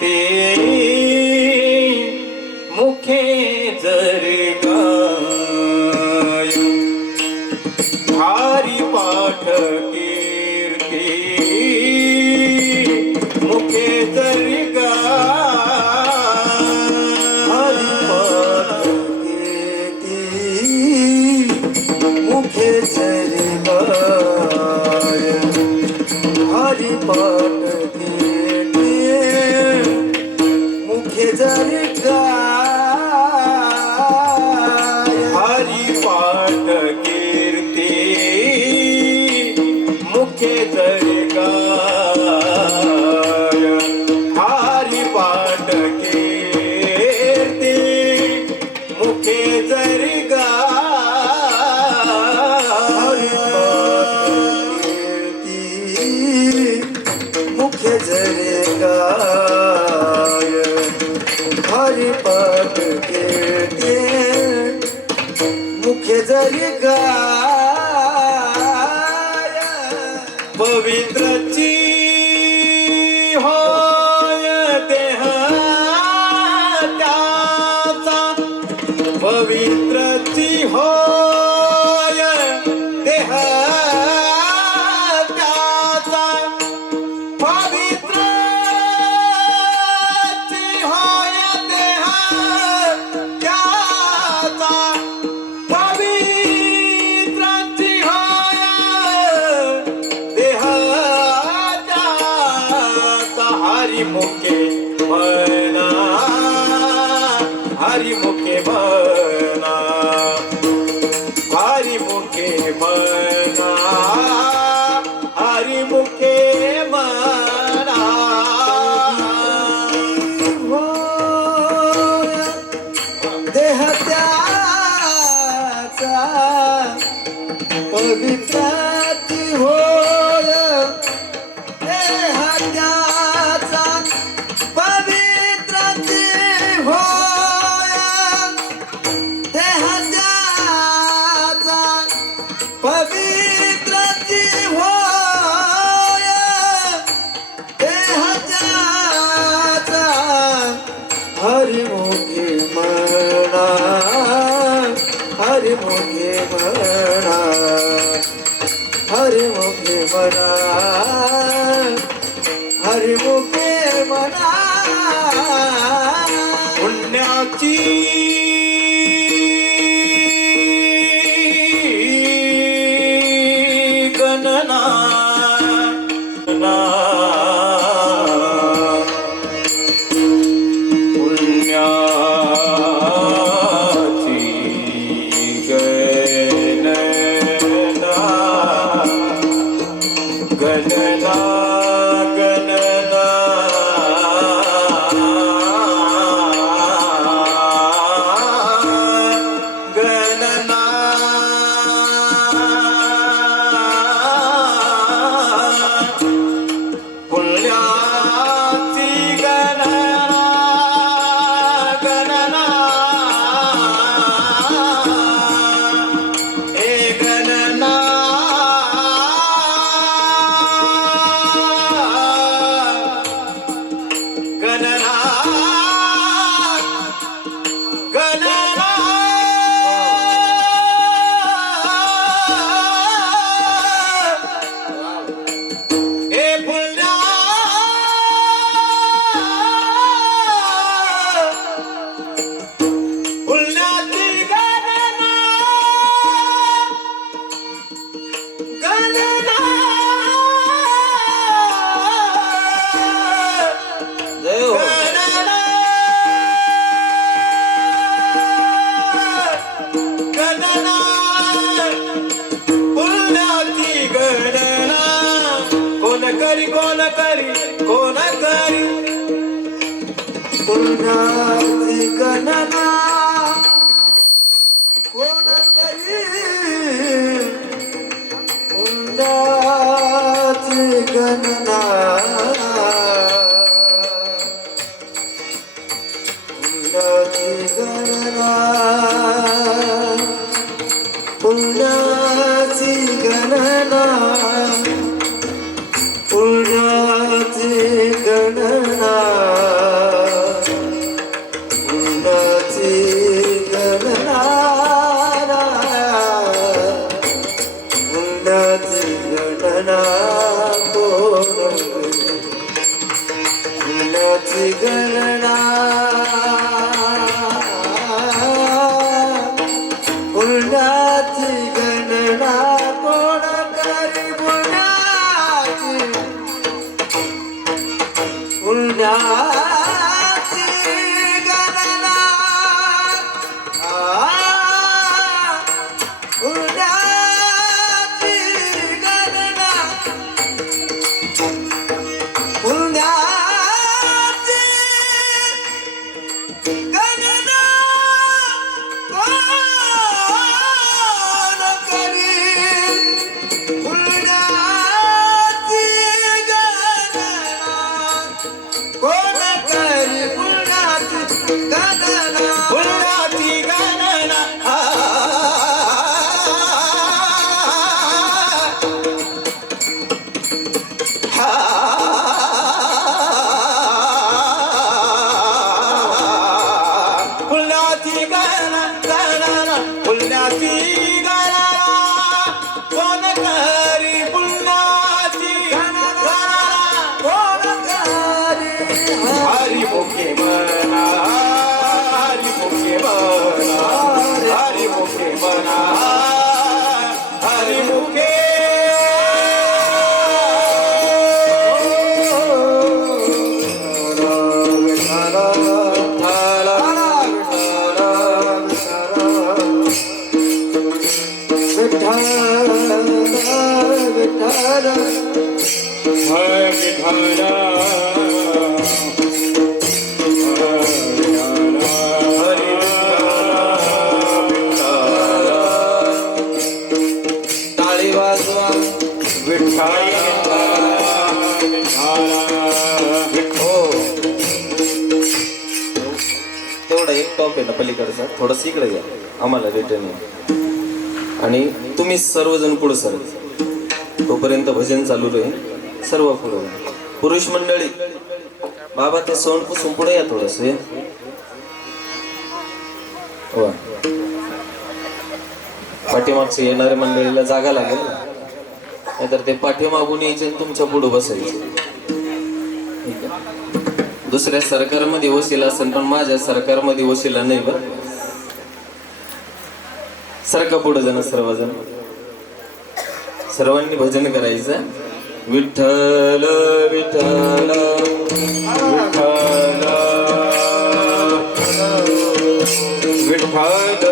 कीर्ती मुखे जर गायो हरी पाठ कीर्ती मुखे जर हरी पाठ कीर्ती मुखे जरी गाय हरी पाठ कीर्ती मुखे जरी गाय हरी पाठ कीर्ती मुखे जर गाय हरी पाठ कीर्ती मुखे जर हरी पाठ कीर्ती मुखे जरी गाय हरी पाठ कीर्ती मुखे जरी गाय पवित्रची होय देह त्याचा पवित्रची होय देह त्याचा पवित्रची होय देह त्याचा पवित्रची होय देह त्याचा हरी मुखे म्हणा हरी मुखे म्हणा हरी मुखे म्हणा हरी मुखे म्हणा देह त्याचा पवित्राती होय देह त्याचा पवित्राती होय देह त्याचा पवित्राती होय देह त्याचा हरी मुखे म्हणा हरी मुखे म्हणा हरी मुखे म्हणा हरी मुखे म्हणा पुण्याची गणना पुण्याची गणना गणना गणना गणना पुण्याची गणना गणना ए गणना गणना गणना ए पुण्या पुण्याची गणना गणना जय हो गणना पुण्याची गणना कोण करी कोण करी कोण करी पुण्याची गणना कोण करी पुण्याची गणना पुण्याची गणना पुण्याची गणना पुण्याची गणना पुण्याची गणना पुण्याची गणना कोण करी पुण्याची पुण्याची गणना पुण्याची गणना पुण्याची गणना कोण करी पुण्याची गणना कोण करी पुण्याची गणना पुण्याची गणना पुण्याची गणना गणना पुण्याची गणना कोण करी पुण्याची गणना कोण करी हरी मुखे मना हरी मुखे मना हरी मुखे मना हरी मुखे हर विठला टाळी वाजवा तेवढा एक टॉप आहे ना पलीकडचा थोडस इकडे घ्या आम्हाला रिटर्न आणि तुम्ही सर्वजण पुढे सर तोपर्यंत भजन चालू राहील सर्व पुढे पुरुष मंडळी बाबा ते सोंड पुसून पुढे या थोडस वा पाठीमागचं येणाऱ्या मंडळीला जागा लागेल ना नाहीतर ते पाठीमागून यायचे आणि तुमच्या पुढे बसायचे ठीक आहे दुसऱ्या सरकारमध्ये वशिला असेल पण माझ्या सरकारमध्ये वशिला नाही बरं सारखं पुढे जण सर्वजण सर्वांनी भजन करायचं विठ्ठल विठ्ठल विठ्ठल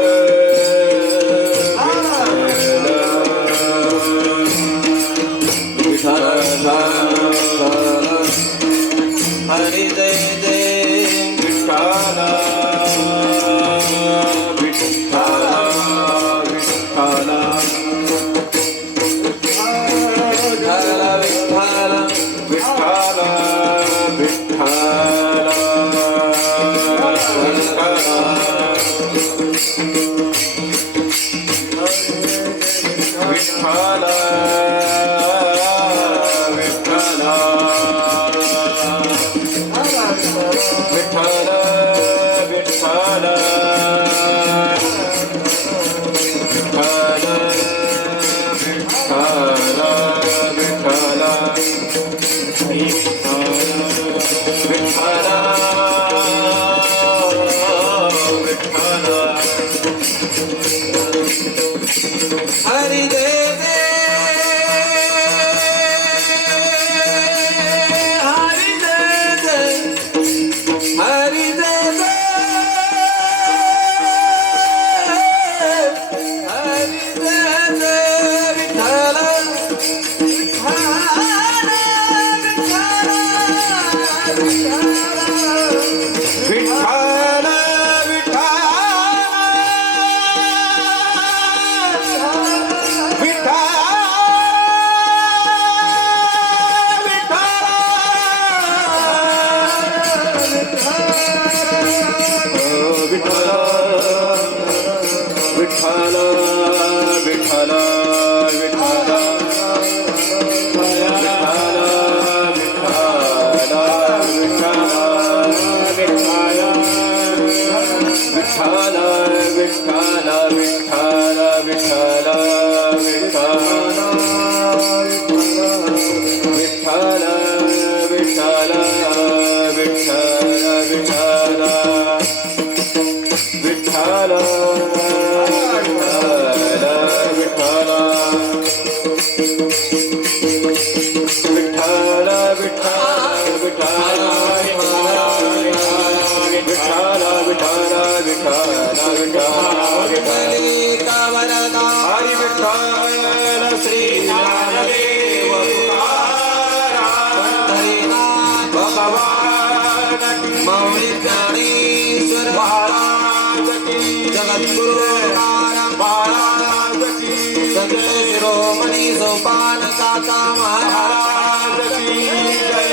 विठ्ठल हरी जय जय विठ्ठल विठ्ठल विठ्ठल विठ्ठल विठ्ठल विठ्ठल विठ्ठल विठ्ठल विठ्ठल विठ्ठल विठ्ठल विठ्ठल विठ्ठल विठ्ठल हरी विठ्ठल श्री ज्ञानदेव तुकाराम भगवान की माऊली ज्ञानेश्वर महाराज की जगद्गुरु महाराज की संत शिरोमणी सोपान काका महाराज महाराज की जय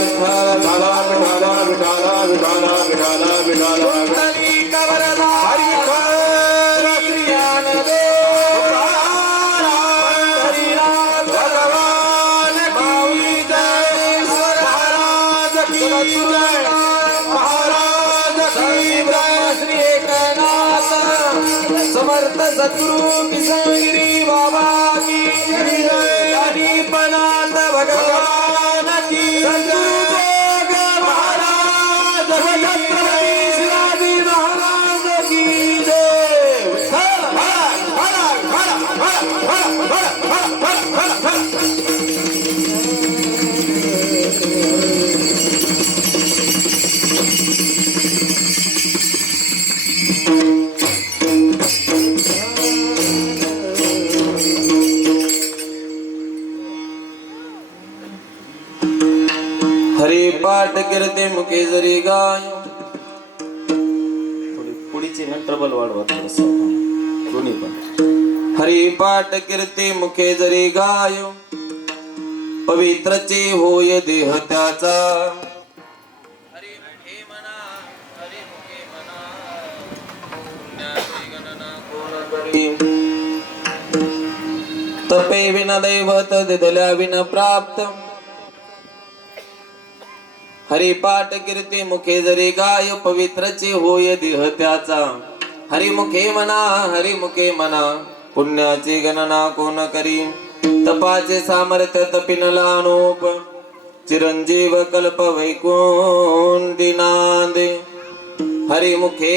विठ्ठल विठ्ठल विठ्ठल विठ्ठल विठ्ठल विठ्ठल विठ्ठल कुंडली कवरदा हरी विठ्ठल श्री ज्ञानदेव हरिनाम भगवान की जय महाराज की जय महाराज की जय श्री एकनाथ समर्थ सद्गुरु किसनगिरी बाबा की जय हरिपनाथ भगवान की सद्गुरु महाराज छत्रपती शिवाजी महाराज की जय हरि पाठ कीर्ती मुखे जरी गाय थोडी पुढीची ना ट्रबल वाढवा थोडंसं. दोन्ही पण हरि पाठ कीर्ती मुखे जरी गाय पवित्रचे होय देह त्याचा हरि मुखे म्हणा हरि मुखे म्हणा पुण्याची गणना कोण करी तपे विना दैवत दिधल्या विना प्राप्त हरिपाठ कीर्ती मुखे जरी गाय पवित्रचे होय देह त्याचा हरिमुखे हरिमुखे म्हणा पुण्याची गणना कोण करी तपाचे सामर्थ्य तपिनला अनूप चिरंजीव कल्प वैकुंठी नांदे हरिमुखे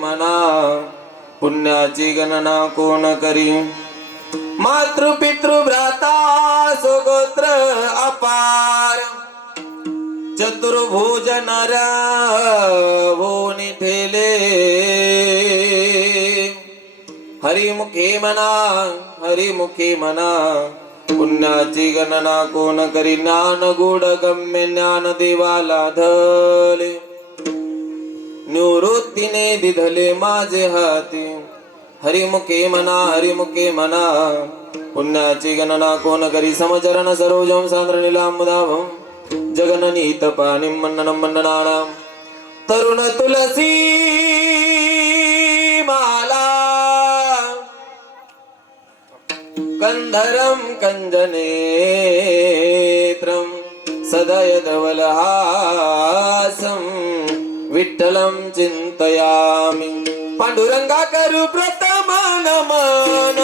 म्हणा पुण्याची गणना कोण करी मातृ पितृ भ्राता सुगोत्र अपार चतुर्भुज नर भोनी ठेले हरिमुखे म्हणा पुण्याची गणना कोण करी ज्ञान गुड गम्य ज्ञान देवाला धले निवृत्तीने दिधले माझे हाती हरिमुखे म्हणा पुण्याची गणना कोण करी समचरण सरोजम सांद्र निलांबुदाभम जगननीत पाणिं मन्ननं मन्ननानां तरुण तुलसी माला कंधरं कंजनेत्रं सदय धवलहासं विठ्ठलं चिंतयामि पांडुरंगा करू प्रथम नमन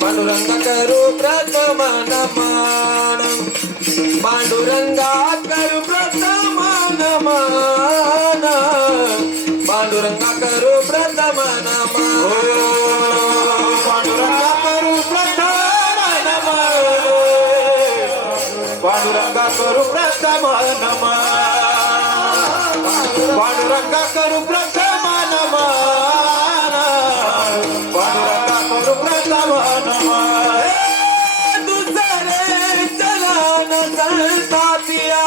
पांडुरंगा करू प्रथम नमन पांडुरंगा करू प्रथम नमन पांडुरंगा करू प्रथम नमन पांडुरंगा करू प्रथम नमन पांडुरंगा करू प्रथम नमन पांडुरंगा करू प्रथम नमन पांडुरंगा करू प्रथम नमन दुसरे चलन संतातिया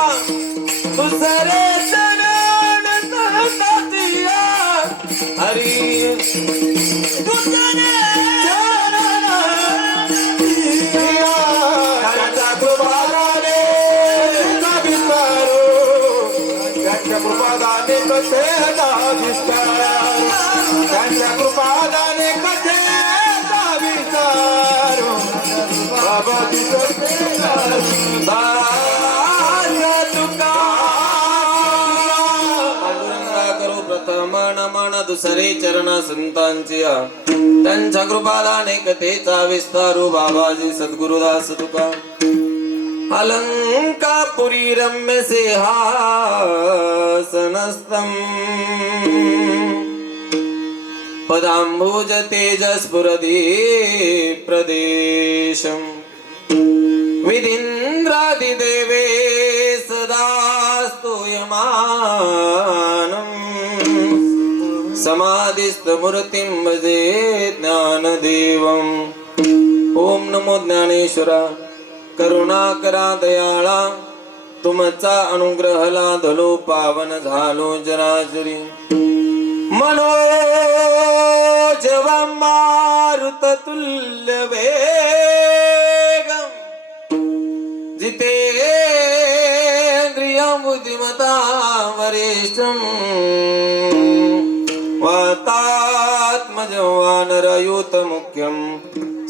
दुसरे चलन संतातिया हरी दुसरे त्यांच्या कृपादाने विस्तारू त्यांच्या कृपादाने कथे विस्तारू त्यांच्या कृपादाने कथे विस्तारू बाबा दुसरे चरण संतांची त्यांच्या कृपादाने कथेचा विस्तारू बाबाजी सद्गुरुदास तुका अलंकापुरी रम्य सिंहासनस्थम् पदाम्बुज तेजस्फुरति प्रदेशम् विधीन्द्रादिदेवे सदा स्तूयमानम् समाधिस्थमूर्तिं भजे ज्ञानदेवम् ओम नमो ज्ञानेश्वरा करुणाकरा दयाळा तुमचा अनुग्रह लाधलो पावन झालो जराजरी मनोजवं मारुततुल्य वेगं जितेन्द्रियं बुद्धिमतां वरिष्ठं वातात्मजं वानरयूतमुख्यं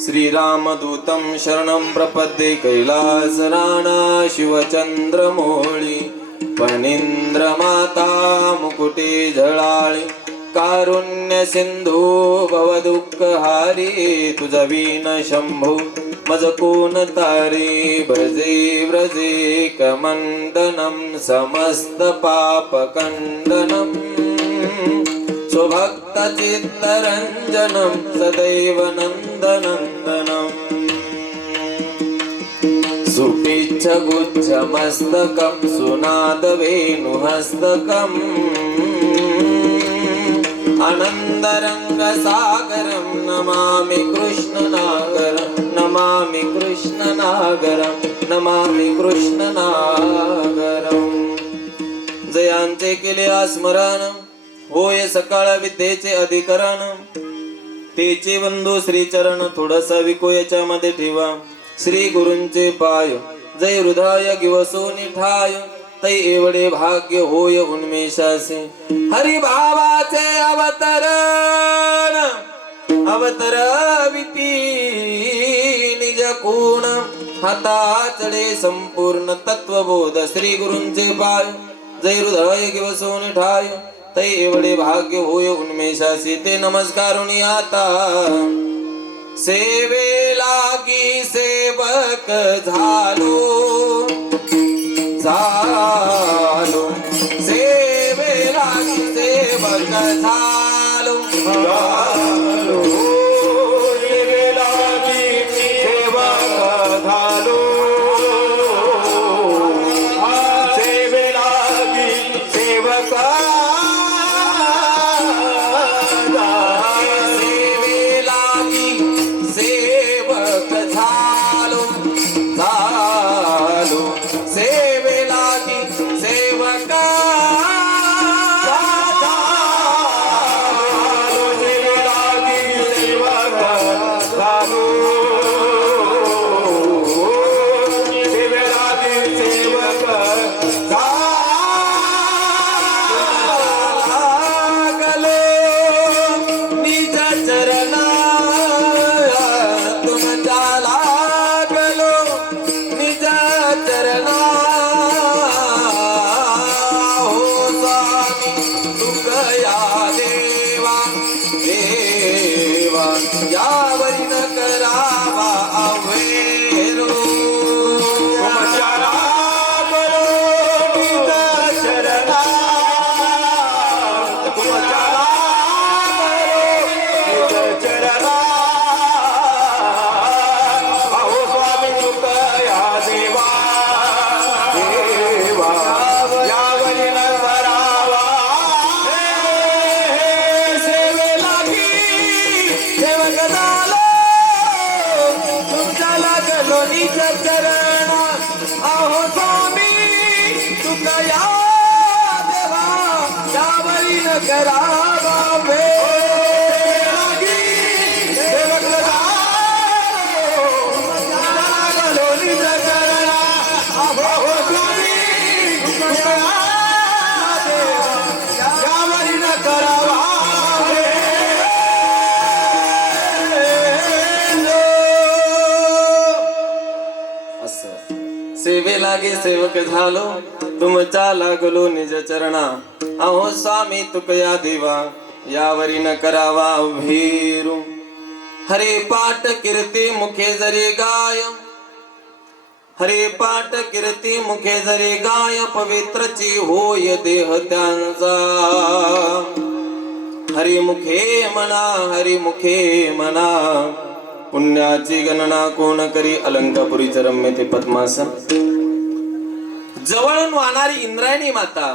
श्रीरामदूतं शरणं प्रपद्ये कैलासराणा शिवचंद्रमौळी फणींद्रमाता मुकुटे झळाळी कारुण्य सिंधू भवदुःखहारी तुझा वीण शंभू मज कोण तारी भजे व्रजे कमंडनं समस्त पापकंडनं स्वभक्तचित्तरञ्जनं सदैव नन्दनन्दनम् सुपिच्छगुच्छमस्तकं सुनादवेणुहस्तकम् आनन्दरङ्गसागरं नमामि कृष्णनागरं नमामि कृष्णनागरं नमामि कृष्णनागरं जयांचे केले स्मरण होय सकाळ विद्येचे अधिकरण तेचे बंधू श्रीचरण थोडासा विको याच्यामध्ये ठेवा श्री गुरूंचे पाय जय हृदय गिवसोनी ठाय तै एवढे भाग्य होय उन्मेषासे हरी भावाचे अवतरण अवतरविती निज कोण हाताचडे संपूर्ण तत्वबोध श्री गुरूंचे पाय जय हृदय गिवसोनी ठाय तै एवढे भाग्य होय उन्मेषासी ते नमस्कारुनी आता सेवे लागी सेवक झालो झालो सेवे लागी सेवक झालो झालो सेवेलागी सेवक झालो सेवेलागी सेवक सेवे लागे सेवक झालो तुमचा लागलो निज चरणा अहो स्वामी तुकया देवा यावरी न करावा भीरू हरे पाठ कीर्ती मुखे जरी गाय हरी पाठ कीर्ती मुखे जरी गाय पवित्रची होय देह त्यांचा हरिमुखे म्हणा पुण्याची गणना कोण करी अलंकापुरीचे रम्य ते पद्मासन जवळून वाहणारी इंद्रायणी माता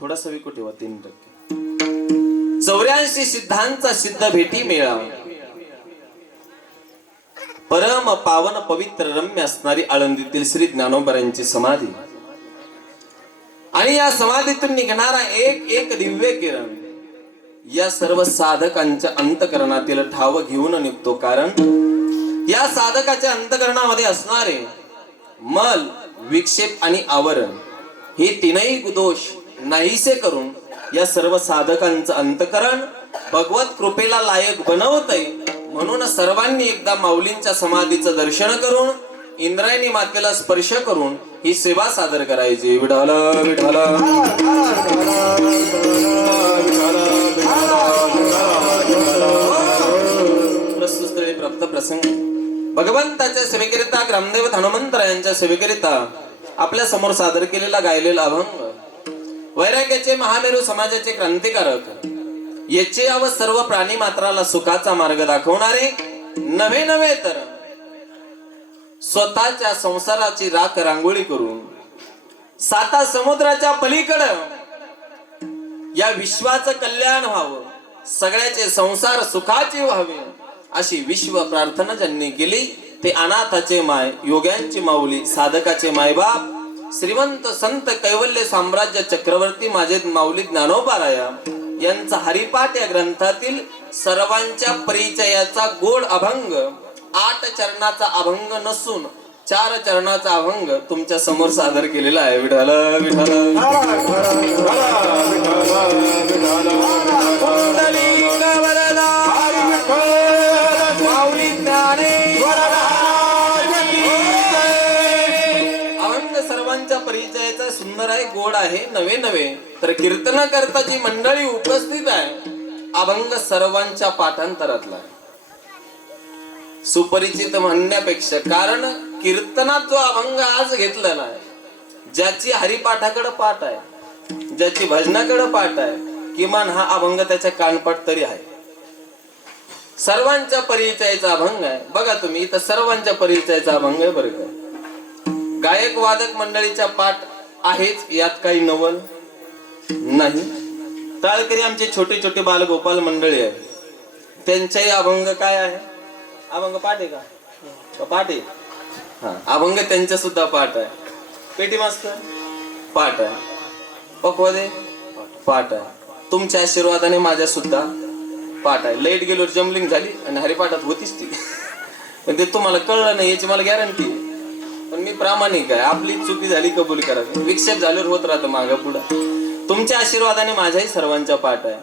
थोडासा विकुट ठेवा 3% 84 सिद्धांचा सिद्ध भेटी मेळा परम पावन पवित्र रम्य असणारी आळंदीतील श्री ज्ञानोबरांची समाधी आणि या समाधीतून निघणारा एक दिव्य किरण या सर्व साधकांच्या अंतकरणातील ठाव घेऊन निघतो. कारण या साधकाच्या अंतकरणामध्ये असणारे मल विक्षेप आणि आवरण हे तीनही दोष नाहीसे करून या सर्व साधकांचं अंतकरण भगवत कृपेला लायक बनवतंय. म्हणून सर्वांनी एकदा माऊलींच्या समाधीचं दर्शन करून इंद्रायणी मातेला स्पर्श करून ही सेवा सादर करायची. विठाला विठाला प्रस्तुतस्थळी प्राप्त प्रसंग भगवंताच्या सेवेकरिता ग्रामदेवत हनुमंतरायांच्या सेवेकरिता आपल्या समोर सादर केलेला गायलेला अभंग वैराग्याचे महामेरू समाजाचे क्रांतिकारक याचे व सर्व प्राणी मात्राला सुखाचा मार्ग दाखवणारे नवे तर स्वतःच्या संसाराची राख रांगोळी करून 7 समुद्राच्या पलीकडं या विश्वाचं कल्याण व्हावं सगळ्याचे संसार सुखाचे व्हावे अशी विश्व प्रार्थना ज्यांनी केली ते अनाथाचे माय योग्यांची माऊली साधकाचे मायबाप श्रीमंत संत कैवल्य साम्राज्य चक्रवर्ती माझे माऊली ज्ञानोबाराया यांचा हरिपाठ या ग्रंथातील सर्वांच्या परिचयाचा गोड अभंग 8 चरणाचा अभंग नसून 4 चरणाचा अभंग तुमच्या समोर सादर केलेला आहे. विठाला विठाला अभंग सर्वांच्या परिचयाचा सुंदर आहे गोड आहे नवे तर कीर्तन करता जी मंडळी उपस्थित आहे अभंग सर्वांच्या पाठांतरातला सुपरिचित म्हणण्यापेक्षा कारण कीर्तनात जो अभंग आज घेतला ना ज्याची हरिपाठाकडे पाठ आहे ज्याची भजनाकडे पाठ आहे किमान हा अभंग त्याच्या कानपाठ तरी आहे. सर्वांच्या परिचयाचा अभंग आहे. बघा तुम्ही इथं सर्वांच्या परिचयाचा अभंग आहे बरं का. गायक वादक मंडळीच्या पाठ आहेच यात काही नवल नाही. टाळकरी आमचे छोटे छोटे बालगोपाल मंडळी आहे त्यांचाही अभंग काय आहे अभंग पाठ आहे का पाठ आहे हा अभंग त्यांच्या सुद्धा पाठ आहे. पेटी मास्तर पाठ आहे. पखवादे पाठ आहे. तुमच्या आशीर्वादाने माझ्या सुद्धा पाठ आहे. लाईट गेल्यावर जमलिंग झाली आणि हरिपाठात होतीच ती पण ते तुम्हाला कळलं नाही याची मला गॅरंटी पण मी प्रामाणिक आहे. आपली चुकी झाली कबूल करावी विक्षेप झाल्यावर होत राहतं मागं पुढं. तुमच्या आशीर्वादाने माझ्याही सर्वांच्या पाठ आहे.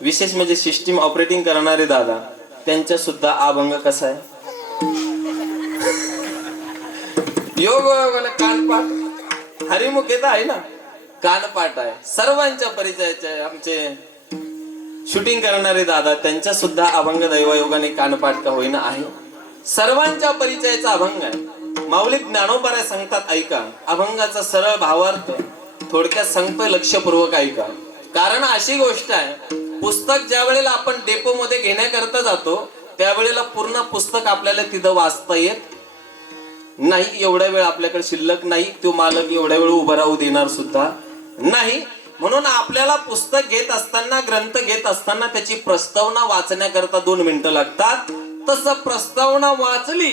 विशेष म्हणजे सिस्टीम ऑपरेटिंग करणारे दादा त्यांच्या सुद्धा अभंग कसा आहे योग कानपाठ हरिमुखेचा आहे ना कानपाठ आहे. सर्वांच्या परिचयाचे आमचे शूटिंग करणारे दादा त्यांच्या सुद्धा अभंग दैवयोगाने कानपाठ का होईना आहे. सर्वांच्या परिचयाचा अभंग आहे. माऊली ज्ञानोबाराय सांगतात ऐका अभंगाचा सरळ भावार्थ थोडक्यात सांगतोय लक्षपूर्वक ऐका. कारण अशी गोष्ट आहे पुस्तक ज्या वेळेला आपण डेपो मध्ये घेण्याकरता जातो त्यावेळेला पूर्ण पुस्तक आपल्याला तिथं वाचता येत नाही. एवढ्या वेळ आपल्याकडे शिल्लक नाही. तो मालक एवढ्या वेळ उभा राहू देणार सुद्धा नाही. म्हणून आपल्याला पुस्तक घेत असताना ग्रंथ घेत असताना त्याची प्रस्तावना वाचण्याकरता 2 मिनिटं लागतात. तसं प्रस्तावना वाचली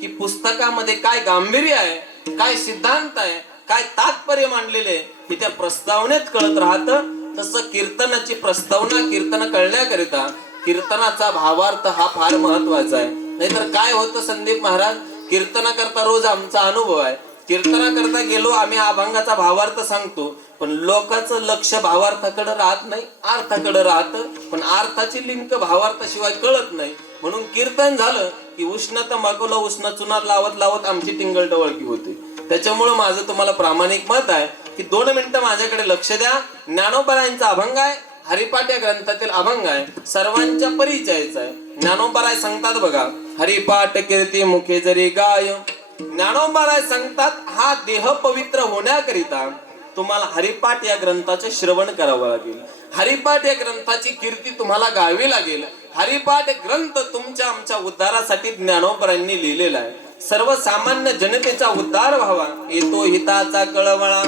की पुस्तकामध्ये काय गांभीर्य आहे काय सिद्धांत आहे काय तात्पर्य मांडलेले हे त्या प्रस्तावनेत कळत राहतं. तसं कीर्तनाची प्रस्तावना कीर्तन कळण्याकरिता कीर्तनाचा भावार्थ हा फार महत्वाचा आहे. नाहीतर काय होतं संदीप महाराज कीर्तनाकरता रोज आमचा अनुभव आहे कीर्तनाकरता गेलो आम्ही अभंगाचा भावार्थ सांगतो पण लोकांचं लक्ष भावार्थाकडे राहत नाही अर्थाकडे राहतं पण अर्थाची लिंक भावार्थाशिवाय कळत नाही. म्हणून कीर्तन झालं की उष्णता मागवला उष्ण चुनार लावत लावत आमची टिंगल टवळकी होते. त्याच्यामुळे माझं तुम्हाला प्रामाणिक मत आहे की 2 मिनिटं माझ्याकडे लक्ष द्या. ज्ञानोबारायांचा अभंग आहे हरिपाठ या ग्रंथातील अभंग आहे सर्वांच्या परिचयाचा आहे. ज्ञानोबाराय सांगतात बघा हरिपाठ कीर्ती मुखे जरी गाय ज्ञानोबाराय सांगतात हा देह पवित्र होण्याकरिता तुम्हाला हरिपाठ या ग्रंथाचे श्रवण करावं लागेल. हरिपाठ या ग्रंथाची कीर्ती तुम्हाला गावी लागेल. हरिपाठ ग्रंथ तुमच्या आमच्या उद्धारासाठी ज्ञानोबारांनी लिहिलेला आहे. सर्वसामान्य जनतेचा उद्धार व्हावा येतो हिताचा कळवळा.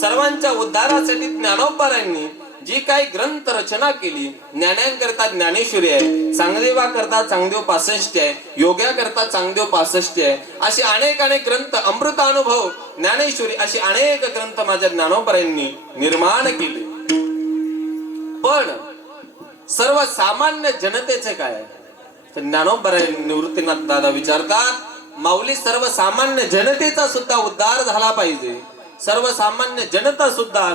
सर्वांच्या उद्धारासाठी ज्ञानोबारांनी जी काही ग्रंथ रचना केली, ज्ञान्यांकरता ज्ञानेश्वरी आहे, चांगदेवा करता चांगदेव 65 आहे, योग्या करता चांगदेव 65 आहे, असे अनेक ग्रंथ, अमृतानुभव, ज्ञानेश्वरी असे अनेक ग्रंथ माझ्या ज्ञानोबारांनी निर्माण केले. पण सर्वसामान्य जनतेचे काय आहे तर ज्ञानोबारांनी निवृत्तीनाथ दादा विचारतात, माऊली सर्वसामान्य जनतेचा सुद्धा उद्धार झाला पाहिजे, सर्वसामान्य जनता सुद्धा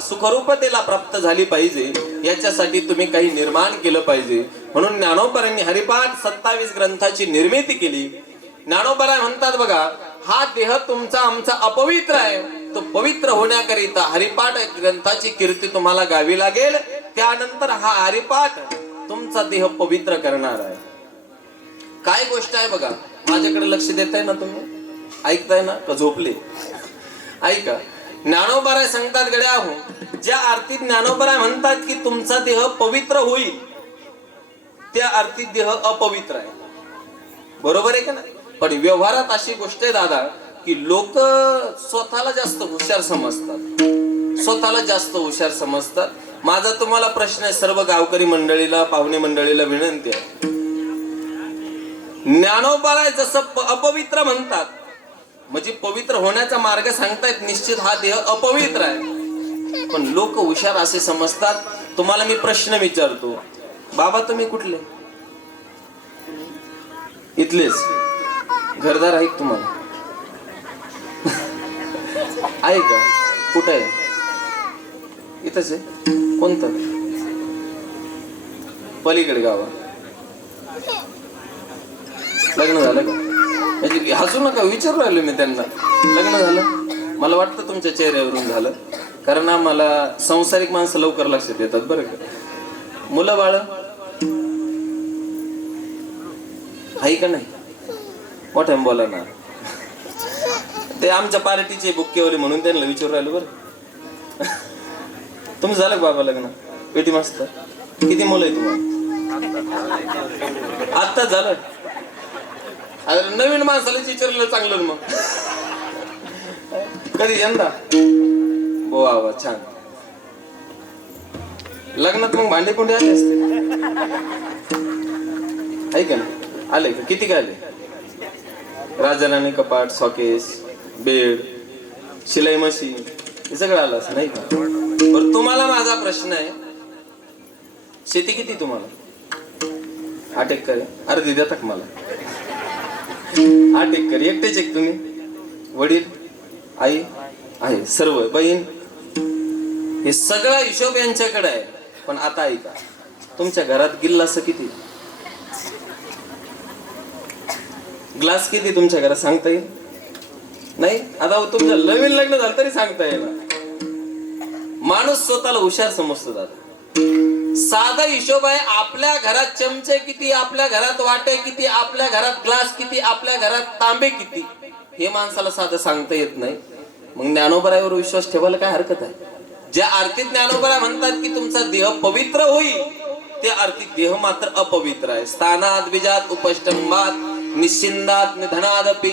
सुखरूपतेला प्राप्त झाली पाहिजे, याच्यासाठी तुम्ही काही निर्माण केलं पाहिजे. म्हणून ज्ञानोबारांनी हरिपाठ 27 ग्रंथाची निर्मिती केली. ज्ञानोबाराय म्हणतात बघा, हा देह तुमचा आमचा अपवित्र आहे, तो पवित्र होण्याकरिता हरिपाठ ग्रंथाची कीर्ती तुम्हाला गावी लागेल. त्यानंतर हा हरिपाठ तुमचा देह पवित्र करणार आहे. काय गोष्ट आहे बघा, माझ्याकडे लक्ष देताय ना तुम्ही, ऐकताय ना का झोपले? ऐका, ज्ञानोबाराय सांगतात गड्या हो, ज्या आरतीत ज्ञानोबाराय म्हणतात की तुमचा देह पवित्र होईल, त्या आरतीत देह अपवित्र आहे. बरोबर आहे का नाही? पण व्यवहारात अशी गोष्ट आहे दादा की लोक स्वतःला जास्त हुशार समजतात, स्वतःला जास्त हुशार समजतात. माझा तुम्हाला प्रश्न आहे, सर्व गावकरी मंडळीला, पाहुणे मंडळीला विनंती आहे, ज्ञानोबाराय जसं अपवित्र म्हणतात म्हणजे पवित्र होण्याचा मार्ग सांगतायत, निश्चित हा देह अपवित्र आहे, पण लोक हुशार असे समजतात. तुम्हाला मी प्रश्न विचारतो, बाबा तुम्ही कुठले? इथलेच? घरदार आहे तुम्हाला? आहे का? कुठं आहे? इथंच आहे. कोणतं? पलीकडे गावा. लग्न झालं का? म्हणजे हसू नका, विचारू राहिलो मी त्यांना. लग्न झालं? मला वाटतं तुमच्या चेहऱ्यावरून झालं, कारण आम्हाला संसारिक माणसं लवकर लक्षात येतात बरं का. मुलं बाळ आहे का नाही? मोठ्या बोला ना. ते आमच्या पार्टीचे बुक्केवाले म्हणून त्यांना विचारू राहिलो बरं. तुमचं झालं का बाबा लग्न? पेटी मस्त. किती मुलं आहे तुम्हाला? आत्ताच झालं? अरे नवीन माणसाला विचारलं चांगलं मग. कधी यंदा? वा वा छान. लग्नात मग भांडे कोंडे आले असते? आहे का नाही? आले का? किती काय आले? राजाराणी कपाट, सॉकेस, बेड, शिलाई मशीन, हे सगळं आलं असं नाही का? बरं तुम्हाला माझा प्रश्न आहे, शेती किती तुम्हाला? 8 एकर. अर्धी देता का मला? 8 एकर. एकटेच एक तुम्ही? वडील, आई आहे, सर्व बहीण, हे सगळा हिशोब यांच्याकडे आहे. पण आता ऐका, तुमच्या घरात गिल्लास किती? ग्लास किती तुमच्या घरात सांगता येईल? नाही. आता तुमचं नवीन लग्न झालं तरी सांगता येईल. माणूस स्वतःला हुशार समजतो दादा. साधा हिशोब आहे, आपल्या घरात चमचे किती, आपल्या घरात वाटे किती, आपल्या घरात ग्लास किती, आपल्या घरात तांबे किती, हे माणसाला साधं सांगता येत नाही. मग ज्ञानोबारायवर विश्वास ठेवायला काय हरकत आहे? ज्या आरतीत ज्ञानोबाराय म्हणतात की तुमचा देह पवित्र होईल, त्या आरतीत देह मात्र अपवित्र आहे. स्थानात बीजात उपष्टंबात निश्चिंदात निधनादपि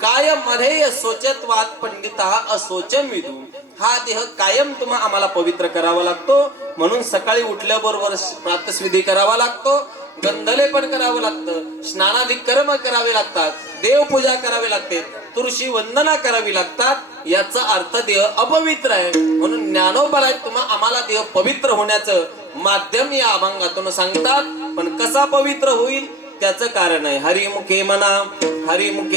कायम मध्ये सोचत्वात पंडिता असोचम विदू. हा देह कायम तुम्हा आम्हाला पवित्र करावा लागतो. म्हणून सकाळी उठल्याबरोबर प्रातस्विधी करावा लागतो, गंधलेपण करावं लागतं, स्नानादी कर्म करावे लागतात, देवपूजा करावी लागते, तुळशी वंदना करावी लागतात. याचा अर्थ देह अपवित्र आहे. म्हणून ज्ञानोबाराय तुम्हा आम्हाला देह पवित्र होण्याचं माध्यम या अभंगातून सांगतात. पण कसा पवित्र होईल त्याचं कारण आहे. हरिमुखे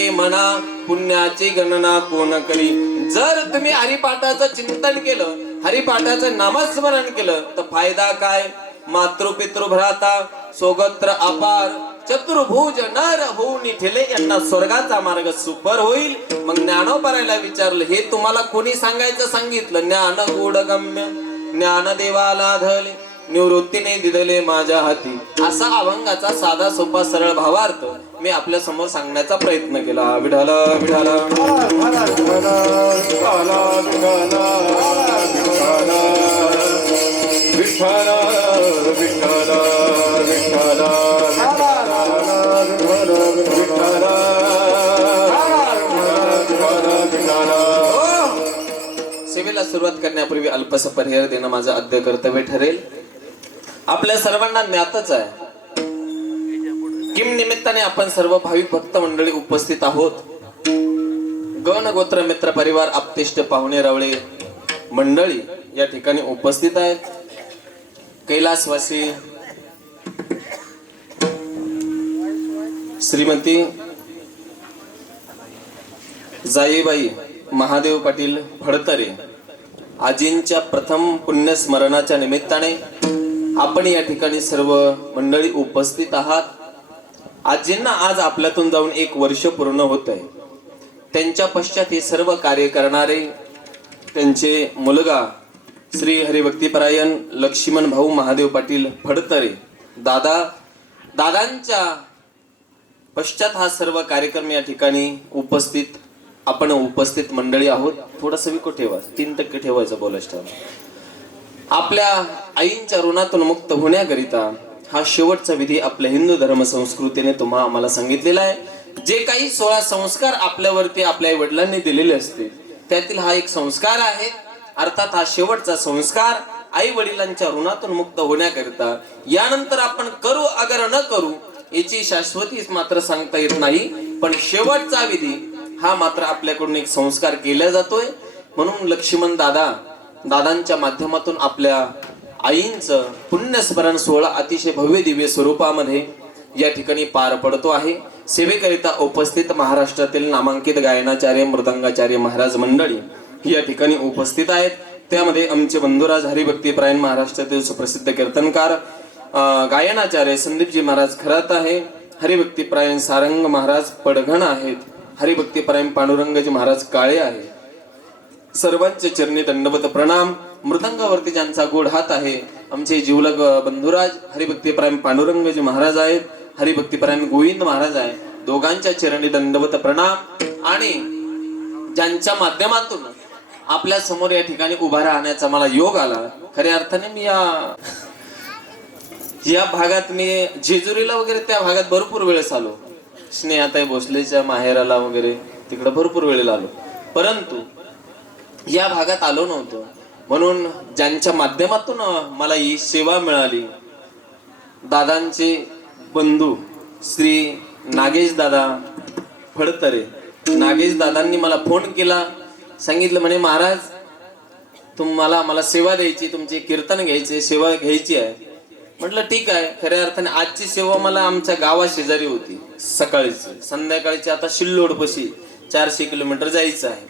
म्हणा पुण्याची गणना कोण करी. जर तुम्ही हरिपाठाचं चिंतन केलं, हरिपाठाचं नामस्मरण केलं तर फायदा काय? मातृपितृ भ्राता सोगत्र अपार चतुर्भुज नर होऊन ठेले यांना स्वर्गाचा मार्ग सुपर होईल. मग ज्ञानोबारायला विचारलं, हे तुम्हाला कोणी सांगायचं सांगितलं? ज्ञान गूढ गम्य ज्ञान देवाला धले निवृत्तीने दिदले माझ्या हाती, असा अभंगाचा साधा सोपा सरळ भावार्थ मी आपल्या समोर सांगण्याचा प्रयत्न केला. विठाला विठाला सेवेला सुरुवात करण्यापूर्वी अल्पसा पर्याय देणं माझं आद्य कर्तव्य ठरेल. आपल्या सर्वांना ज्ञातच आहे किम निमित्ताने आपण सर्व भाविक भक्त मंडळी उपस्थित आहोत. गण गोत्र मित्र परिवार आपतेष्ट पाहुणे रावळे मंडळी या ठिकाणी उपस्थित आहेत. कैलासवासी श्रीमती जाईबाई महादेव पाटील फडतरे आजींच्या प्रथम पुण्यस्मरणाच्या निमित्ताने आपण या ठिकाणी सर्व मंडळी उपस्थित आहात. आजींना आज आपल्यातून जाऊन 1 वर्ष पूर्ण होत आहे. त्यांच्या पश्चात हे सर्व कार्य करणारे त्यांचे मुलगा श्री हरिभक्तीपरायण लक्ष्मण भाऊ महादेव पाटील फडतरे दादांच्या पश्चात हा सर्व कार्यक्रम या ठिकाणी आपण उपस्थित मंडळी आहोत. थोडस विको ठेवा, 3% ठेवायचं बोलायचं. आपल्या आईंच्या ऋणातून मुक्त होण्याकरिता हा शेवटचा विधी आपल्या हिंदू धर्म संस्कृतीने आम्हाला सांगितलेला आहे. जे काही 16 संस्कार आपल्यावरती आपल्या आई वडिलांनी दिलेले असते त्यातील हा एक संस्कार आहे. अर्थात हा शेवटचा संस्कार आई वडिलांच्या ऋणातून मुक्त होण्याकरिता यानंतर आपण करू अगर न करू याची शाश्वती मात्र सांगता येत नाही, पण शेवटचा विधी हा मात्र आपल्याकडून एक संस्कार केला जातोय. म्हणून लक्ष्मण दादांच्या माध्यमातून आपल्या आईंचं पुण्यस्मरण सोहळा अतिशय भव्य दिव्य स्वरूपामध्ये या ठिकाणी पार पडतो आहे. सेवेकरिता उपस्थित महाराष्ट्रातील नामांकित गायनाचार्य मृदंगाचार्य महाराज मंडळी या ठिकाणी उपस्थित आहेत. त्यामध्ये आमचे बंधुराज हरिभक्तीपरायण महाराष्ट्रातील सुप्रसिद्ध कीर्तनकार गायनाचार्य संदीपजी महाराज खरात आहे. हरिभक्तीपरायण सारंग महाराज पडघण आहेत. हरिभक्तीपरायण पांडुरंगजी महाराज काळे आहे. सर्वांचे चरणी दंडवत प्रणाम. मृदंगावरती ज्यांचा गोड हात आहे आमचे जिवलग बंधुराज हरिभक्तीपरायण पांडुरंगजी महाराज आहेत. हरिभक्तीपरायण गोविंद महाराज आहे. दोघांच्या चरणी दंडवत प्रणाम. आणि ज्यांच्या माध्यमातून आपल्या समोर या ठिकाणी उभा राहण्याचा मला योग आला. खऱ्या अर्थाने मी या भागात मी जेजुरीला वगैरे त्या भागात भरपूर वेळेस आलो. स्नेहाताई भोसलेच्या माहेराला वगैरे तिकडे भरपूर वेळेला आलो, परंतु या भागात आलो नव्हतो. म्हणून ज्यांच्या माध्यमातून मला ही सेवा मिळाली, दादांचे बंधू श्री नागेश दादा फडतरे, नागेश दादांनी मला फोन केला. सांगितलं म्हणे महाराज मला सेवा द्यायची, तुमचे कीर्तन घ्यायचे, सेवा घ्यायची आहे. म्हटलं ठीक आहे. खऱ्या अर्थाने आजची सेवा मला आमच्या गावा शेजारी होती. सकाळीची संध्याकाळची आता शिल्लोड पशी 400 किलोमीटर जायचं आहे.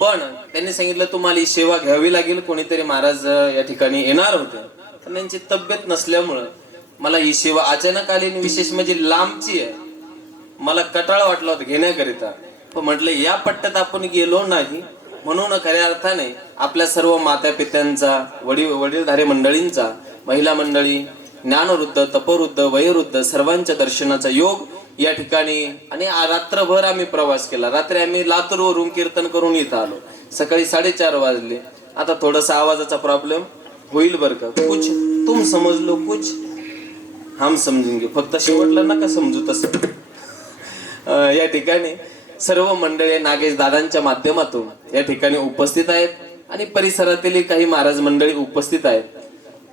पण त्यांनी सांगितलं तुम्हाला ही सेवा घ्यावी लागेल. कोणीतरी महाराज या ठिकाणी येणार होते, पण त्यांची तब्येत नसल्यामुळं मला ही सेवा अचानक आली. विशेष म्हणजे लांबची आहे. मला कटाळ वाटला होता घेण्याकरिता, पण म्हटलं या पट्ट्यात आपण गेलो नाही. म्हणून खऱ्या अर्थाने आपल्या सर्व माता पित्यांचा, वडीलधारे मंडळींचा, महिला मंडळी, ज्ञानवृद्ध, तपवृद्ध, वयोवृद्ध सर्वांच्या दर्शनाचा योग या ठिकाणी. आणि रात्रभर आम्ही प्रवास केला. रात्री आम्ही लातूरवरून कीर्तन करून इथं आलो. सकाळी 4:30 वाजले. आता थोडासा आवाजाचा प्रॉब्लेम होईल बरं का. कुछ तुम समज लो, कुछ हम समजेंगे. फक्त शेवटला नका समजू तसं. या ठिकाणी सर्व मंडळी नागेश दादांच्या माध्यमातून या ठिकाणी उपस्थित आहेत आणि परिसरातील काही महाराज मंडळी उपस्थित आहेत.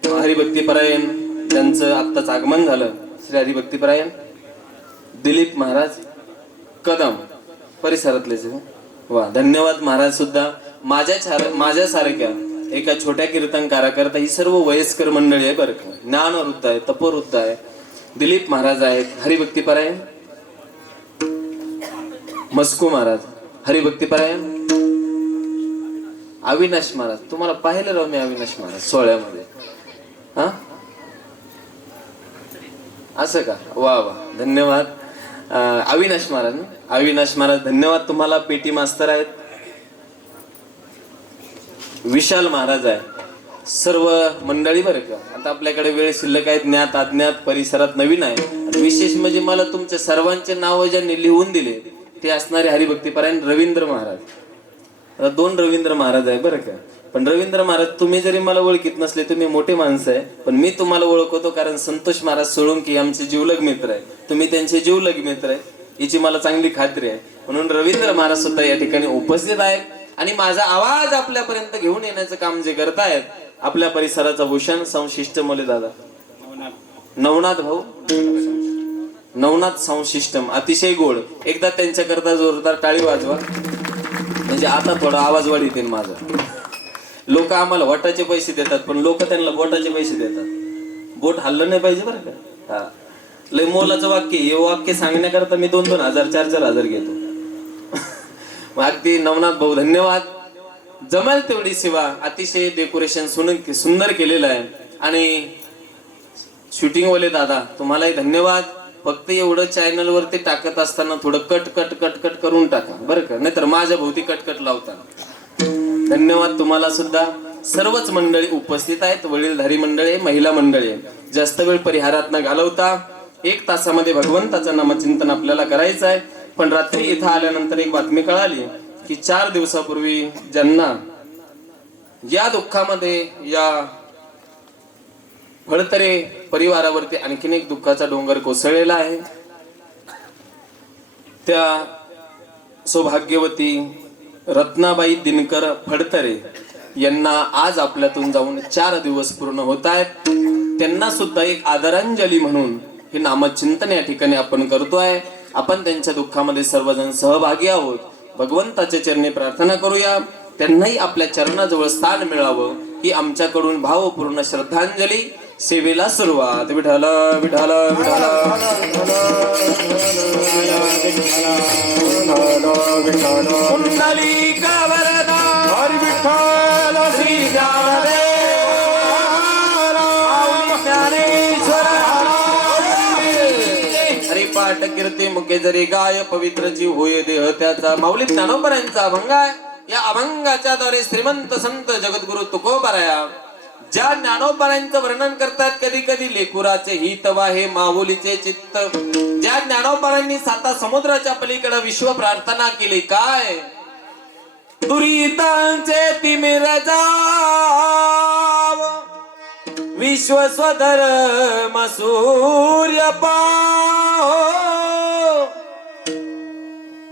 हरिभक्तीपरायण त्यांचं आत्ताच आगमन झालं. श्री हरिभक्तीपरायण दिलीप महाराज कदम परिसरातलेच. वा, धन्यवाद महाराज. सुद्धा माझ्यासारख्या एका छोट्या कीर्तनकाराकरता ही सर्व वयस्कर मंडळी आहे बरं का. ज्ञानवृद्ध आहे, तपवृद्ध आहे. दिलीप महाराज आहेत हरिभक्तीपरायण. मस्कू महाराज हरिभक्तीपरायण. अविनाश महाराज, तुम्हाला पाहिलं राव मी अविनाश महाराज सोहळ्यामध्ये. हा, असं का? वा वा, धन्यवाद. अविनाश महाराज धन्यवाद तुम्हाला. पेटी मास्तर आहेत. विशाल महाराज आहे. सर्व मंडळी बरं का, आता आपल्याकडे वेळ शिल्लक आहे, ज्ञात अज्ञात परिसरात नवीन आहे. आणि विशेष म्हणजे मला तुमच्या सर्वांचे नाव ज्यांनी लिहून दिले ते असणारे हरिभक्तीपरायण रवींद्र महाराज. आता 2 रवींद्र महाराज आहे बरं का. पण रवींद्र महाराज तुम्ही जरी मला ओळखीत नसले, तुम्ही मोठे माणसं आहे, पण मी तुम्हाला ओळखतो कारण संतोष महाराज सोळंकी आमचे जीवलग मित्र आहे, तुम्ही त्यांचे जीवलग मित्र आहे याची मला चांगली खात्री आहे. म्हणून रवींद्र महाराज सुद्धा या ठिकाणी उपस्थित आहेत आणि माझा आवाज आपल्यापर्यंत घेऊन येण्याचं काम जे करतायत आपल्या परिसराचा भूषण संशिष्ट मोले दादा नवनाथ भाऊ, नवनाथ संशिष्टम अतिशय गोड. एकदा त्यांच्याकरता जोरदार टाळी वाजवा, म्हणजे आता थोडा आवाज वाढ येतील माझा. लोक आम्हाला वटाचे पैसे देतात पण लोक त्यांना बोटाचे पैसे देतात. बोट हल्लं नाही पाहिजे बरं का. हा लय मोलाचं वाक्य, हे वाक्य सांगण्याकरता मी 2-2 हजार 4-4 हजार घेतो. मग अगदी नवनाथ भाऊ धन्यवाद. जमेल तेवढी सेवा, अतिशय डेकोरेशन सुंदर केलेलं आहे. आणि शूटिंग वाले दादा तुम्हालाही धन्यवाद. फक्त एवढं चॅनल वरती टाकत असताना थोडं कट कट कट कट करून टाका बरं का, नाहीतर माझ्या भोवती कटकट लावता. धन्यवाद तुम्हाला सुद्धा. सर्वच मंडळी उपस्थित आहेत, वडीलधारी मंडळी, महिला मंडळी. जास्त वेळ परिहारात न घालवता 1 तासामध्ये भगवंताचं नामचिंतन आपल्याला करायचं आहे. पण रात्री इथं आल्यानंतर एक बातमी कळाली की 4 दिवसापूर्वी ज्यांना या दुःखामध्ये, या फडतरे परिवारावरती आणखीन एक दुःखाचा डोंगर कोसळलेला आहे, त्या सौभाग्यवती रत्नाबाई दिनकर फडतरे यांना आज आपल्यातून जाऊन 4 दिवस पूर्ण होत आहेत. त्यांना सुद्धा एक आदरांजली म्हणून हे नामचिंतन या ठिकाणी आपण करतोय. आपण त्यांच्या दुःखामध्ये सर्वजण सहभागी आहोत. भगवंताच्या चरणी प्रार्थना करूया, त्यांनाही आपल्या चरणाजवळ स्थान मिळावं ही आमच्याकडून भावपूर्ण श्रद्धांजली. सेवेला सुरुवात. विठ्ठल विठ्ठल विठ्ठल पुंडलिका वरदा हरी विठ्ठल श्री ज्ञानदेव ज्ञानेश्वर हरिपाठ कीर्ती मुखे जरी गाय पवित्र जीव होय देह त्याचा. माऊली ज्ञानोबरांचा अभंग आहे. या अभंगाच्या द्वारे श्रीमंत संत जगद्गुरु तुकोबाराया ज्या ज्ञानोबरांचं वर्णन करतात, कधी कधी लेकुराचे हित वाहे माऊलीचे चित्त. ज्या ज्ञानोबरांनी 7 समुद्राच्या पलीकडे विश्व प्रार्थना केली, काय दुरितांचे तिमिर जाव विश्व स्वधर्म सूर्य पाहो.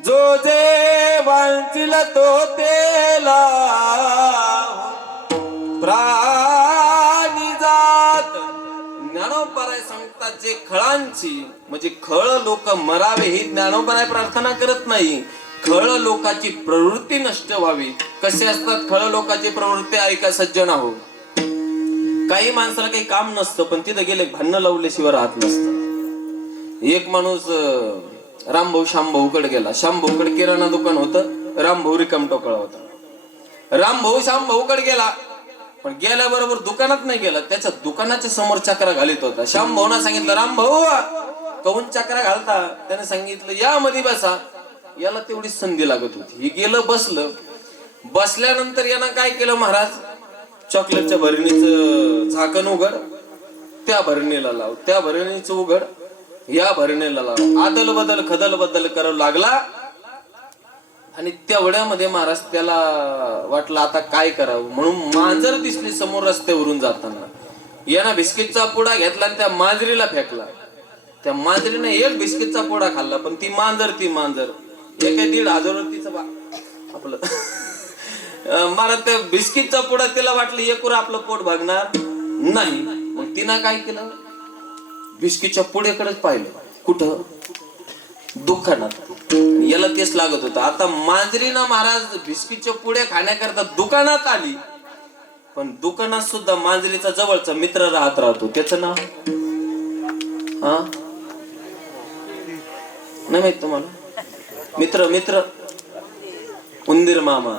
जो जे वांचिल तो तेला प्राणी जात. ज्ञानोबराय सांगतात जे खळांची म्हणजे खळ लोक मरावे ही ज्ञानोबराय प्रार्थना करत नाही. खळ लोकाची प्रवृत्ती नष्ट व्हावी. कसे असतात खळ लोकाची प्रवृत्ती? ऐका सज्जन आहो, काही माणसाला काही काम नसतं पण तिथे गेले भांडणं लावल्याशिवाय राहत नसतं. एक माणूस रामभाऊ श्यामभाऊकडे गेला. श्यामभाऊकडे किराणा दुकान होतं, रामभाऊ रिकाम टोकळा होता. रामभाऊ श्यामभाऊकडे गेला पण गेल्याबरोबर दुकानात नाही गेला, त्याच्या दुकानाच्या समोर चक्रा घालीत होता. श्यामभाऊना सांगितलं, रामभाऊ कहून चक्रा घालता? त्याने सांगितलं, या मध्ये बसा. याला तेवढीच संधी लागत होती. हे गेलं, बसलं. बसल्यानंतर यानं काय केलं, महाराज चॉकलेटच्या भरणीचं झाकण उघड, त्या भरणीला लाव, त्या भरणीचं उघड, या भरणीला लाव. आदल बदल खदल बदल करावं लागला. आणि तेवढ्यामध्ये महाराज त्याला वाटलं आता काय करावं, म्हणून मांजर दिसली समोर रस्त्यावरून जाताना. यानं बिस्किटचा पुडा घेतला आणि त्या मांजरीला फेकला. त्या मांजरीने एक बिस्किटचा पुडा खाल्ला, पण ती मांजर 1,500 तिचं आपलं मला त्या बिस्किटचा पुडा तिला वाटलं एकूर आपलं पोट भागणार नाही. मग तिनं काय केलं, बिस्किटच्या पुड्याकडेच पाहिलं. कुठं? दुकानात. याला तेच लागत होतं. आता मांजरीनं महाराज बिस्किटच्या पुड्या खाण्याकरता दुकानात आली, पण दुकानात सुद्धा मांजरीचा जवळचा मित्र राहतो. त्याचं नाव हा नाही माहित तुम्हाला? मित्र उंदीर मामा.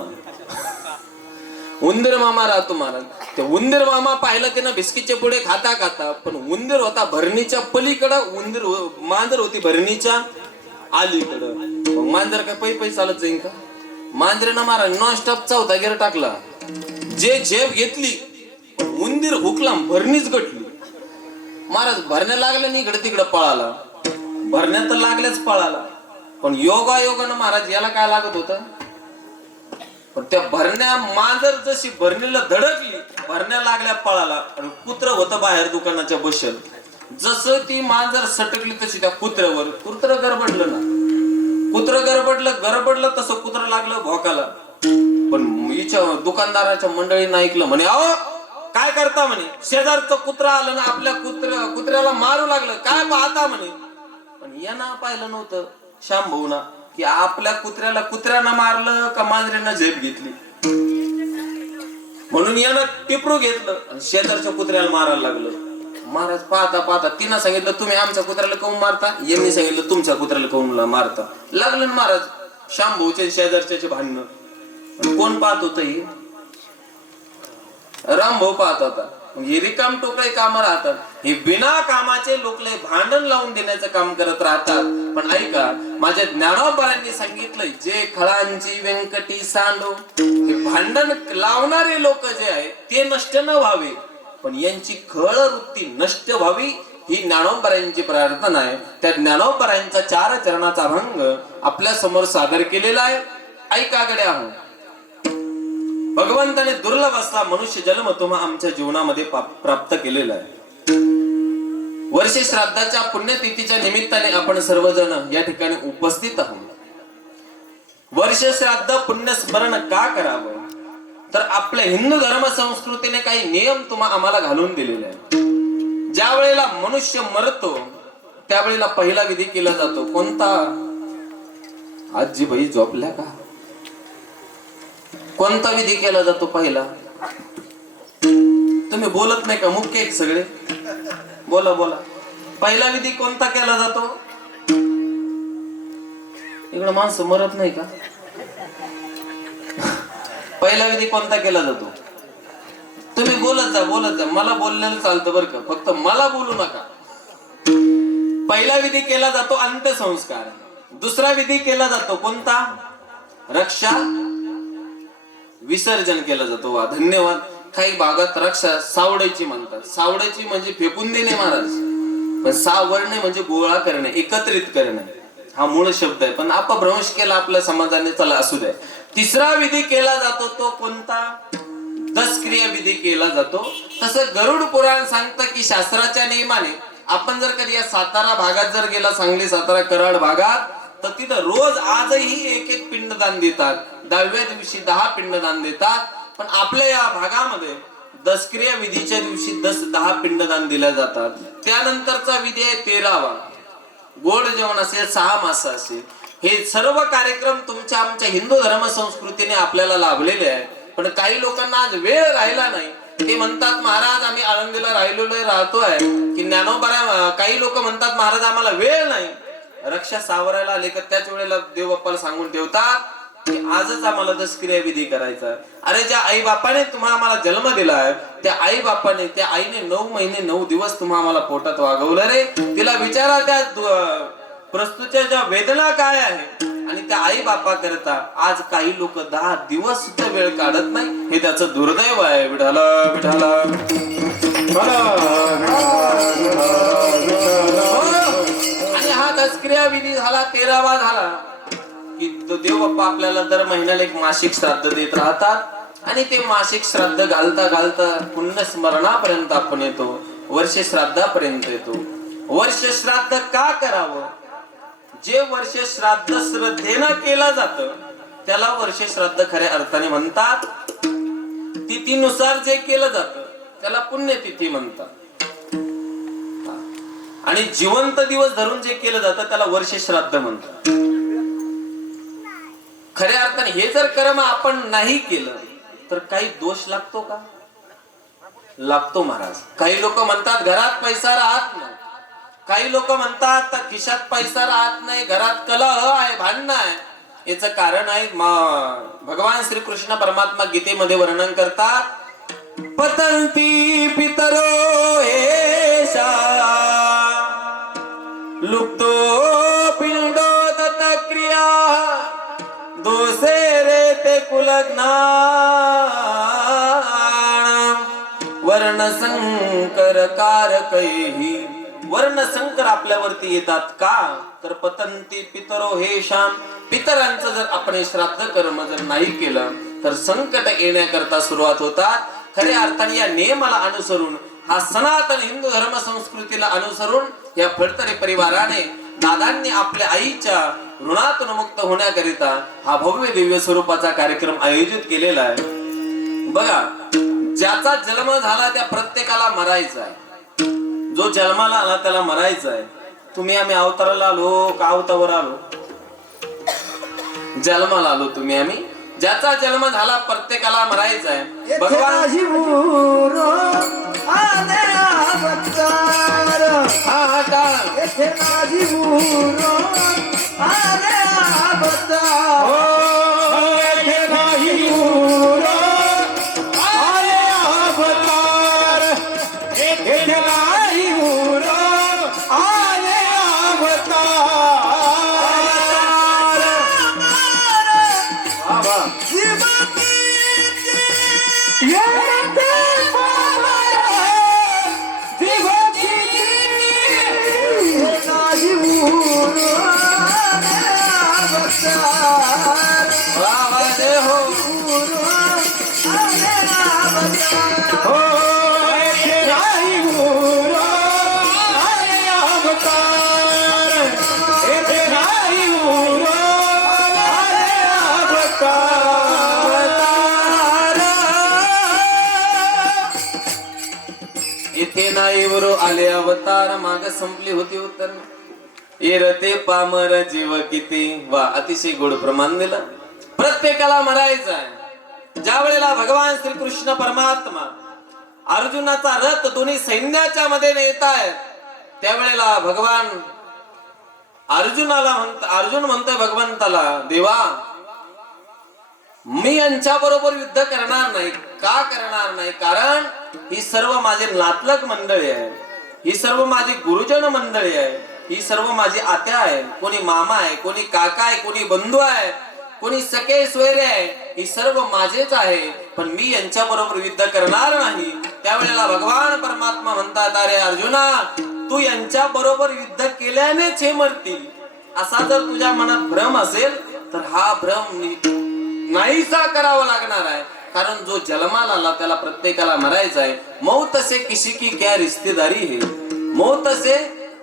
उंदीर मामा राहतो महाराज. ते उंदीर मामा पाहिलं त्यानं बिस्किटचे पुढे खाता खाता, पण उंदीर होता भरणीच्या पलीकडं, मांजर होती भरणीच्या अलीकडं. मग मांजर काय पै चालत जाईन का? मांजरीनं महाराज नॉन स्टॉप 4था गेअर टाकला. जे झेप घेतली उंदीर हुकला भरणीच गटली. महाराज भरण्या लागल्या नाही, इकडे तिकडे पळाला. भरण्या तर लागल्याच पळाला, पण योगायोगानं महाराज याला काय लागत होतं, पण त्या भरण्या मांजर जशी भरणीला धडकली, भरण्या लागल्या पळाला आणि कुत्र होतं बाहेर दुकानाच्या बशल. जसं ती मांजर सटकली तशी त्या कुत्र्यावर कुत्र गरबडलं ना. कुत्र गरबडलं तसं कुत्र लागलं भोकाला. पण हिच्या दुकानदाराच्या मंडळीनं ऐकलं, म्हणे अहो काय करता म्हणे, शेजारचं कुत्रा आलं ना आपल्या कुत्र्याला मारू लागलं, काय पाहता म्हणे. पण यांना पाहिलं नव्हतं शांभवना की आपल्या कुत्र्याला कुत्र्यानं मारलं का मांजरीनं झेप घेतली. म्हणून यानं टिपरू घेतलं आणि शेजारच्या कुत्र्याला मारायला लागलं. महाराज पाहता पाहता तिनं सांगितलं तुम्ही आमच्या कुत्र्याला काऊन मारता, यांनी सांगितलं तुमच्या कुत्र्याला काऊन मारता. लागलं ना महाराज शांभूचे शेजारच्या भांडणं. कोण पाहत होत, ही रामभाऊ पाहत होता. हे रिकाम टोकळे काम राहतात, हे बिना कामाचे लोकले भांडण लावून देण्याचं काम करत राहतात. पण ऐका, माझ्या ज्ञानोबांनी सांगितलंय, जे खळांची व्यंकटी सांडो, हे भांडण लावणारे लोक जे आहेत ते नष्ट न व्हावे, पण यांची खळ वृत्ती नष्ट व्हावी ही ज्ञानोबांची प्रार्थना आहे. त्या ज्ञानोबांचा 4 चरणाचा भंग आपल्या समोर सादर केलेला आहे. ऐका गड्या आहोत, भगवंताने दुर्लभ असला मनुष्य जन्म तुम्हा आमच्या जीवनामध्ये प्राप्त केलेला आहे. वर्ष श्राद्धाच्या पुण्यतिथीच्या निमित्ताने आपण सर्वजण या ठिकाणी उपस्थित आहोत. वर्ष श्राद्ध पुण्य स्मरण का करावं, तर आपल्या हिंदू धर्म संस्कृतीने काही नियम तुम्हा आम्हाला घालून दिलेले आहेत. ज्या वेळेला मनुष्य मरतो त्यावेळेला पहिला विधी केला जातो कोणता, आजी बाई झोपल्या का, कोणता विधी केला जातो पहिला. तुम्ही बोलत नाही का, मुख्य एक सगळे बोला बोला. पहिला विधी कोणता केला जातो, इकडे माणसं मरत नाही का. पहिला विधी कोणता केला जातो, तुम्ही बोलत जा मला बोललेलं चालतं बरं का, फक्त मला बोलू नका. पहिला विधी केला जातो अंत्यसंस्कार. दुसरा विधी केला जातो कोणता, रक्षा विसर्जन केलं जातो. वा धन्यवाद. काही भागात रक्षा सावडायची म्हणतात. सावडायची म्हणजे फेकून देणे महाराज, पण सावडणे म्हणजे गोळा करणे, एकत्रित करणे हा मूळ शब्द आहे, पण अपभ्रंश केला आपल्या समाजाने, चला असू द्या. तिसरा विधी केला जातो तो कोणता, दशक्रिया विधी केला जातो. तसं गरुड पुराण सांगतं की शास्त्राच्या नियमाने आपण जर कधी या सातारा भागात जर गेला, सांगली सातारा कराड भागात, तर तिथं रोज आजही एक पिंडदान देतात. 10व्या दिवशी 10 पिंडदान देतात. पण आपल्या या भागामध्ये दशक्रिया विधीच्या दिवशी 10 पिंडदान दिल्या जातात. त्यानंतरचा विधी आहे 13वा, गोड जेवण असेल, 6 मास असेल. हे सर्व कार्यक्रम तुमच्या आमच्या हिंदू धर्म संस्कृतीने आपल्याला लाभलेले आहे. पण काही लोकांना आज वेळ राहिला नाही. ते म्हणतात महाराज आम्ही आळंदीला राहतोय की ज्ञानोबा. काही लोक म्हणतात महाराज आम्हाला वेळ नाही. रक्षा सावरायला आले का त्याच वेळेला देव बाप्पाला सांगून ठेवतात की आजच आम्हाला दशक्रिया विधी करायचा. अरे ज्या आई बापाने तुम्हाला आम्हाला जन्म दिलाय, त्या आई बापाने, त्या आईने 9 महिने 9 दिवस तुम्हाला आम्हाला पोटात वागवलं रे. तिला विचारा त्या प्रस्तुतच्या ज्या वेदना काय आहे, आणि त्या आई बापा करता आज काही लोक 10 दिवस सुद्धा वेळ काढत नाही. हे त्याचं दुर्दैव आहे. विठाला विठाला. आणि हा दशक्रिया विधी झाला, 13वा झाला की देव बाप्पा आपल्याला दर महिन्याला एक मासिक श्राद्ध देत राहतात. आणि ते मासिक श्राद्ध घालता घालता पुण्य स्मरणापर्यंत आपण येतो, वर्ष श्राद्धापर्यंत येतो. वर्ष श्राद्ध का करावं, जे वर्ष श्राद्ध श्रद्धेनं केलं जातं त्याला वर्ष श्राद्ध खऱ्या अर्थाने म्हणतात. तिथीनुसार जे केलं जातं त्याला पुण्यतिथी म्हणतात. आणि जिवंत दिवस धरून जे केलं जातं त्याला वर्ष श्राद्ध म्हणतात. खऱ्या अर्थाने हे जर कर्म आपण नाही केलं तर काही दोष लागतो का, लागतो महाराज. काही लोक म्हणतात घरात पैसा राहत नाही, काही लोक म्हणतात खिशात पैसा राहत नाही, घरात कलह आहे, भांडण आहे. याचं कारण आहे भगवान श्रीकृष्ण परमात्मा गीतेमध्ये वर्णन करतात, पतंती पितरो एषा लुप्तो पिंडो दत्त क्रिया दोषे रे ते कुलज्ञान वर्ण संकर कारकैही. वर्ण संकर आपल्यावरती येतात का तर पतंती पितरो हे शाम. पितरांचं जर आपण श्राद्ध कर्म जर नाही केलं तर संकट येण्याकरता सुरुवात होतात. खऱ्या अर्थाने या नियमाला अनुसरून, हा सनातन हिंदू धर्म संस्कृतीला अनुसरून या फडतरे परिवाराने, दादांनी आपल्या आईच्या ऋणातून मुक्त होण्याकरिता हा भव्य दिव्य स्वरूपाचा कार्यक्रम आयोजित केलेला आहे. बघा, ज्याचा जन्म झाला त्या प्रत्येकाला मरायचा आहे. जो जन्माला आला त्याला मरायचं आहे. तुम्ही आम्ही अवताराला आलो का अवतावर आलो? जन्माला आलो तुम्ही आम्ही. ज्याचा जन्म झाला प्रत्येकाला मरायचा आहे. भगवान इथे नाही बरो आले अवतार. माग संपली होती उत्तर. येरते पामर जीव किती. वा, अतिशय गोड प्रमाण दिलं. प्रत्येकाला मरायचं आहे. ज्या वेळेला भगवान श्रीकृष्ण परमात्मा अर्जुनाचा रथ दोन्ही सैन्याच्या मध्ये नेत आहेत त्यावेळेला भगवान अर्जुन म्हणतोय भगवंताला, देवा मी यांच्या बरोबर युद्ध करणार नाही. का करणार नाही? कारण ही सर्व माझे नातलग मंडळी आहे, ही सर्व माझी गुरुजन मंडळी आहे, ही सर्व माझी आत्या आहे, कोणी मामा आहे, कोणी काका आहे, कोणी बंधू आहे, कोणी सखे सोयरे आहे, ही सर्व माझेच आहे. पण मी यांच्या बरोबर युद्ध करणार नाही. त्यावेळेला भगवान परमात्मा म्हणतात, अरे अर्जुना, तू यांच्या बरोबर युद्ध केल्यानेच हे मरतील. असा जर तुझ्या मनात भ्रम असेल तर हा भ्रम नाहीसा करावा लागणार आहे. कारण जो जन्माला आला त्याला प्रत्येकाला मरायचा आहे. मौत से किसी की क्या रिश्तेदारी है, मौत से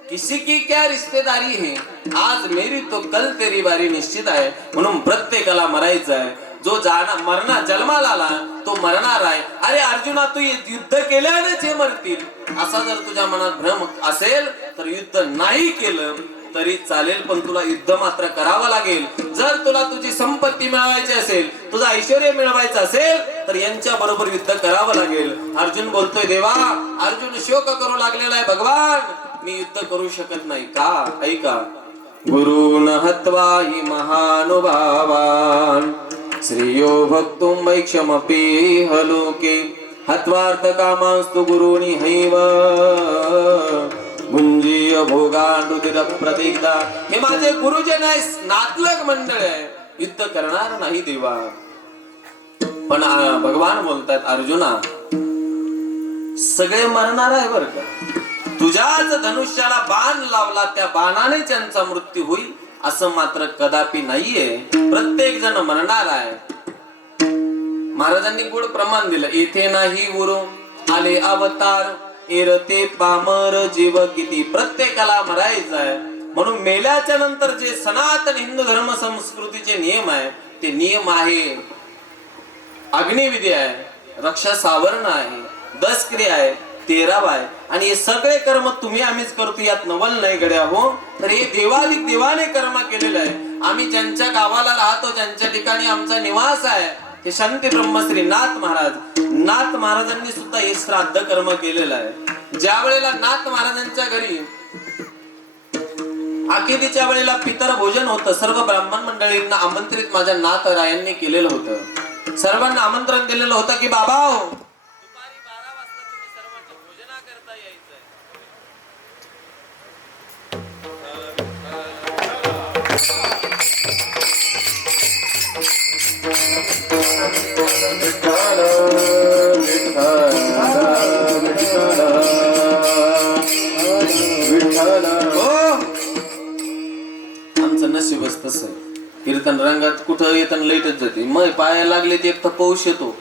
किसी की क्या रिश्तेदारी है, आज मेरी तो कल तेरी बारी निश्चित आहे. म्हणून प्रत्येकाला मरायचं आहे. जो मरणार जन्माला आला तो मरणार आहे. अरे अर्जुना, तू युद्ध केल्यानेच हे मरतील असा जर तुझ्या मनात भ्रम असेल तर युद्ध नाही केलं तरी चालेल, पण तुला युद्ध मात्र करावं लागेल. जर तुला तुझी संपत्ती मिळवायची असेल, तुझं ऐश्वर्य मिळवायचं असेल तर यांच्या बरोबर युद्ध करावं लागेल. अर्जुन बोलतोय, देवा, अर्जुन शोक करू लागलेला आहे, भगवान मी युद्ध करू शकत नाही. का? ऐका, गुरुन हत्वा हि महानुभावान श्रेयो भक्तुं वैक्षमपि हलोके हत्वार्थ कामास्तु गुरुनि हैव गुंजीय भोगांडुदिर प्रतीकदा. हे माझे गुरुजन आहे, नातलग मंडळ आहे, युद्ध करणार नाही देवा. पण भगवान बोलतात, अर्जुना सगळे मरणार आहे बर का. तुझ्याच धनुष्याला बाण लावला त्या बाणाने त्यांचा मृत्यू होईल असं मात्र कदापि नाहीये. प्रत्येक जण मरणार आहे. महाराजांनी गोड प्रमाण दिलं. इथे नाही उरू आले अवतार, एरते पामर जीव किती. प्रत्येकाला मरायचं आहे. म्हणून मेल्याच्या नंतर जे सनातन हिंदू धर्म संस्कृतीचे नियम आहे ते नियम आहे, अग्निविधी आहे, रक्षा सावरण आहे, दशक्रिया आहे, 13 आहे. आणि हे सगळे कर्म तुम्ही आम्हीच करतो, यात नवल नाही गड्या हो. तर हे देवाधिक देवाने कर्म केलेलं आहे. आम्ही ज्यांच्या गावाला राहतो, ज्यांच्या ठिकाणी आमचा निवास आहे, ते शांती ब्रह्मश्री नाथ महाराजांनी सुद्धा हे श्राद्ध कर्म केलेलं आहे. ज्या वेळेला नाथ महाराजांच्या घरी आखेतीच्या वेळेला पितर भोजन होतं, सर्व ब्राह्मण मंडळींना आमंत्रित माझ्या नाथरायांनी केलेलं होतं. सर्वांना आमंत्रण दिलेलं होतं की बाबा दुपारी 12 वाजता तुम्ही सर्वांच्या भोजनाकरता यायचंय. का कुठं येताना लाईटच जाते. मग पायाला लागले ते एक तर पाऊस येतो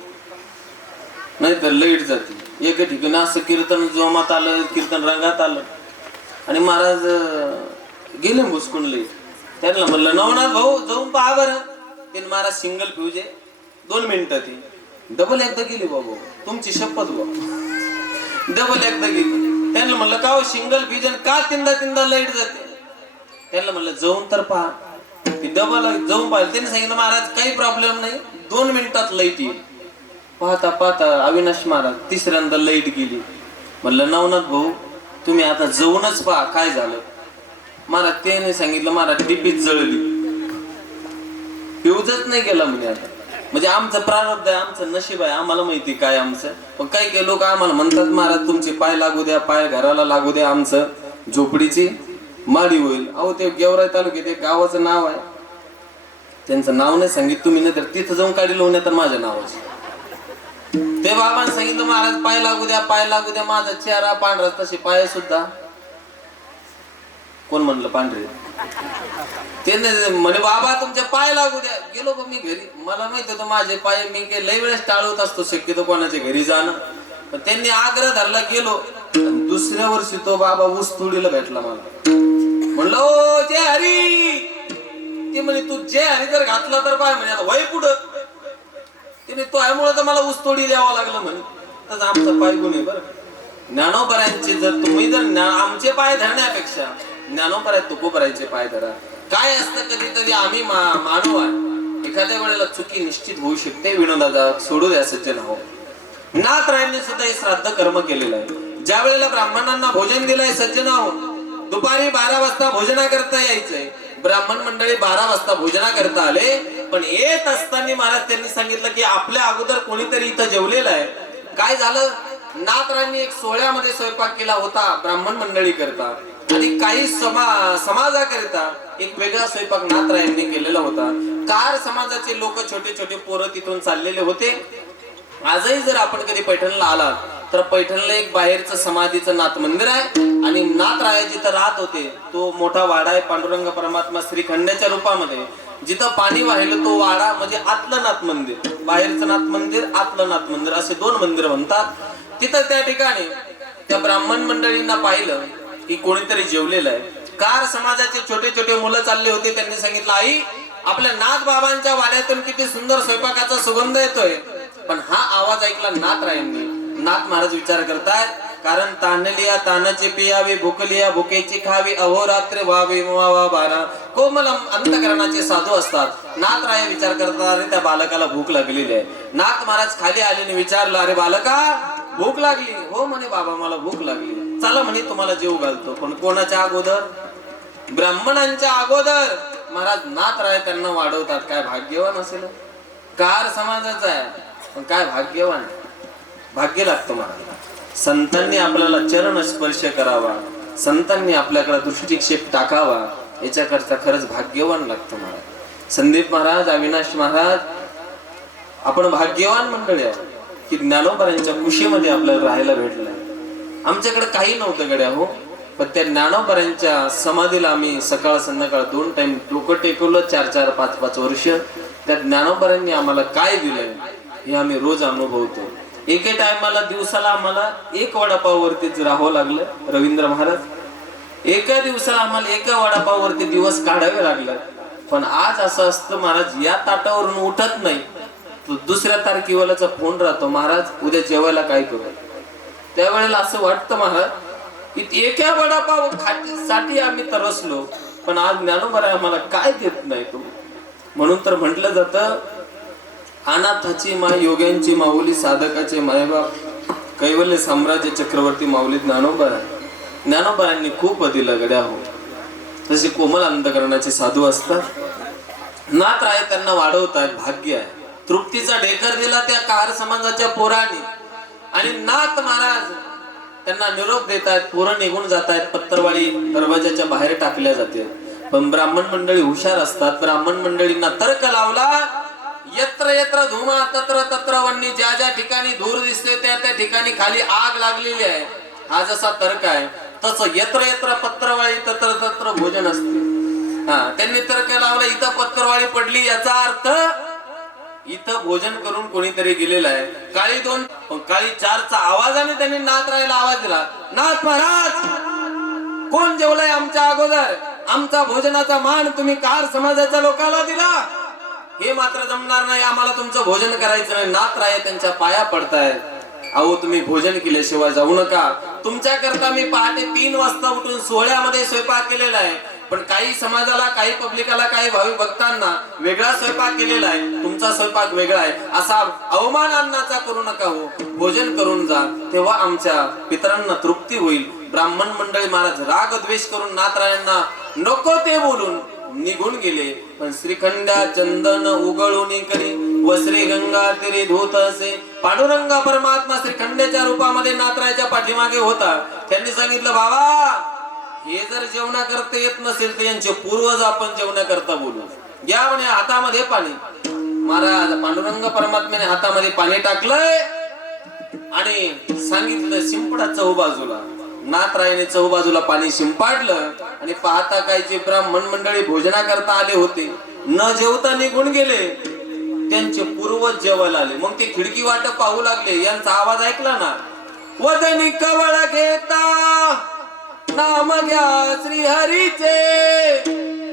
नाही तर लाईट जाते. एका ठिकाणी असं कीर्तन जोमात आलं, कीर्तन रंगात आलं आणि महाराज गेले भुसकून लाईट. त्यांना म्हणलं नवनाथ भाऊ जाऊन पहा बरं. ते महाराज सिंगल फ्यूज आहे 2 मिनिटात ती डबल एकदा गेली बाबा, तुमची शपथ बाबा डबल एकदा गेली. त्यांना म्हणलं का हो सिंगल फ्यूज का तीनदा लाईट जाते. त्यांना म्हणलं जाऊन तर पहा. ती डबल जाऊन पाहिलं. त्यांनी सांगितलं महाराज काही प्रॉब्लेम नाही, 2 मिनिटात लाईट येईल. पाहता पाहता अविनाश महाराज तिसऱ्यांदा लाईट गेली. म्हणलं नवनाथ भाऊ तुम्ही आता जाऊनच पहा काय झालं. महाराज त्याने सांगितलं महाराज डीपीच जळली, फ्यूजच नाही गेला म्हणे. आता म्हणजे आमचं प्रारब्ध आहे, आमचं नशीब आहे, आम्हाला माहिती काय आमचं. पण काही काही लोक आम्हाला म्हणतात महाराज तुमचे पाय लागू द्या, पाय घराला लागू द्या, आमचं झोपडीची माडी होईल. अहो ते गेवराई तालुक्यात एक गावाचं नाव आहे, त्यांचं नाव नाही सांगितलं तुम्ही, नाही तर तिथं जाऊन काढील होण्या तर माझ्या नावाचं. ते बाबांनी सांगितलं महाराज पाय लागू द्या, पाय लागू द्या. माझा चेहरा पांढरा, तसे पाय सुद्धा. कोण म्हणलं पांढरे. ते म्हणे बाबा तुमचे पाय लागू द्या. गेलो मी घरी. मला माहिती होतं माझे पाय, मी काही लई वेळेस टाळवत असतो शक्यतो कोणाच्या घरी जाणं. पण त्यांनी आग्रह धरला, गेलो. दुसऱ्या वर्षी तो बाबा ऊस तोडीला भेटला मला. म्हणलं ओ जय हरी. ते म्हणे तू जय हरी जर घातला तर पाय म्हणे आता वय पुढं. ते तो यामुळे तर मला ऊस तोडी द्यावं लागलं म्हणे. तर आमचा पाय गुण आहे बरं. ज्ञानोबरांचे जर तुम्ही जर आमचे पाय धरण्यापेक्षा ज्ञानोबरात तुकोबरायचे पाय धरा. काय असतं कधीतरी आम्ही मानव आहे, एखाद्या वेळेला चुकी निश्चित होऊ शकते. विनोदाचा सोडू द्या सज्जन हो. नाथरायांनी सुद्धा हे श्राद्ध कर्म केलेलं आहे. ज्या वेळेला ब्राह्मणांना भोजन दिलंय सज्जन हो, दुपारी 12 वाजता भोजना करता यायचंय. ब्राह्मण मंडळी 12 वाजता भोजना करता आले. पण येत असताना महाराज त्यांनी सांगितलं की आपल्या अगोदर कोणीतरी इथं जेवलेलं आहे. काय झालं, नाथरायांनी एक सोहळ्यामध्ये स्वयंपाक केला होता ब्राह्मण मंडळी करता, आणि काही समाजाकरिता एक वेगळा स्वयंपाक नाथरायांनी केलेला होता. कार समाजाचे लोक छोटे छोटे पोरं तिथून चाललेले होते. आजही जर आपण कधी पैठणला आलात तर पैठणला एक बाहेरचं समाधीचं नाथ मंदिर आहे, आणि नाथराय जिथं राहत होते तो मोठा वाडा आहे. पांडुरंग परमात्मा श्रीखंडाच्या रूपामध्ये जिथं पाणी वाहिलं तो वाडा म्हणजे आतलं नाथ मंदिर. बाहेरचं नाथ मंदिर, आतलं नाथ मंदिर असे 2 मंदिर म्हणतात. तिथं त्या ठिकाणी त्या ब्राह्मण मंडळींना पाहिलं की कोणीतरी जेवलेलं आहे. कार समाजाचे छोटे छोटे मुलं चालले होते. त्यांनी सांगितलं आई आपल्या नाथ बाबांच्या वाड्यातून किती सुंदर स्वयंपाकाचा सुगंध येतोय. पण हा आवाज ऐकला नाथरायांनी. नाथ महाराज विचार करतात, कारण ताणलिया तानाचे पियावे, भुकलिया भुकेची खावी, अहोरात्र व्हावे वा बारा. कोमल अंतकरणाचे साधू असतात. नाथराय विचार करतात अरे त्या बालकाला भूक लागलेली आहे. नाथ महाराज खाली आले विचारलं अरे बालका भूक लागली. हो म्हणे बाबा मला भूक लागली. चला म्हणे तुम्हाला जेव घालतो. पण कोणाच्या अगोदर, ब्राह्मणांच्या अगोदर महाराज नाथराय त्यांना वाढवतात. काय भाग्यवान असेल. कार समाजाचा आहे पण काय भाग्यवान, भाग्य लागतं महाराज. संतांनी आपल्याला चरण स्पर्श करावा, संतांनी आपल्याकडे दृष्टिक्षेप टाकावा, याच्याकरता खरंच भाग्यवान लागतं महाराज. संदीप महाराज, अविनाश महाराज, आपण भाग्यवान मंडळी आहे की ज्ञानोबरांच्या कुशीमध्ये आपल्याला राहायला भेटलंय. आमच्याकडे काही नव्हतं गड्या हो, पण त्या ज्ञानोबरांच्या समाधीला आम्ही सकाळ संध्याकाळ 2 टाइम डोकं टेकवलं. 4-4, 5-5 वर्ष त्या ज्ञानोबरांनी आम्हाला काय दिलंय हे आम्ही रोज अनुभवतो. एके टायमाला दिवसाला आम्हाला 1 वडापाववरतीच राहावं लागलं. रवींद्र महाराज, एका दिवसाला आम्हाला 1 वडापाववरती दिवस काढावे लागले. पण आज असं असतं महाराज या ताटावरून उठत नाही तो दुसऱ्या तारखेवाल्याचा फोन राहतो, महाराज उद्या जेवायला काय करू. त्यावेळेला असं वाटतं महाराज की एका वडापाव साठी आम्ही तरसलो, पण आज ज्ञानोबा आम्हाला काय देत नाही तो. म्हणून तर म्हटलं जातं अनाथाची माय योग्यांची माऊली, साधकाचे मायबाप, कैवल्य साम्राज्य चक्रवर्ती माऊली ज्ञानोबा. ज्ञानोबांनी खूप दिलं गड्या हो. जसे कोमल अंतकरणाचे साधू असतात. नाथराय त्यांना वाढवतात. भाग्य आहे. तृप्तीचा ढेकर दिला त्या कार समाजाच्या पोरांनी, आणि नाथ महाराज त्यांना निरोप देतात. पोरं निघून जात आहेत. पत्तरवाडी दरवाजाच्या बाहेर टाकल्या जाते. पण ब्राह्मण मंडळी हुशार असतात. ब्राह्मण मंडळींना तर्क लावला, यत्र यत्र धुमा तत्र तत्र वन्नी. ज्या ज्या ठिकाणी धूर दिसते त्या त्या ठिकाणी खाली आग लागलेली आहे. हा जसा तर्क आहे तसं यत्र यत्र पत्रवाळी तत्र तत्र भोजन असते. त्यांनी तर्क लावला इथं पत्करवाळी पडली याचा अर्थ इथं भोजन करून कोणीतरी गेलेलं आहे. काळी 2 काळी 4चा आवाजाने त्यांनी नाथ रायला आवाज दिला, नाथ महाराज कोण जेवलाय आमच्या अगोदर? आमचा भोजनाचा मान तुम्ही कार समाजाच्या लोकांना दिला, हे मात्र जमणार नाही, आम्हाला तुमचं भोजन करायचं नाही. नाथ राय त्यांच्या पाया पडताय, अहो तुम्ही भोजन केल्याशिवाय जाऊ नका. तुमच्या करता मी पहाटे 3 वाजता उठून सोहळ्यामध्ये स्वयंपाक केलेला आहे, पण काही समाजाला, काही पब्लिकाला, काही भाविक भक्तांना वेगळा स्वयंपाक केलेला आहे, तुमचा स्वयंपाक वेगळा आहे. असा अवमान अन्नाचा करू नका हो, भोजन करून जा, तेव्हा आमच्या पितरांना तृप्ती होईल. ब्राह्मण मंडळी महाराज राग द्वेष करून नाथरायांना नको ते बोलून निघून गेले. पण श्रीखंडा चंदन उगळून करी व श्री गंगा तिरी धूत असे. पांडुरंगा परमात्मा श्रीखंडाच्या रूपामध्ये नाथरायाच्या पाठीमागे होता. त्यांनी सांगितलं, बाबा हे जर जेवणा करता येत नसेल तर यांचे पूर्वज आपण जेवणा करता बोलू या म्हणे, हातामध्ये पाणी. महाराज पांडुरंग परमात्म्याने हातामध्ये पाणी टाकलंय आणि सांगितलं शिंपडा चहूबाजूला. नाथरायाने चहूबाजूला पाणी शिंपाडलं आणि पाहता काय जे ब्राह्मण मंडळी भोजना करता आले होते न जेवता निघून गेले, त्यांचे पूर्वज जेवायला आले. मग ते खिडकी वाट पाहू लागले, यांचा आवाज ऐकला ना, वदनी कवळ घेता नाम घ्या श्री हरीचे,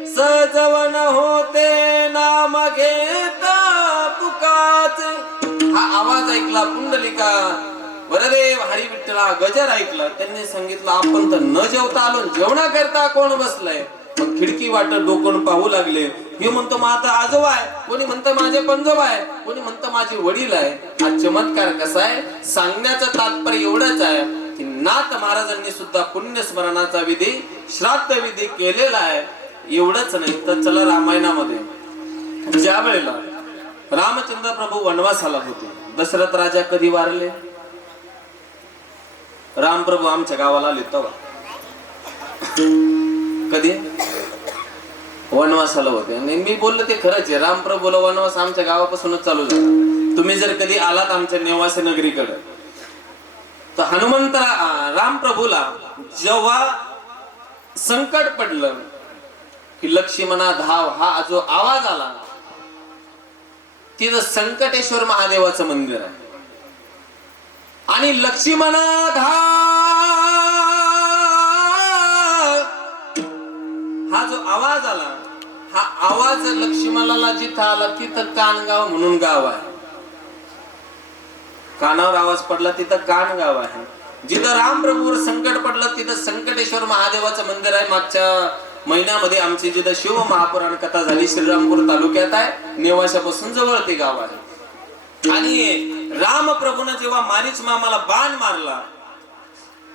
सजवन होते नाम घेता तुकाचे. हा आवाज ऐकला पुंडलिका, वरदेव हरी विठ्ठला गजर ऐकला. त्यांनी सांगितलं, आपण तर न जेवता आलो, जेवणा करता कोण बसलाय? मग खिडकी वाट डोकून पाहू लागले. हे म्हणतो माझा आजोबा आहे, कोणी म्हणतं माझे पंजोबा आहे, कोणी म्हणतं माझे वडील आहे. हा चमत्कार कसा आहे? सांगण्याचं तात्पर्य एवढंच आहे की नाथ महाराजांनी सुद्धा पुण्य स्मरणाचा विधी, श्राद्ध विधी केलेला आहे. एवढंच नाही तर चला रामायणामध्ये ज्या वेळेला रामचंद्र प्रभू वनवासाला होते, दशरथ राजा कधी वारले? राम प्रभू आमच्या गावाला आले तेव्हा. कधी? वनवासाला होते. आणि मी बोललो ते खरंच आहे, राम प्रभूला वनवास आमच्या गावापासूनच चालू झाला. तुम्ही जर कधी आलात आमच्या नेवासी नगरीकडे तर हनुमंत राम प्रभूला जेव्हा संकट पडलं की लक्ष्मणा धाव हा जो आवाज आला, तिथं संकटेश्वर महादेवाचं मंदिर आहे आणि लक्ष्मणा धाव हा जो आवाज आला, हा आवाज लक्ष्मणाला जिथं आला तिथं कानगाव म्हणून गाव आहे. कानावर आवाज पडला तिथं कानगाव आहे. जिथं राम प्रभूवर संकट पडलं तिथं संकटेश्वर महादेवाचं मंदिर आहे. मागच्या महिन्यामध्ये आमची जिथं शिव महापुराण कथा झाली श्रीरामपूर तालुक्यात आहे, नेवाशापासून जवळ ते गाव आहे. आणि राम प्रभूने जेव्हा मारीच मामाला बाण मारला,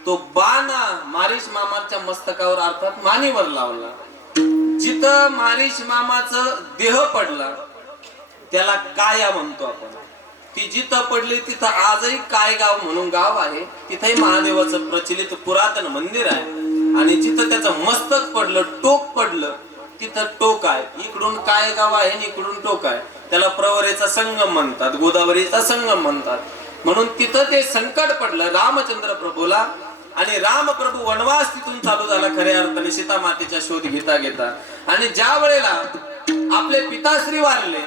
तो बाण मारीच मामाच्या मस्तकावर अर्थात मानेवर लावला. जिथं मारीच मामाचं देह पडला त्याला काया म्हणतो आपण. ती जिथं पडली तिथं आजही काय गाव म्हणून गाव आहे. तिथंही महादेवाचं प्रचलित पुरातन मंदिर आहे. आणि जिथं त्याचं मस्तक पडलं, टोक पडलं, तिथं टोक आहे. इकडून काय गाव आहे आणि इकडून टोक आहे. त्याला प्रवरेचा संगम म्हणतात, गोदावरीचा संगम म्हणतात. म्हणून तिथं ते संकट पडलं रामचंद्र प्रभूला. आणि राम प्रभू वनवास तिथून चालू झाला खऱ्या अर्थाने सीता मातेचा शोध घेता घेता. आणि ज्या वेळेला आपले पिताश्री वारले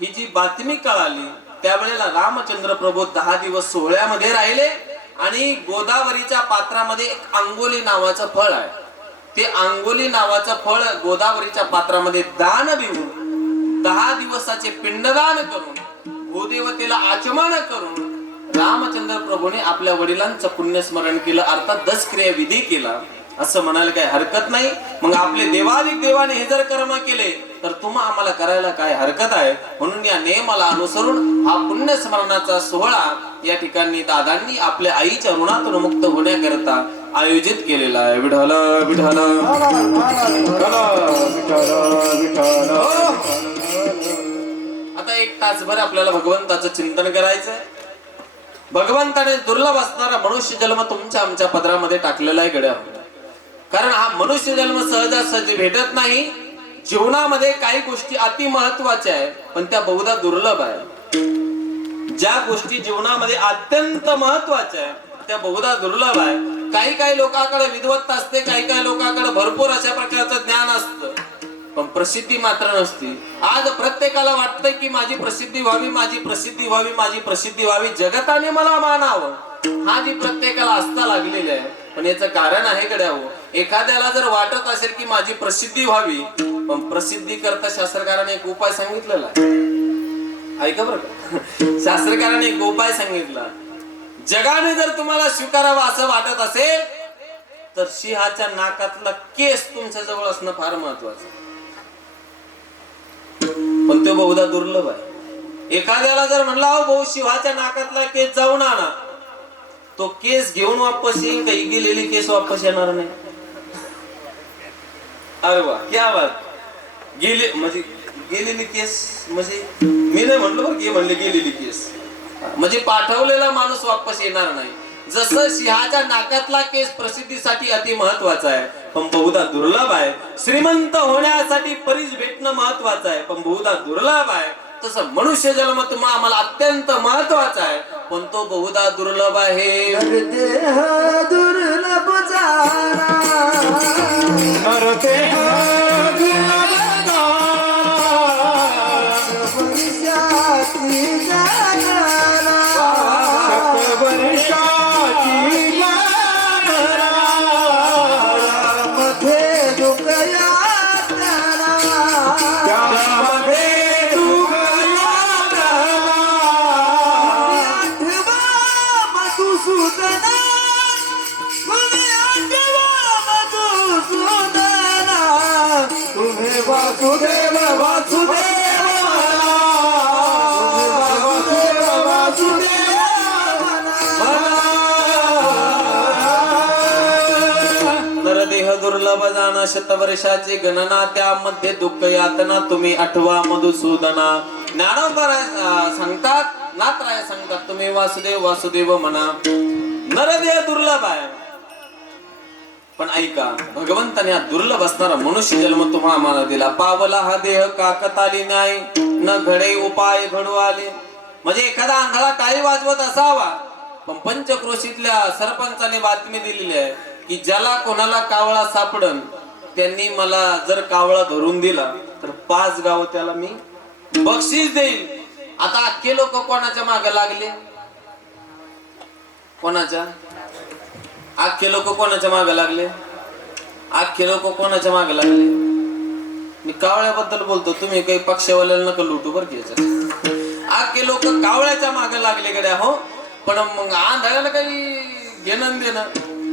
ही जी बातमी कळाली, त्यावेळेला रामचंद्र प्रभू 10 दिवस सोहळ्यामध्ये राहिले. आणि गोदावरीच्या पात्रामध्ये एक अंगोली नावाचं फळ आहे. ते अंगोली नावाचं फळ गोदावरीच्या पात्रामध्ये दान देऊन 10 दिवसाचे पिंडदान करून भूदेवतेला आचमन करून रामचंद्र प्रभूने आपल्या वडिलांचं पुण्यस्मरण केलं, अर्थात 10 क्रिया विधी केला, असं म्हणायला काही हरकत नाही. मग आपले देवाधिक देवाने हे जर कर्म केले तर तुम्हा आम्हाला करायला काय हरकत आहे? म्हणून या नियमाला अनुसरून हा पुण्यस्मरणाचा सोहळा या ठिकाणी दादांनी आपल्या आईच्या ऋणातून मुक्त होण्याकरता आयोजित केलेला आहे. विठ्ठल विठ्ठल आता 1 तासभर आपल्याला भगवंताचं चिंतन करायचंय. भगवंताने दुर्लभ असणारा मनुष्य जन्म तुमच्या आमच्या पदरामध्ये टाकलेला आहे गड्या. कारण हा मनुष्य जन्म सहजासहजी भेटत नाही. जीवनामध्ये काही गोष्टी अति महत्वाच्या आहे पण त्या बहुधा दुर्लभ आहे. ज्या गोष्टी जीवनामध्ये अत्यंत महत्वाच्या आहे त्या बहुधा दुर्लभ आहे. काही काही लोकांकडे विद्वत्ता असते, काही काही लोकांकडे भरपूर अशा प्रकारचं ज्ञान असतं. पण प्रसिद्धी मात्र नसती. आज प्रत्येकाला वाटतंय की माझी प्रसिद्धी व्हावी, माझी प्रसिद्धी व्हावी, माझी प्रसिद्धी व्हावी, जगताने मला मानावं, हा जी प्रत्येकाला आस्था लागलेली आहे. पण याचं कारण आहे गड्या हो, एखाद्याला जर वाटत असेल की माझी प्रसिद्धी व्हावी, पण प्रसिद्धी करता शास्त्रकाराने एक उपाय सांगितलेला आहे. ऐका बरं का, शास्त्रकाराने एक उपाय सांगितला. जगाने जर तुम्हाला स्वीकारावं असं वाटत असेल तर सिंहाच्या नाकातला केस तुमच्या जवळ असणं फार महत्वाचं. पण तो बहुधा दुर्लभ आहे. एखाद्याला जर म्हणला हो भाऊ सिंहाच्या नाकातला केस जाऊन आणा, तो केस घेऊन वापस येईल, काही गेलेली केस वापस येणार नाही. अरे वा क्या बात. गेले म्हणजे गेलेली केस म्हणजे मी नाही म्हणलो बरं की म्हणले गेलेली केस म्हणजे पाठवलेला माणूस वापस येणार नाही. जसं सिंहाच्या नाकातला केस प्रसिद्धीसाठी अति महत्वाचा आहे पण बहुधा दुर्लभ आहे. श्रीमंत होण्यासाठी परिस भेटणं महत्वाचं आहे पण बहुधा दुर्लभ आहे. तसं मनुष्य जन्म तुम्हा आम्हाला अत्यंत महत्वाचा आहे पण तो बहुधा दुर्लभ आहे. देह दुर्लभ जाना, नर देह दुर्लभ जाना, वर्षाची जाणारा, वर्षाची जाणारा, मध्ये दुःख यातना, त्यामध्ये दुःख यातना, आठवा मधुसूदना, तुम्ही आठवा मधुसूदना, तुम्ही वासुदेव वासुदेव नरदेह दुर्लभ जाणं शतवर्षाची गणना त्यामध्ये दुःख यातना तुम्ही आठवा मधुसूदना. ज्ञानोबा सांगतात, नाथराय सांगतात तुम्ही वासुदेव वासुदेव म्हणा. नरदेह दुर्लभ आहे पण ऐका, भगवंताने हा दुर्लभ असणारा मनुष्य जन्म तुम्हा आम्हाला दिला. पावला हा देह काकताली नाही, न घडे उपाय घडू आले. म्हणजे एखादा आंधळा टाळी वाजवत असावा पण पंचक्रोशीतल्या सरपंचाने बातमी दिलेली आहे की ज्याला कोणाला कावळा सापडन त्यांनी मला जर कावळा धरून दिला तर 5 गाव त्याला मी बक्षीस देईल. आता अख्खे लोक कोणाच्या मागे लागले? कोणाच्या? अख्खे लोक कोणाच्या मागे लागले? अख्खे लोक कोणाच्या मागे लागले? मी कावळ्याबद्दल बोलतो, तुम्ही काही पक्षवाल्याला नका लुटू बरं की. अख्खे लोक कावळ्याच्या मागे लागले गड्या हो. पण मग आंधळ्याला काही घेणं देणं.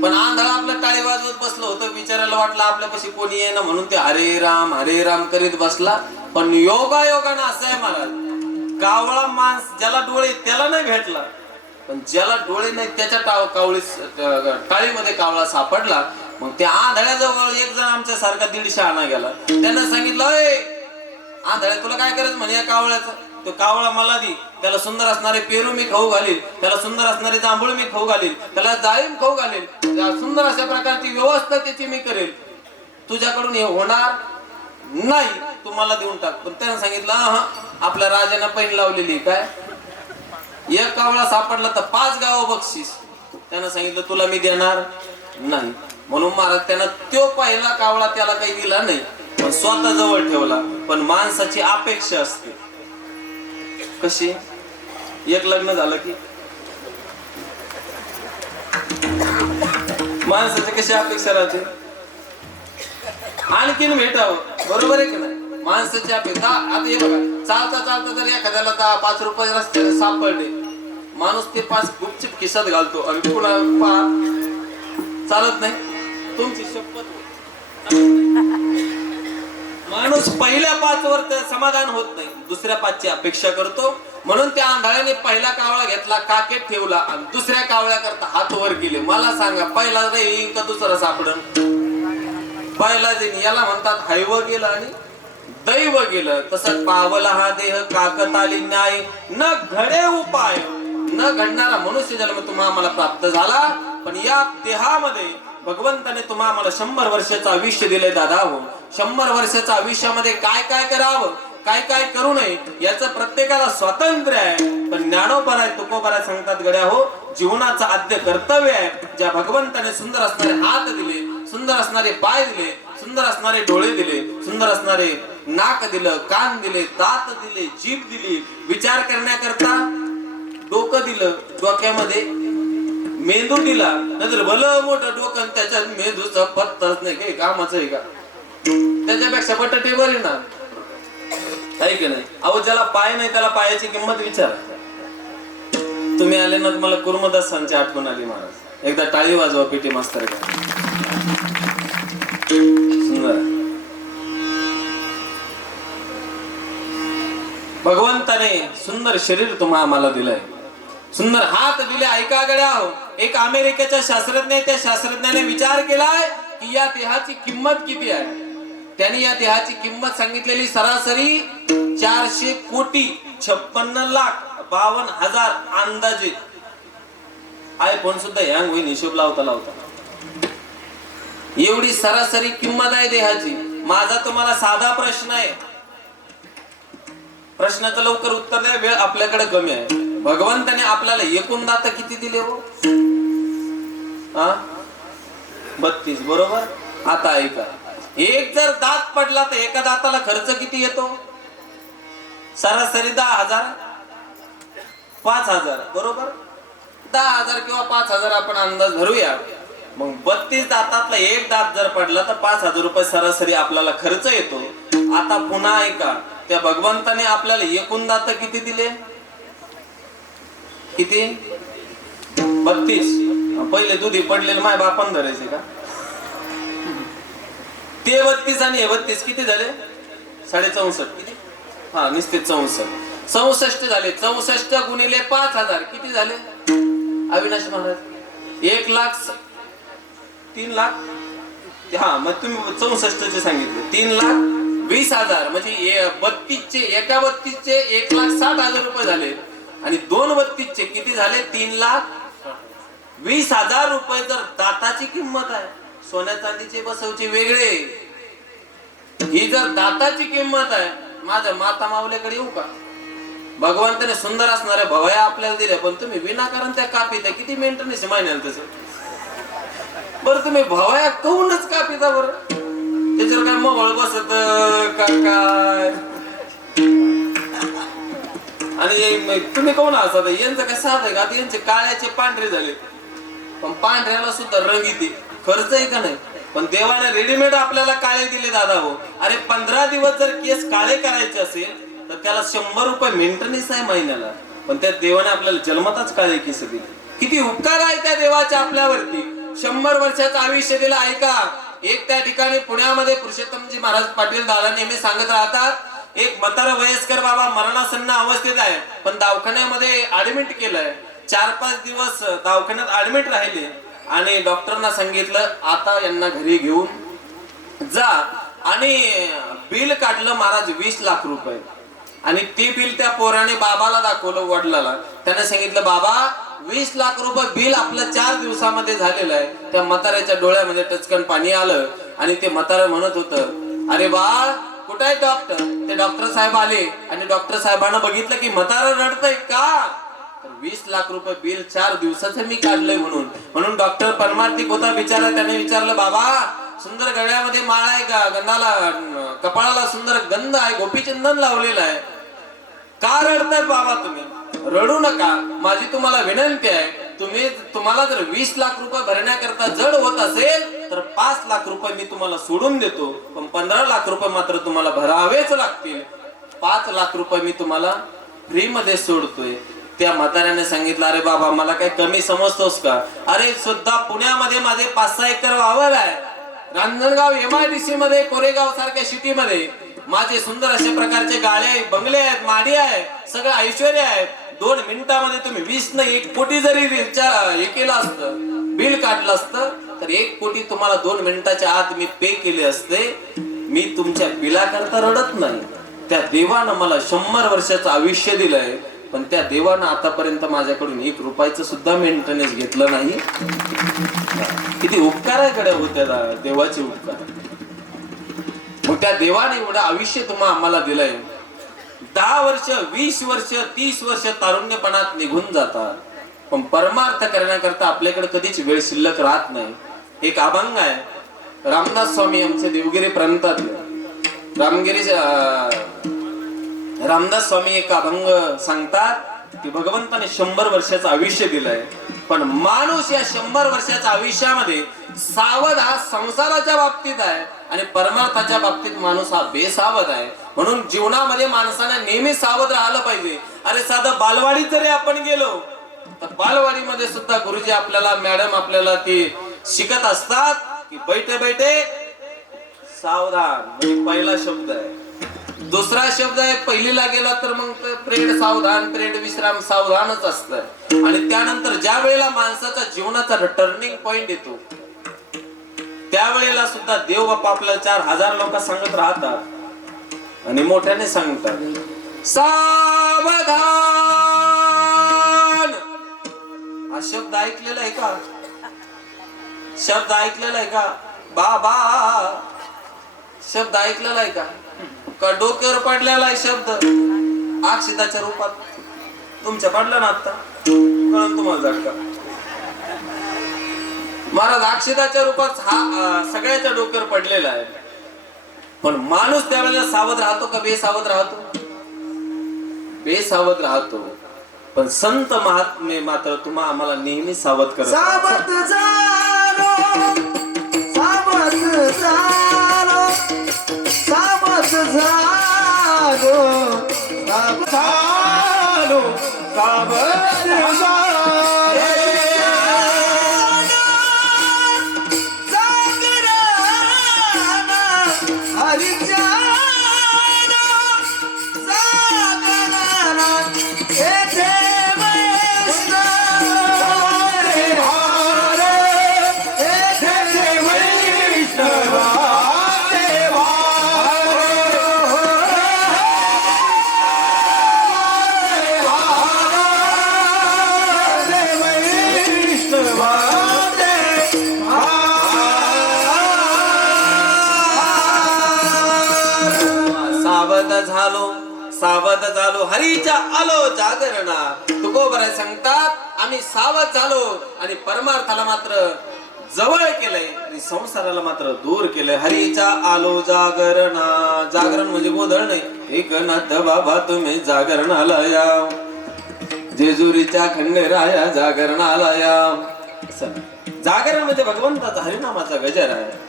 पण आंधळा आपलं टाळी वाजवत बसलं होतं, विचारायला वाटलं आपल्यापाशी कोणी आहे ना म्हणून ते हरे राम करीत बसला. पण योगायोगानं असं आहे महाराज, कावळा माणस ज्याला डोळे त्याला नाही भेटला पण ज्याला डोळे नाही त्याच्या टाळीमध्ये कावळा सापडला. मग त्या आंधळ्याजवळ एक जण आमच्या सारखा 150 आणा गेला. त्यांना सांगितलं आंधळ्या तुला काय करायचं म्हणे या कावळ्याचं? तो कावळा मला दी, त्याला सुंदर असणारे पेरू मी खाऊ घालील, त्याला सुंदर असणारे जांभूळ मी खाऊ घालील, त्याला डाळिंब खाऊ घालील, सुंदर अशा प्रकारची व्यवस्था त्याची मी करेल. तुझ्याकडून हे होणार नाही, तू मला देऊन टाक. पण त्यानं सांगितलं आपल्या राजानं पैन लावलेली काय, एक कावळा सापडला तर 5 गाव बक्षीस. त्यानं सांगितलं तुला मी देणार नाही. म्हणून महाराज त्यानं तो पहिला कावळा त्याला काही दिला नाही पण स्वतः जवळ ठेवला. पण माणसाची अपेक्षा असते कशी, एक लग्न झालं की माणसाची कशी अपेक्षा राहते, आणखीन भेटावं. बरोबर आहे की नाही? माणसाची अपेक्षा. आता हे बघा, चालता चालता जर एखाद्याला 5 रुपये रस्त्याने सापडले, माणूस ते 5 गुपचूप खिशात घालतो आणि पुन्हा चालत नाही. तुमची शपथ, माणूस पहिल्या 5 वर समाधान होत नाही, दुसऱ्या 5 ची अपेक्षा करतो. म्हणून त्या आंधळ्याने पहिला कावळा घेतला, काकेत ठेवला आणि दुसऱ्या कावळ्या करता हात वर केले. मला सांगा पहिला येईन का दुसरा सापडन? पहिला देईन. याला म्हणतात हैव गेलं आणि दैव गेलं. तसं पावला हा देह काकताली न्याय, न घडे उपाय. न घडणारा मनुष्य जन्म तुम्हा आम्हाला प्राप्त झाला पण या देहामध्ये भगवंताने तुम्हा आम्हाला 100 वर्षाचं आयुष्य दिले दादा हो. 100 वर्षाच्या आयुष्यामध्ये काय काय करावं, काय काय करू नये याचं प्रत्येकाला स्वातंत्र्य आहे. पण ज्ञानोबा तुकोबा सांगतात गड्या हो, जीवनाचं आद्य कर्तव्य आहे. ज्या भगवंताने सुंदर असणारे हात दिले, सुंदर असणारे पाय दिले, सुंदर असणारे डोळे दिले, सुंदर असणारे नाक दिलं, कान दिले, दात दिले, जीभ दिली, विचार करण्याकरता डोकं दिलं, डोक्यामध्ये मेंदू दिला. नंतर भलं मोठं डोकं आणि त्याच्यात मेंदूचा पत्ताच नाही, काही कामाचं आहे का? त्याच्यापेक्षा बटाटे बरे ना, आहे की नाही? अहो ज्याला पाय नाही त्याला पायाची किंमत विचार. तुम्ही आले ना, मला कुर्मदासांची आठवण आली महाराज. एकदा टाळी वाजवा पीटी मास्तर का. सुंदर भगवंताने सुंदर शरीर तुम्हा आम्हाला दिलंय, सुंदर हात दिले. ऐका गड्या हो, एक अमेरिकेच्या शास्त्रज्ञ, त्या शास्त्रज्ञाने विचार केलाय की या देहाची किंमत किती आहे. त्यांनी या देहाची किंमत सांगितलेली सरासरी 400 कोटी 56,52,000 अंदाजे. आयफोन सुद्धा हँग होईल हिशोब लावता लावता. एवढी सरासरी किंमत आहे देहाची. माझा तुम्हाला साधा प्रश्न आहे, प्रश्नाचं लवकर उत्तर द्या, वेळ आपल्याकडे कमी आहे. भगवंताने आपल्याला एकूण दात किती दिले हो? 32 बरोबर. आता ऐका, एक जर दात पडला तर एका दाताला खर्च किती येतो? सरासरी 10,000 5,000 बरोबर. 10,000 किंवा 5,000 आपण अंदाज धरूया. मग 32 दातातला एक दात जर पडला तर 5,000 रुपये सरासरी आपल्याला खर्च येतो. आता पुन्हा ऐका, त्या भगवंताने आपल्याला एकूण दात किती दिले? किती? 32. पहिले दुधी पडलेले माय बापान धरायचे का? ते 32 आणि हे 32 किती झाले? 64. किती? हा निश्चित 64 झाले. 64 गुणिले 5,000 किती झाले अविनाश महाराज? 1,00,000 3,00,000. हा मग तुम्ही 64 चे सांगितले. 3,20,000 म्हणजे 32 चे, एका 32 चे 1,60,000 रुपये झाले. आणि 2 32 चे किती झाले? 3,20,000 रुपये जर दाताची किंमत आहे. सोन्या चांदीचे बसवचे वेगळे, ही जर दाताची किंमत आहे. माझ्या माता मावल्याकडे येऊ का? भगवंताने सुंदर असणाऱ्या भवया आपल्याला दिल्या, पण तुम्ही विनाकारण त्या कापीत्या. किती मेंटेनन्स महिन्याला तसं? बरं तुम्ही भवया कहूनच कापीता बरं? त्याच्यावर काय मोगळ बसत का काय? आणि तुम्ही कोण असता? यांचं काय साध आहे का? आता यांचे काळ्याचे पांढरे झाले, पण पांढऱ्याला सुद्धा रंग येते. खर्च आहे का नाही? पण देवाने रेडीमेड आपल्याला काळे दिले दादा हो. अरे 15 दिवस जर केस काळे करायचे असेल तर त्याला 100 रुपये मेंटेनन्स आहे महिन्याला. पण त्या देवाने आपल्याला जन्मताच काळे केस दिले. किती उपकार आहे त्या देवाचे आपल्यावरती. 100 वर्षाचं आयुष्य दिलं. ऐका, एक त्या ठिकाणी पुण्यामध्ये पुरुषोत्तमजी महाराज पाटील दादा नेहमी सांगत राहतात, एक म्हातारा वयस्कर बाबा मरणासन्न अवस्थेत आहे, पण दवाखान्यामध्ये ऍडमिट केलंय. 4-5 दिवस दवाखान्यात ऍडमिट राहिले आणि डॉक्टरना सांगितलं आता यांना घरी घेऊन जा. आणि बिल काढलं महाराज 20 लाख रुपये. आणि ते बिल त्या पोराने बाबाला दाखवलं, वडिलाला. त्याने सांगितलं बाबा 20 लाख रुपये बिल आपलं 4 दिवसामध्ये झालेलं आहे. त्या म्हाताऱ्याच्या डोळ्यामध्ये टचकन पाणी आलं आणि ते म्हातारं म्हणत होतं, अरे बाळ कुठे आहे डॉक्टर? ते डॉक्टर साहेब आले आणि डॉक्टर साहेबांना बघितलं की म्हातारं रडतंय का? 20 लाख रुपये बिल 4 दिवसाचं मी काढलंय म्हणून डॉक्टर परमार्थिक होता बिचारा. त्याने विचारलं बाबा सुंदर गळ्यामध्ये माळ आहे का? गंधाला कपाळाला सुंदर गंध आहे, गोपीचंदन लावलेलं आहे, का रडताय बाबा तुम्ही? रडू नका, माझी तुम्हाला विनंती आहे. तुम्हाला जर 20 लाख रुपये भरण्याकरता जड होत असेल तर 5 लाख रुपये मी तुम्हाला सोडून देतो, पण 15 लाख रुपये मात्र तुम्हाला भरावेच लागतील. 5 लाख रुपये मी तुम्हाला फ्री मध्ये सोडतोय. त्या म्हाताऱ्याने सांगितलं अरे बाबा मला काय कमी समजतोस का? अरे सुद्धा पुण्यामध्ये माझे 5-6 एकर वावर आहे. रांजणगाव MIDC मध्ये, कोरेगाव सारख्या सिटी मध्ये माझे सुंदर अशा प्रकारचे गाळे बंगले आहेत, माडी आहे, सगळं ऐश्वर्य आहे. 2 मिनिटामध्ये तुम्ही 20 न 1 कोटी जरी हे केलं असतं, बिल काढलं असतं तर 1 कोटी तुम्हाला 2 मिनिटाच्या आत मी पे केले असते. मी तुमच्या बिलाकरता रडत नाही. त्या देवानं मला 100 वर्षाचं आयुष्य दिलंय, पण त्या देवानं आतापर्यंत माझ्याकडून 1 रुपयाचं सुद्धा मेंटेनन्स घेतलं नाही. किती उपकार आहे कडे होत्या देवाचे उपकार. मग त्या देवाने एवढं आयुष्य आम्हाला दिलंय. 10 वर्ष 20 वर्ष 30 वर्ष तारुण्यपणात निघून जातात, पण परमार्थ करण्याकरता आपल्याकडे कधीच वेळ शिल्लक राहत नाही. एक अभंग आहे, रामदास स्वामी आमचे देवगिरी प्रांतातले रामदास स्वामी एक अभंग सांगतात की भगवंताने 100 वर्षाचं आयुष्य दिलंय, पण माणूस या 100 वर्षाच्या आयुष्यामध्ये सावध हा संसाराच्या बाबतीत आहे आणि परमार्थाच्या बाबतीत माणूस हा बेसावध आहे. म्हणून जीवनामध्ये माणसाने नेहमी सावध राहिलं पाहिजे. अरे साधं बालवाडीत जरी आपण गेलो तर बालवाडीमध्ये सुद्धा गुरुजी आपल्याला, मॅडम आपल्याला ती शिकत असतात की बैठे बैठे सावधान, म्हणजे पहिला शब्द आहे. दुसरा शब्द आहे पहिलीला गेला तर मग प्रेड सावधान, प्रेड विश्राम, सावधानच असतं. आणि त्यानंतर ज्या वेळेला माणसाचा जीवनाचा टर्निंग पॉइंट येतो त्यावेळेला सुद्धा देव बाप्पा आपल्याला 4000 लोक सांगत राहतात आणि मोठ्याने सांगतात सावधान. हा शब्द ऐकलेला आहे का? शब्द ऐकलेला आहे का? बाबा शब्द ऐकलेला आहे का डोक्यावर पडलेला आहे शब्द अक्षिताच्या रूपात? तुमच्या पडला ना आता, कळण तुम्हाला झटका. महाराज अक्षिताच्या रूपात हा सगळ्याच्या डोक्यावर पडलेला आहे. पण माणूस त्यावेळेला सावध राहतो का बेसावध राहतो? बेसावध राहतो. पण संत महात्मे मात्र तुम्हा आम्हाला नेहमी सावध करतात. सावध झालो, सावध झालो, सावध झालो, सावध झालो, सावध झालो. सावध झालो हरीच्या आलो जागरणा. तुकोबराय सांगतात आम्ही सावध झालो आणि परमार्थाला मात्र जवळ केलंय आणि संसाराला मात्र दूर केलंय. हरीच्या आलो जागरणा. जागरण म्हणजे गोंधळ नाही. एकनाथ बाबा तुम्ही जागरणाला या, जेजुरीच्या खंडेराया जागरणाला या. जागरण म्हणजे भगवंताचा हरिनामाचा गजर आहे.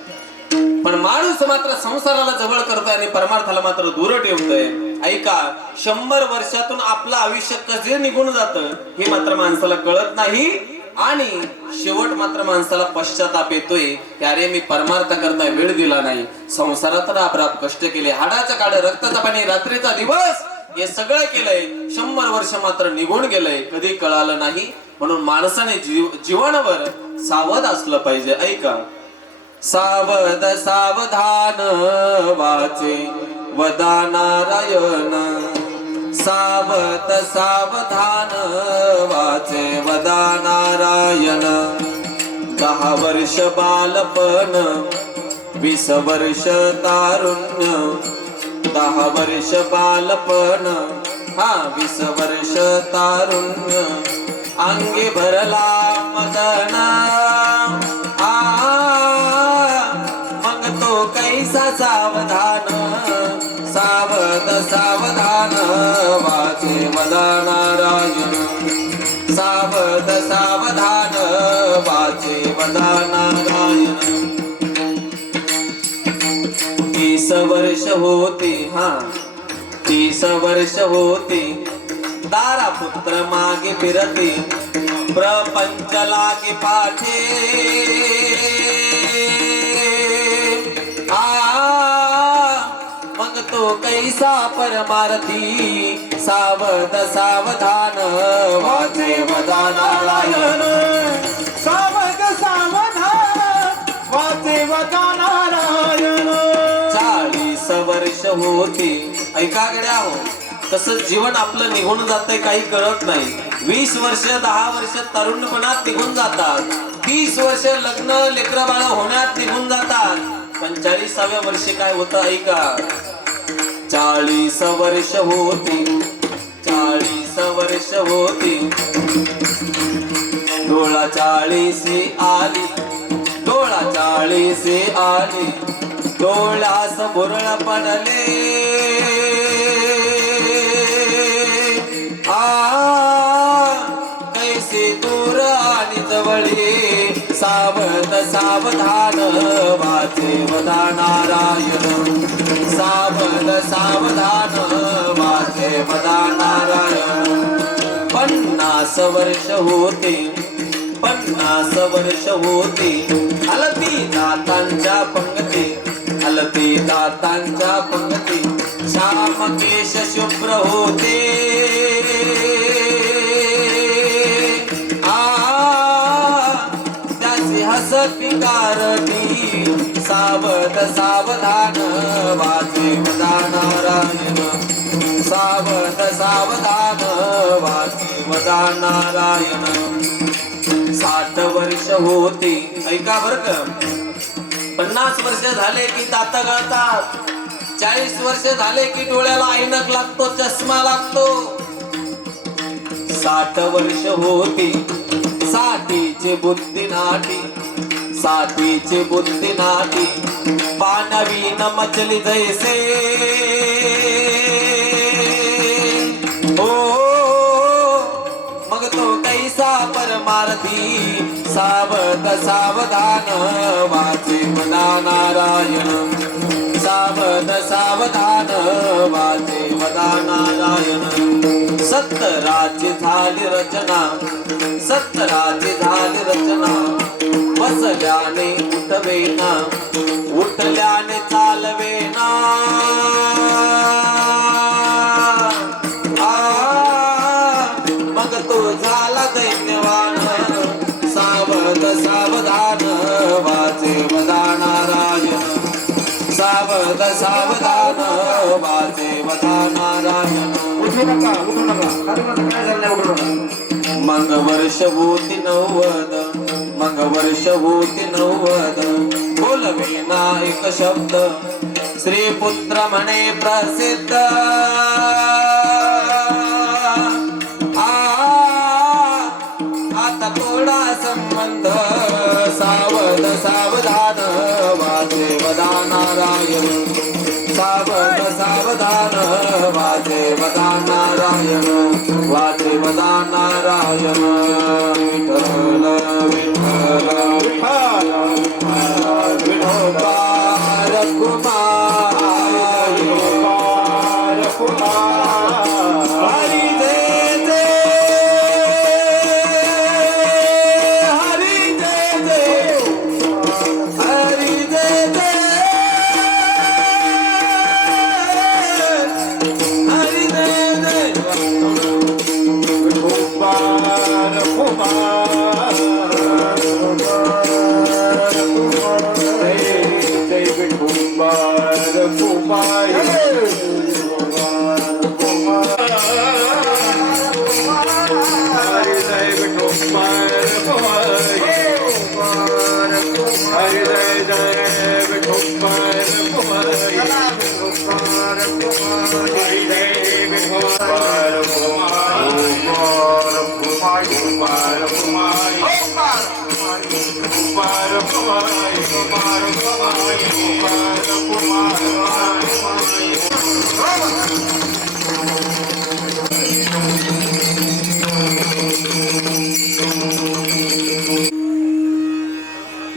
पण माणूस मात्र संसाराला जवळ करतोय आणि परमार्थाला मात्र दूर ठेवतोय. ऐका, 100 वर्षातून आपलं आयुष्य कसे निघून जातं हे मात्र माणसाला कळत नाही आणि शेवट मात्र माणसाला पश्चाताप येतोय की अरे मी परमार्थ करता वेळ दिला नाही, संसारात राब कष्ट केले, हाडाचं काढ रक्ताचा पाणी रात्रीचा दिवस हे सगळं केलंय. 100 वर्ष मात्र निघून गेलंय, कधी कळालं नाही. म्हणून माणसाने जीवनावर सावध असलं पाहिजे. ऐका, सावध सावधान वाचे वदा नारायण. सावध सावधान वाचे वदा नारायण. 10 वर्ष बालपण 20 वर्ष तारुण्य. 10 वर्ष बालपण 20 वर्ष तारुण्य. अंगी भरला मदन मग तो कैसा सावधान. सावध सावधान वाचे वदा नारायण. सावध सावधान वाचे वदा नारायण. 30 वर्ष होती 30 वर्ष होती. दारा पुत्र मागे फिरते प्रपंच लागे पाठे. मग तो कैसा परमार्थी. सावध सावधान वाचे वदा नारायण. सावध सावधान वाचे वदा नारायण. 40 वर्ष होती. ऐका गड्या हो, तसं जीवन आपलं निघून जातंय, काही कळत नाही. 20 वर्ष 10 वर्ष तरुणपणात निघून जातात. 30 वर्ष लग्न लेकरं बाळ होण्यात निघून जातात. 45व्या वर्षी काय होतं ऐका. 40 वर्ष होती. 40 वर्ष होती. डोळा 40 आली. डोळा 40 आली डोळ्यास बुरळ पडले कैसे दूर आणि जवळी सावध सावधान वाचे वदा नारायण सावध सावधान वाचे वदा नारायण 50 वर्ष होते 50 वर्ष होते हलती दातांच्या पंगती हलती दातांच्या पंगती श्याम केश शुभ्र होते त्याचे हस पिकारती सावध सावधान वाचे वदा नारायण सावध सावधान वाचे वदा नारायण 60 वर्ष होती ऐका बर का 50 वर्ष झाले की दात गळतात 40 वर्ष झाले की डोळ्याला ऐनक लागतो चष्मा लागतो 60 वर्ष होती साठीची बुद्धी नाटी साठीची बुद्धी नाटी पानवी न मचली जैसे मग तो कैसा परमार्थी सावध सावधान वाचे वदा नारायण सावध सावधान वाचे वदा नारायण 70ची झाली रचना 70ची झाली रचना बसल्याने उठवेना उठल्याने चालवेना मग तो झाला दैन्यवान सावध सावधान वाचे वदा नारायण सावध सावधान वाचे वदा नारायण उठू नका काय झालं नाही उठू नका मग वर्ष होती 90 मग वर्ष होती 90 बोलवेना एक शब्द श्री पुत्र म्हणे प्रसिद्ध आता थोडा संबंध सावध सावधान वाचे वदा नारायण सावध सावधान वाचे वदा नारायण वाचे वदा नारायण विठ्ठल विठ्ठल विठोबार कुमार हरी जय जय हरी जय जय हरी जय जय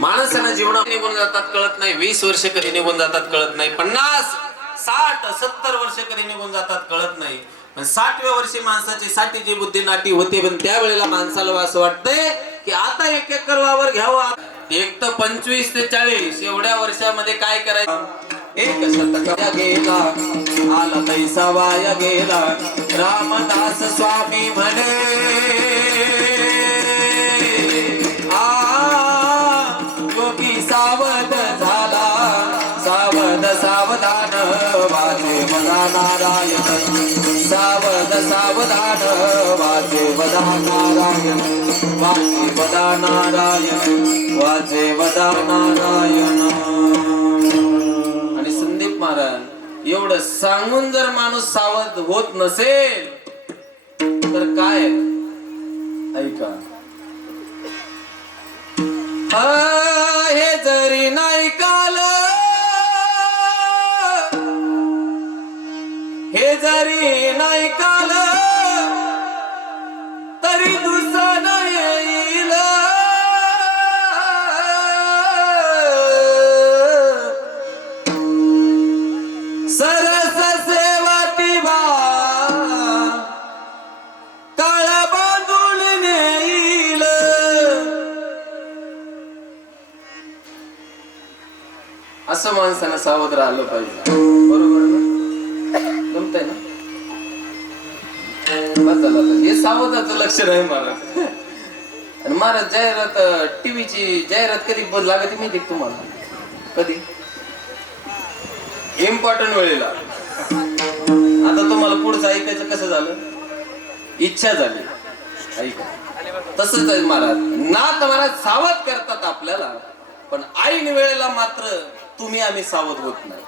माणसानं जीवनात निघून जातात कळत नाही 20 वर्ष कधी निघून जातात कळत नाही 50 60 70 वर्ष कधी निघून जातात कळत नाही पण 60व्या वर्षी माणसाची साठीची बुद्धी नाटी होते पण त्यावेळेला माणसाला असं वाटतंय की आता 1 एकर वावर घ्यावा एक तर 25 ते 40 एवढ्या वर्षामध्ये काय करायचं 1 शतक गेला आला पैसा वाया गेला रामदास स्वामी म्हणे सावध झाला सावध सावधान वाचे वदा नारायण सावध सावधान वाचे वदा नारायण वाचे वदा नारायण वाचे वदा नारायण आणि संदीप महाराज एवढं सांगून जर माणूस सावध होत नसेल तर काय ऐका हे जग नाही काल तरी दुसरा येईल सरस सेवाती बा काळ बांधून नेईल. असं माणसानं सावध राहिलं पाहिजे. बरोबर ना? जमतंय ना? बस झालं आता. हे सावधाचं लक्ष नाही महाराज. आणि महाराज जाहिरात टीव्हीची जाहिरात कधी लागते माहिती का तुम्हाला? कधी? इम्पॉर्टंट वेळेला. आता तुम्हाला पुढचं ऐकायचं कसं झालं? इच्छा झाली ऐका. तसंच आहे महाराज. नाथ महाराज सावध करतात आपल्याला, पण ऐन वेळेला मात्र तुम्ही आम्ही सावध होत नाही.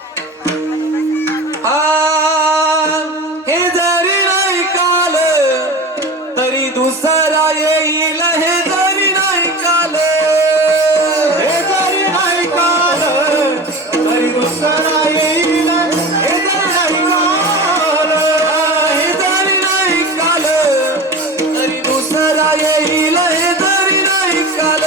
हे जरी नाही काल तरी दुसरा येईल. हे जरी नाही काल, हे जरी नाही काल तरी दुसरा येईल. हे जरी नाही काल, हे जरी नाही काल तरी दुसरा येईल. हे जरी नाही काल,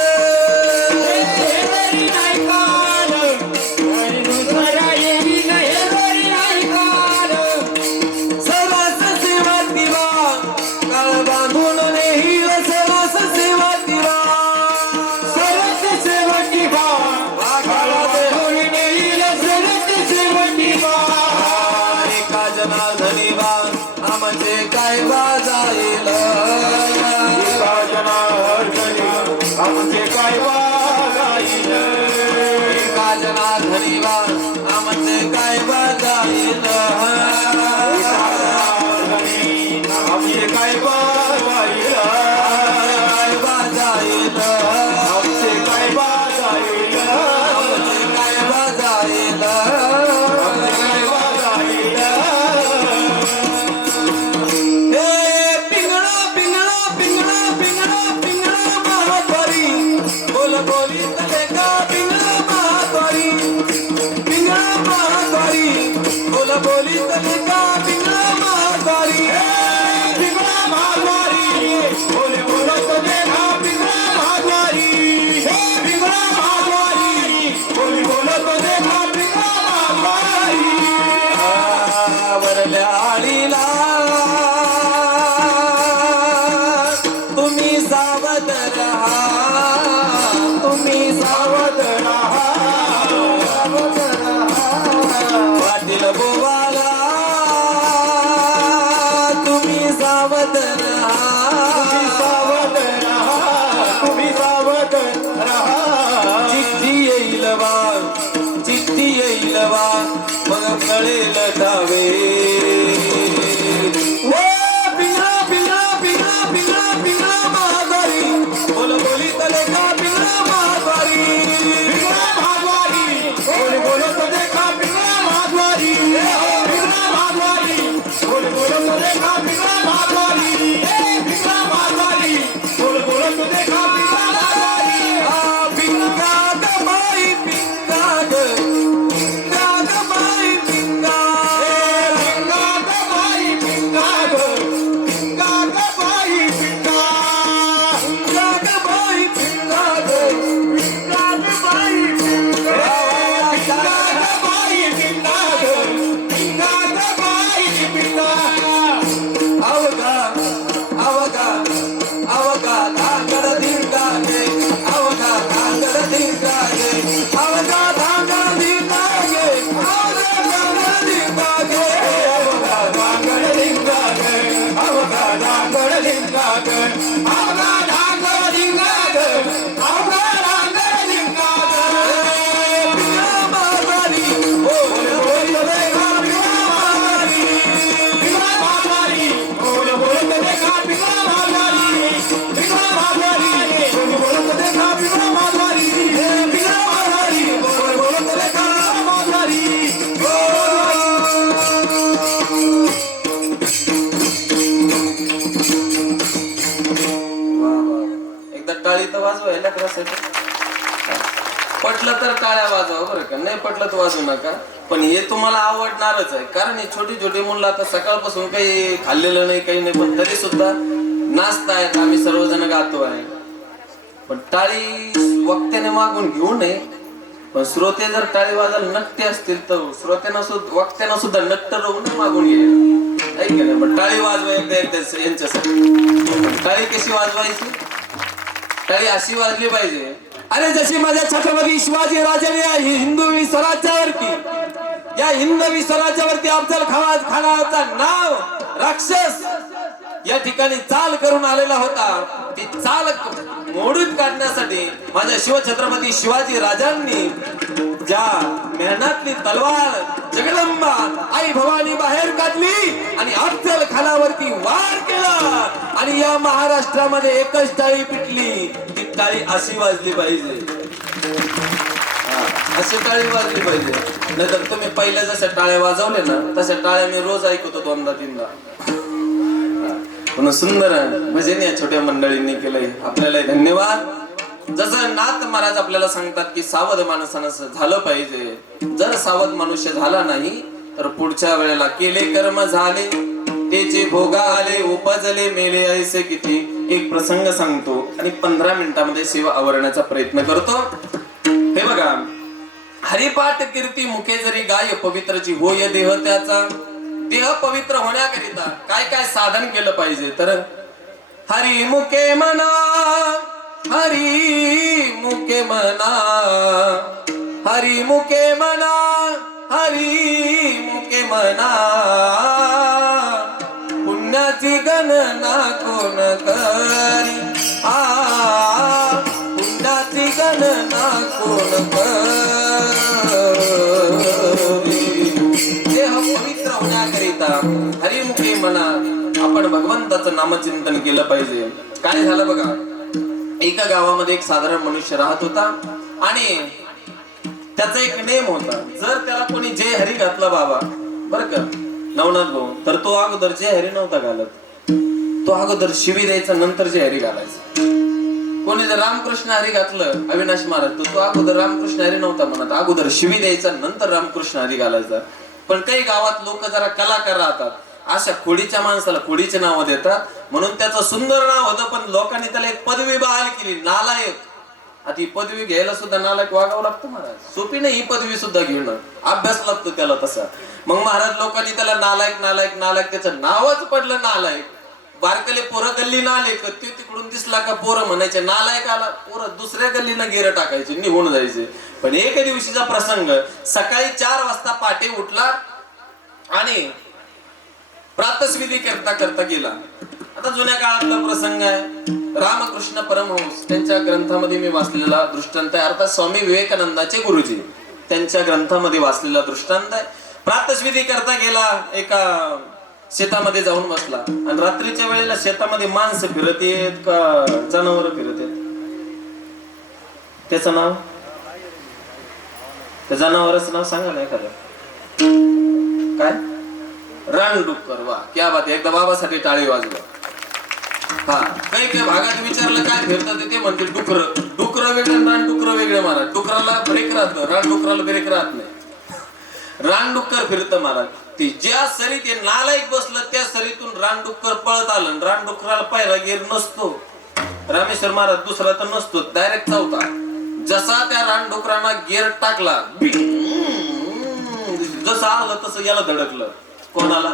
म्हणजे काय वाजाईल. आमचे काय वाजाईल. काजना धनीवा आमचे काय वाजाईल. आमचे काय वाजाईल. काय वाजाईल. आमचे काय वाजाईल. आमचे काय वाजाईल. काय वाजाईल. बोली तले का पिंगळा महाद्वारी. पिंगळा महाद्वारी. बोला बोली तले का पिंगळा महाद्वारी. पिंगळा महाद्वारी. बोले बोलत देखा पिंगळा महाद्वारी. पिंगळा महाद्वारी. बोली बोलत देखा पिंगळा महाद्वारी. वरल्या आळीला तुम्ही सावध रहा. तुम्ही सावध रहा. सावध रहा. पाटील बोवाला तुम्ही सावध रहा. सावध रहा. तुम्ही सावध रहा. चिठ्ठी येईल बा. चिठ्ठी येईल बा. मग कळेल ठावे. पिंगळा पिंगळा पिंगळा पिंगळा पिंगळा महाद्वारी. बोल बोली तले का पिंगळा महाद्वारी. पिंगळा महाद्वारी. बोले बोलत देखा पिंगळा महाद्वारी. पिंगळा महाद्वारी. बोले बोलत देखा पिंगळा महाद्वारी. पिंगळा महाद्वारी. बोले बोलत देखा पिंगळा महाद्वारी. पिंगा ग बाई पिंगा ग. पिंगा ग बाई पिंगा. पिंगा ग बाई पिंगा ग. पिंगा ग बाई पिंगा. पिंगा ग बाई पिंगा ग. पिंगा ग बाई पिंगा. पिंगा ग बाई पिंगा ग. पिंगा ग बाई पिंगा. अवघा अवघा अवघा धांगड धिंगागे. अवघा धांगड धिंगागे. अवघा धांगड धिंगागे. अवघा धांगड धिंगागे. अवघा धांगड धिंगा ग. अवघा धांगड धिंगा ग. अवघा धांगड धिंगा ग. अवघा धांगड धिंगा ग. पिंगळा महाद्वारी. बोल बोल देखा पिंगळा महाद्वारी. पिंगळा महाद्वारी. बोल बोलत देखा पिंगळा महाद्वारी. पिंगळा महाद्वारी. बोल बोलत देखा पिंगळा महाद्वारी. पिंगळा महाद्वारी. बोल बोलत देखा पिंगळा महाद्वारी. एकदा टाळी तर वाजवायला लेकरासाठी. पटलं तर टाळ्या वाजवा बरं का. नाही पटलं तर वाजवू नका. पण हे तुम्हाला आवडणारच आहे, कारण हे छोटी छोटी मुलं आता सकाळपासून काही खाल्लेलं नाही, काही नाही, पण तरी सुद्धा नाचतायत. आम्ही सर्वजण गातो आहे. पण टाळी वक्त्याने मागून घेऊ नये. पण श्रोते जर टाळी वाजायला नक्की असतील तर श्रोत्यांना सुद्धा वक्त्यांना सुद्धा नट्ट राहून मागून घ्यायला, ऐक नाही. पण टाळी वाजवायला यांच्यासाठी. टाळी कशी वाजवायची? टाळी अशी वाजली पाहिजे, अरे जशी माझ्या छत्रपती शिवाजी राजाने या हिंदवी स्वराज्यावरती, या हिंदवी स्वराज्यावरती अफजल खानाचा नाव राक्षस या ठिकाणी चाल करून आलेला होता. ती चाल मोडून काढण्यासाठी माझ्या शिवछत्रपती शिवाजी राजांनी ज्या मेहनतली तलवार जगदंबा आई भवानी बाहेर काढली आणि अफजल खानावरती वार केला. आणि या महाराष्ट्रामध्ये एकच टाळी पिटली. ती टाळी अशी वाजली पाहिजे, अशी टाळी वाजली पाहिजे. नाहीतर तुम्ही पहिल्या जशा टाळ्या वाजवले ना तशा टाळ्या मी रोज ऐकतो 2-3दा. म्हणून सुंदर भजन या छोट्या मंडळींनी केलंय. आपल्याला धन्यवाद. जसं नाथ महाराज आपल्याला सांगतात की सावध माणसानं झालं पाहिजे. जर सावध मनुष्य झाला नाही तर पुढच्या वेळेला केले कर्म झाले त्याचे भोगा आले उपजले मेले ऐसे किती. एक प्रसंग सांगतो आणि 15 मिनिटांमध्ये सेवा आवरण्याचा प्रयत्न करतो. हे बघा, हरिपाठ कीर्ती मुखे जरी गाय पवित्रची होय देह त्याचा. देह पवित्र होण्याकरिता काय काय साधन केलं पाहिजे तर हरी मुखे म्हणा, हरी मुखे म्हणा, हरी मुखे म्हणा, हरी मुखे म्हणा. पुण्याची गणना कोण करी, पुण्याची गणना कोण करी. देह पवित्र होण्याकरिता हरिमुखे म्हणा आपण भगवंताचं नामचिंतन केलं पाहिजे. काय झालं बघा, एका गावामध्ये एक साधारण मनुष्य राहत होता आणि त्याचा एक नेम होता. जर त्याला कोणी जय हरी घातला बाबा बर का नवनाथ भाऊ, तर तो अगोदर जय हरी नव्हता घालत. तो अगोदर शिवी द्यायचा, नंतर जय हरी घालायचा. कोणी जर रामकृष्ण हरी घातलं अविनाश महाराज, तो अगोदर रामकृष्ण हरी नव्हता म्हणत, अगोदर शिवी द्यायचा नंतर रामकृष्ण हरी घालायचा. पण काही गावात लोक जरा कलाकार राहतात, अशा खोडीच्या माणसाला खोडीचे नाव देतात. म्हणून त्याचं सुंदर नाव होतं, पण लोकांनी त्याला एक पदवी बहाल केली, नालायक. आता ही पदवी घ्यायला सुद्धा नालायक वागावं लागतं महाराज. सोपी नाही ही पदवी सुद्धा घेणं, अभ्यास लागतो त्याला तसा. मग महाराज लोकांनी त्याला नालायक नालायक नालायक, त्याचं नावच पडलं नालायक. बारकले पोरं गल्ली नालायक, ते तिकडून दिसला का पोरं म्हणायचे नालायक आला, पोरं दुसऱ्या गल्लीनं गेरं टाकायचे, निघून जायचे. पण एक दिवशीचा प्रसंग, सकाळी 4 वाजता पाटे उठला आणि प्रातस्विधी करता करता गेला. आता जुन्या काळातला प्रसंग आहे. रामकृष्ण परमहंस त्यांच्या ग्रंथामध्ये मी वाचलेला दृष्टांत आहे, अर्थात स्वामी विवेकानंदाचे गुरुजी त्यांच्या ग्रंथामध्ये वाचलेला दृष्टांत आहे. प्रातस्विधी करता गेला, एका शेतामध्ये जाऊन बसला आणि रात्रीच्या वेळेला शेतामध्ये माणसं फिरत येत का जनावर फिरत येत? त्याचं नाव, त्या जनावराचं नाव सांगा ना एखादं. काय? रानडुक्कर. वा क्या बात. एकदा बाबासाठी टाळी वाजवा. हा, काही काही भागात विचारलं काय फिरतात ते म्हणते डुकर. डुकर वेगळे, रानडुकर वेगळे महाराज. डुकराला ब्रेक राहतं, रानडुकराला ब्रेक राहत नाही. रानडुक्कर फिरतं महाराज. ती ज्या सरीत ते नालायक बसलं त्या सरीतून रानडुक्कर पळत आलं. रानडुकराला पहिला गेर नसतो, रामेश्वर महाराज दुसरा तर नसतो, डायरेक्ट चौथा. जसा त्या रानडुकरांना गेर टाकला, जसं आलं तसं याला धडकलं. कोणाला?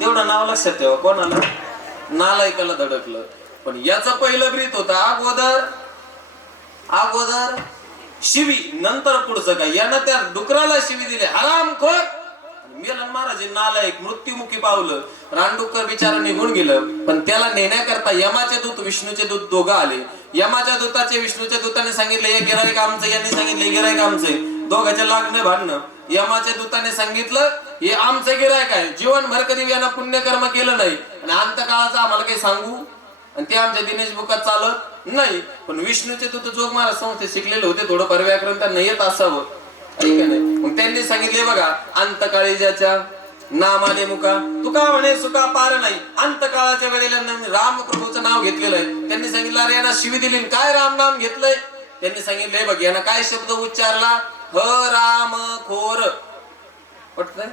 तेवढं नाव लक्षात ठेवा, कोणाला? नालायकाला धडकलं. पण याचा पहिलं ब्रीत होता अगोदर शिवी, नंतर पुढचं काय. यानं त्या डुकराला शिवी दिली, हरामखोर. मेलन महाराज नालायक मृत्युमुखी पावलं. रानडुक्कर बिचारा निघून गेलं. पण त्याला नेण्याकरता यमाचे दूत विष्णूचे दूत दोघं आले. यमाच्या दूताचे विष्णूच्या दूताने सांगितले हे गिरायक आमचं, यांनी सांगितलं हे गिरायक आमचे. दोघांचे लागणे भांडणं. यमाच्या दूताने सांगितलं हे आमचं गिरायक आहे, जीवनभर कधी यांना पुण्यकर्म केलं नाही आणि अंतकाळाचं आम्हाला काही सांगू आणि ते आमच्या दिनेश बुकात चालत नाही. पण विष्णूचे दूत जोग महाराज संस्थे शिकलेले होते, थोडं व्याकरण त्यांना येत असावं, ऐक नाही. मग त्यांनी सांगितले बघा, अंतकाळी ज्याच्या नामाने मुका तुका म्हणे सुका पार नाही. अंतकाळाच्या वेळेला रामप्रभूचं नाव घेतलेलं आहे. त्यांनी सांगितलं अरे यांना शिवी दिली, काय राम नाम घेतलंय? त्यांनी सांगितलंय बघ यांना काय शब्द उच्चारला, राम खोर पटतंय?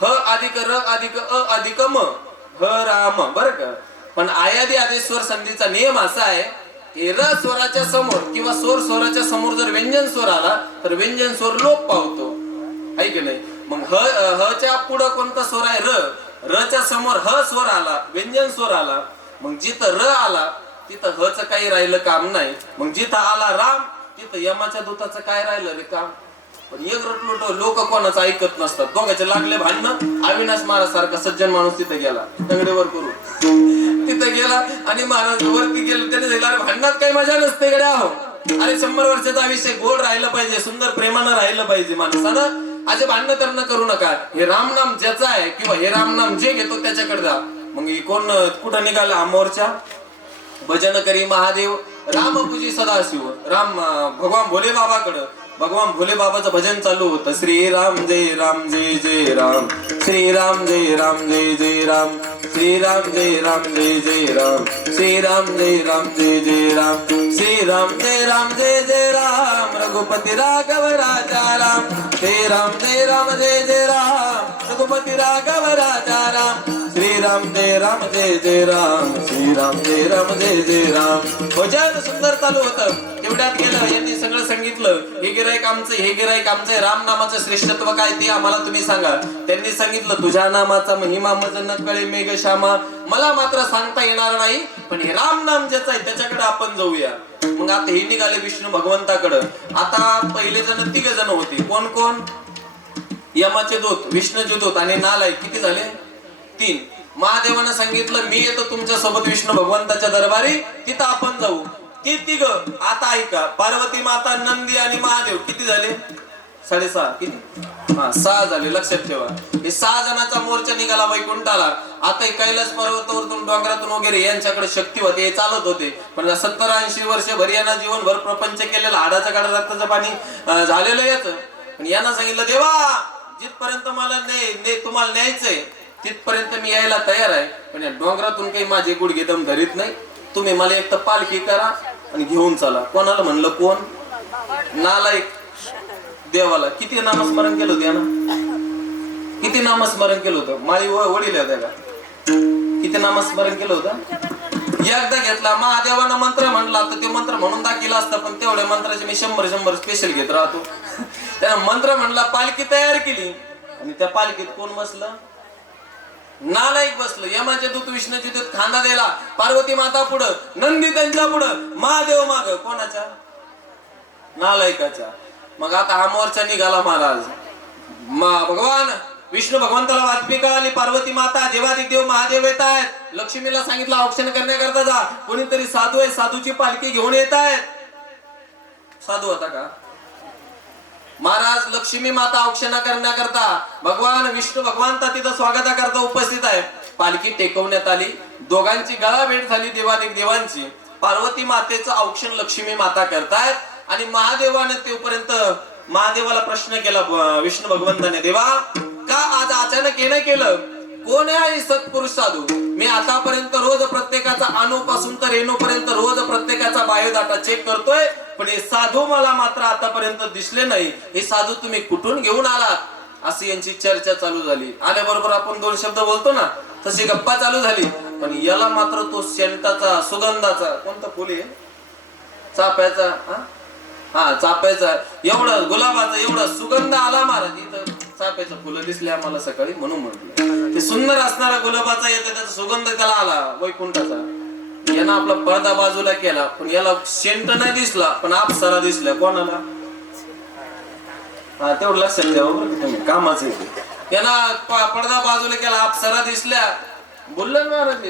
ह अधिक र अधिक अ अधिक म राम बर का. पण आयादी आदेश स्वर संधीचा नियम असा आहे की र स्वराच्या समोर किंवा स्वर स्वराच्या समोर जर व्यंजन स्वर आला तर व्यंजन स्वर लोप पावतो, आहे की नाही. मग ह च्या पुढं कोणता स्वर आहे? र च्या समोर ह स्वर आला, व्यंजन स्वर आला, मग जिथं र आला तिथं ह च काही राहिलं काम नाही. मग जिथं आला राम तिथं यमाच्या दूताचं काय राहिलं रे काम. पण एक रटलोट लोक कोणाचं ऐकत नसतात. दोघांचे लागले भांडणं. अविनाश महाराज सारखा सज्जन माणूस तिथे गेला, तंगडेवर करू तिथे गेला आणि महाराज वरती गेले. त्याने झाला भांडणात काही मजा नसते गड्या हो. अरे 100 वर्षाचा आयुष्य गोड राहिलं पाहिजे, सुंदर प्रेमानं राहिलं पाहिजे माणसानं. आज भांडण करणं करू नका. हे रामनाम ज्याचं आहे किंवा हे रामनाम जे घेतो त्याच्याकडे जा. मग कोण कुठं निघाला आमोरच्या भजन करी महादेव रामपूजी सदाशिव. राम भगवान भोले बाबाकडं. भगवान भोले बाबाचं भजन चालू होतं. श्रीराम जय राम जय जय राम, श्रीराम जय राम जय जय राम, श्रीराम जय राम जय जय राम, श्रीराम जय राम जय जय राम, श्रीराम जय राम जय जय राम, रघुपति राघव राजा राम, श्रीराम जय राम जय जय राम, रघुपति राघव राजा राम, श्रीराम जय राम जय जय राम, श्रीराम जय राम जय जय राम. भजन सुंदर चालू होतं. तेवढ्यात गेलं यांनी सगळं सांगितलं. हे गिराईक आमचं, हे गिराईक आमचं. राम नामाचं श्रेष्ठत्व काय ते आम्हाला तुम्ही सांगा. त्यांनी सांगितलं तुझ्या नामाचा महिमा मज न कळे मेघ श्यामा, मला मात्र सांगता येणार नाही. पण हे राम नाम ज्याचं आहे त्याच्याकडे आपण जाऊया. मग आता हे निघाले विष्णू भगवंताकडं. आता पहिले जण 3 जण होते. कोण कोण? यमाचे दूत, विष्णूचे दूत आणि नालायक. किती झाले? 3. महादेवानं सांगितलं मी येतो तुमच्या सोबत विष्णू भगवंताच्या दरबारी, तिथं आपण जाऊ. ती 3. आता ऐका, पार्वती माता, नंदी आणि महादेव किती झाले? 6.5. किती? 6 झाले. लक्षात ठेवा. हे 6 जणांचा मोर्चा निघाला वैकुंठाला. आता कैलास पर्वतावरून डोंगरातून वगैरे यांच्याकडे शक्ती होते, हे चालत होते. पण 70-80 वर्ष भर यांना जीवनभर प्रपंच केलेला, हाडाचा काढा रक्ताचं पाणी झालेलं याच. पण यांना सांगितलं देवा जिथपर्यंत मला तुम्हाला न्यायचंय तिथपर्यंत मी यायला तयार आहे. पण या डोंगरातून काही माझे गुडघे दम धरीत नाही. तुम्ही मला एक तर पालखी करा आणि घेऊन चला. कोणाला म्हणलं? कोण? नालायक देवाला. किती नामस्मरण केलं होतं यानं? किती नामस्मरण केलं होतं? माळी वडील होत्या का? किती नामस्मरण केलं होतं? एकदा घेतला. महादेवानं मंत्र म्हणला तर ते मंत्र म्हणून दाखिला असता. पण तेवढ्या मंत्राचे मी 100 स्पेशल घेत राहतो. त्यानं मंत्र म्हणला, पालखी तयार केली आणि त्या पालखीत कोण बसलं? नालायक बसलं. यमाचे दूत, विष्णूचे दूत खांदा द्यायला. पार्वती माता पुढं, नंदी त्यांच्या पुढं, महादेव माग. कोणाच्या? नालायकाच्या. मग आता हा मोर्चा निघाला महाराज. भगवान विष्णू भगवंताला बातमी कळाली, पार्वती माता, देवाधिक देव महादेव येत आहेत. लक्ष्मीला सांगितलं औक्षण करण्याकरता जा. कोणीतरी साधू आहे, साधूची पालखी घेऊन येत आहेत. साधू होता का? महाराज लक्ष्मी माता औक्षणा करण्याकरता भगवान विष्णू भगवंता तिथं स्वागताकरता उपस्थित आहे. पालखी टेकवण्यात आली. दोघांची गळा भेट झाली देवाधिक देवांची. पार्वती मातेचं औक्षण लक्ष्मी माता करतायत आणि महादेवाने तेपर्यंत महादेवाला प्रश्न केला विष्णू भगवंताने, देवा का आज अचानक येणं केलं? कोण आहे सत्पुरुष साधू? मी आतापर्यंत रोज प्रत्येकाचा अणूपासून तर रेणूपर्यंत रोज प्रत्येकाचा बायोडाटा चेक करतोय, पण हे साधू मला मात्र आतापर्यंत दिसले नाही. हे साधू तुम्ही कुठून घेऊन आलात? अशी यांची चर्चा चालू झाली. आल्याबरोबर आपण 2 शब्द बोलतो ना, तशी गप्पा चालू झाली. पण याला मात्र तो सेंटाचा, सुगंधाचा, कोणता फुल आहे? चाफ्याचा. चाफ्याचा, एवढा गुलाबाचा एवढा सुगंध आला महाराज. इथं चाफ्याचं फुलं दिसले आम्हाला सकाळी म्हणून म्हटलं. ते सुंदर असणारा गुलाबाचा येतो, त्याचा सुगंध त्याला आला वैकुंठाचा. यानं आपला पडदा बाजूला केला, पण याला सेंट नाही दिसला, पण अप्सरा दिसल्या. कोणाला? तेवढं लक्षात ठेवा बरं तुम्ही, कामाचं येते. यानं पडदा बाजूला केला, अप्सरा दिसल्या. बोललं महाराज.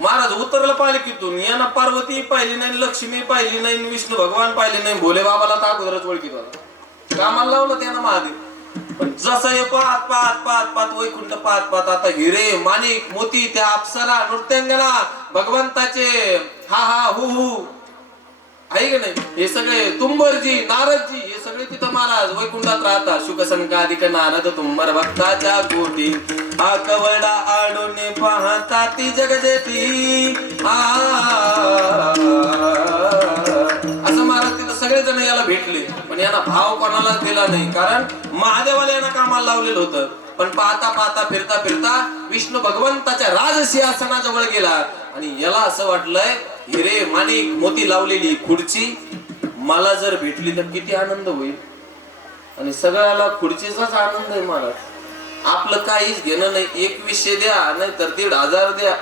महाराज उतरलं पालखीतून. यानं पार्वती पाहिली नाही, लक्ष्मी पाहिली नाही, विष्णू भगवान पाहिले नाही. भोले बाबाला तर अगोदरच ओळखीत होता. कामाला लावलं त्यानं महादेव. पण जसं हे पाहत पाहत पाहत पाहत वैकुंठ पाहत पाहत आता हिरे, माणिक, मोती, त्या अप्सरा, नृत्यांगना, भगवंताचे हा हा हु हु आहे का नाही, हे सगळे तुंबरजी, नारदजी, हे सगळे तिथं महाराज वैकुंठात राहतात. शुकसंकाधिक नारद तुंबर भक्ताच्या कोटी, हा कवडा आडून पाहता ती जगजेती. असं महाराज तिथं सगळेजण याला भेटले, पण यांना भाव कोणालाच दिला नाही, कारण महादेवाला यांना कामाला लावलेलं होतं. पण पाहता पाहता फिरता फिरता विष्णू भगवंताच्या राजसिंहासनाजवळ गेला आणि याला असं वाटलंय, हिरे माणिक मोती लावलेली खुर्ची मला जर भेटली तर किती आनंद होईल. आणि सगळ्याला खुर्चीचाच आनंद आहे मला, आपलं काहीच घेणं नाही. 2100 द्या नाही तर 1500 द्या,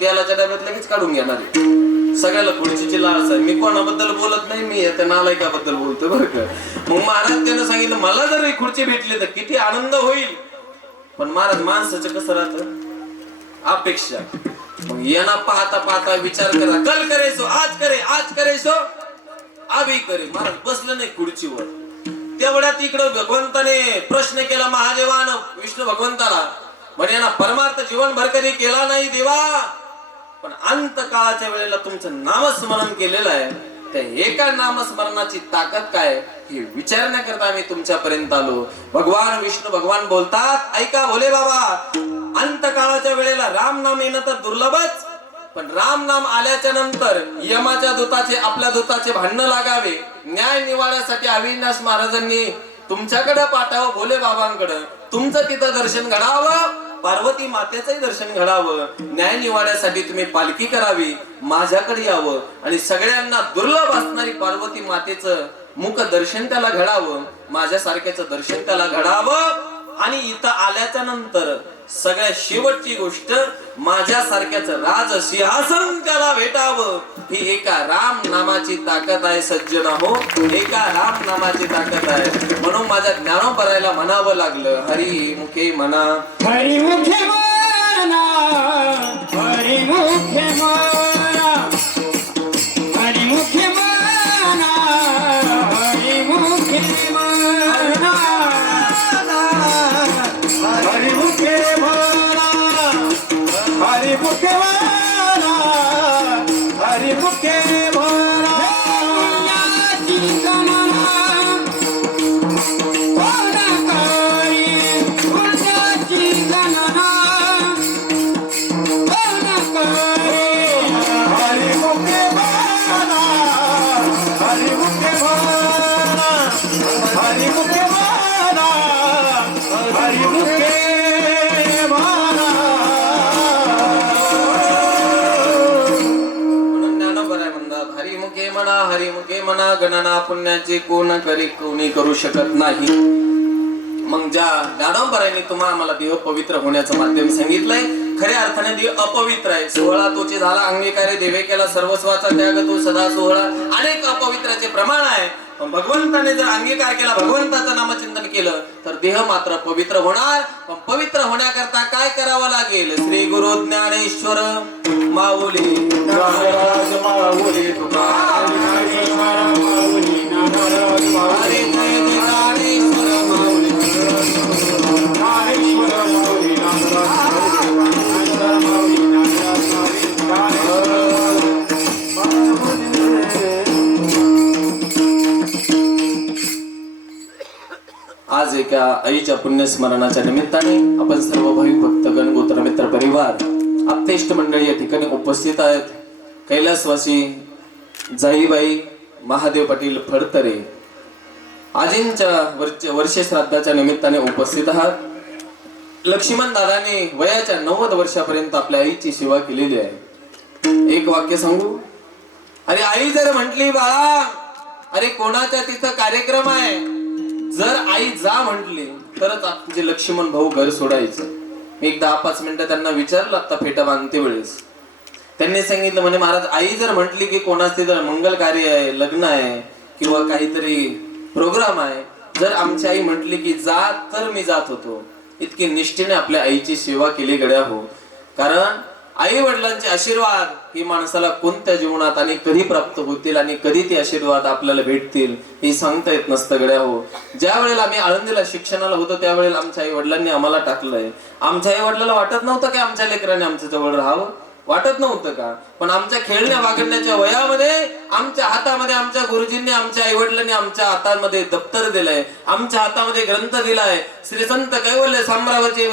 तेलाच्या डब्यात लगेच काढून घेणार आहे. सगळ्याला खुर्चीची लालच आहे. मी कोणाबद्दल बोलत नाही, मी त्या नालायकाबद्दल बोलतो बरं का. मग महाराज त्यानं सांगितलं मला जर ही खुर्ची भेटली तर किती आनंद होईल. पण महाराज माणसाचं कसं राहतं, अपेक्षा. मग यांना पाहता पाहता विचार करा, कल करे सो आज करे, आज करे सो अभी करे. महाराज बसलं नाही खुर्चीवर. तेवढ्यात इकडं भगवंताने प्रश्न केला महादेवानं विष्णू भगवंताला, म्हणे यांना परमार्थ जीवनभर कधी केला नाही देवा, पण अंत काळाच्या वेळेला तुमचं नामस्मरण केलेलं आहे, त्या एका नामस्मरणाची ताकद काय हे विचारण्याकरता आम्ही तुमच्यापर्यंत आलो. भगवान विष्णू भगवान बोलतात, ऐका भोले बाबा, अंत काळाच्या वेळेला राम नाम येणं तर दुर्लभच, पण राम नाम आल्याच्या नंतर यमाच्या दूताचे आपल्या दूताचे भांडण लागावे, न्याय निवाड्यासाठी अविनाश महाराजांनी तुमच्याकडे पाठावं भोले बाबांकडे, तुमचं तिथं दर्शन घडावं, पार्वती मातेचंही दर्शन घडावं, न्याय निवाड्यासाठी तुम्ही पालखी करावी, माझ्याकडे यावं आणि सगळ्यांना दुर्लभ असणारी पार्वती मातेचं मुख दर्शन त्याला घडावं, माझ्यासारख्याचं दर्शन त्याला घडावं. आणि इथं आल्याच्या नंतर सगळ्यात शेवटची गोष्ट, माझ्यासारख्याच राज सिंहासन त्याला भेटावं. ही एका राम नामाची ताकद आहे सज्जन हो, एका राम नामाची ताकद आहे. म्हणून माझ्या ज्ञानोबरायला म्हणावं लागलं, हरी मुखे म्हणा, हरी मुखे म्हणा, हरी मुखे म्हणा, हरी मुखे म्हणा, हरी मुखे म्हणा, हरी मुखे म्हणा, हरी मुखे म्हणा, हरी मुखे म्हणा. पुण्याची गणना कोण करी, पुण्याची गणना कोण करी. हरी मुखे म्हणा, हरी मुखे म्हणा, हरी मुखे म्हणा, हरी मुखे म्हणा. म्हणून ज्ञानोबराय म्हणतात, हरी मुखे म्हणा, हरी मुखे म्हणा, गणना पुण्याची कोण करी, कोणी करू शकत नाही. मग ज्या ज्ञानोबरायने तुम्हाला आम्हाला देह पवित्र होण्याचं माध्यम सांगितलंय, खऱ्या अर्थाने देह अपवित्र आहे. सोहळा तोची झाला अंगीकारे, देवे केला सर्वस्वाचा त्याग तो सदा सोहळा. अनेक अपवित्राचे प्रमाण आहे, पण भगवंताने जर अंगीकार केला, भगवंताचं नामचिंतन केलं तर देह मात्र पवित्र होणार. पण पवित्र होण्याकरता काय करावं लागेल? श्री गुरु ज्ञानेश्वर माऊली नागराज माऊली तुकाराम ज्ञानेश्वर माऊली, नागराज माऊली, ज्ञानेश्वर माऊली, ज्ञानेश्वर माऊली, नागराज माऊली, नागराज माऊली. आज एका आईच्या पुण्यस्मरणाच्या निमित्ताने आपण सर्व भाविक भक्तगण, गोत्रमित्र परिवार, आप्तेष्ट मंडळी या ठिकाणी उपस्थित आहेत. कैलासवासी जाईबाई महादेव पाटील फडतरे आजींच्या वर्ष श्राद्धाच्या निमित्ताने उपस्थित आहात. लक्ष्मण दादाने वयाच्या 90 वर्षापर्यंत आपल्या आईची सेवा केलेली आहे. एक वाक्य सांगू, अरे आई जर म्हटली बाळा, अरे कोणाच्या तिथं कार्यक्रम आहे, जर आई जा म्हटली तरच तुझे लक्ष्मण भाऊ घर सोडायचं. मी एक 10-5 मिनिटं त्यांना विचारलं आता फेटा बांधते वेळेस. त्यांनी सांगितलं, म्हणे महाराज आई जर म्हटली की कोणाचं तिथं मंगल कार्य आहे, लग्न आहे किंवा काहीतरी प्रोग्राम आहे, जर आमची आई म्हटली की जा तर मी जात होतो. इतकी निष्ठेने आपल्या आईची सेवा केली गड्या हो. कारण आई वडिलांचे आशीर्वाद ही माणसाला कोणत्या जीवनात आणि कधी प्राप्त होतील आणि कधी ते आशीर्वाद आपल्याला भेटतील हे सांगता येत नसतं गड्या हो. ज्या वेळेला आम्ही आळंदीला शिक्षणाला होतो त्यावेळेला आमच्या आई वडिलांनी आम्हाला टाकलंय. आमच्या आई वडिलांना वाटत नव्हतं की आमच्या लेकराने आमच्या जवळ राहावं, वाटत नव्हतं का? पण आमच्या खेळण्या वागण्याच्या वयामध्ये आमच्या हातामध्ये आमच्या गुरुजींनी, आमच्या आई वडिलांनी आमच्या हातामध्ये दप्तर दिलंय, आमच्या हातामध्ये ग्रंथ दिलाय. श्री संत कैवल्य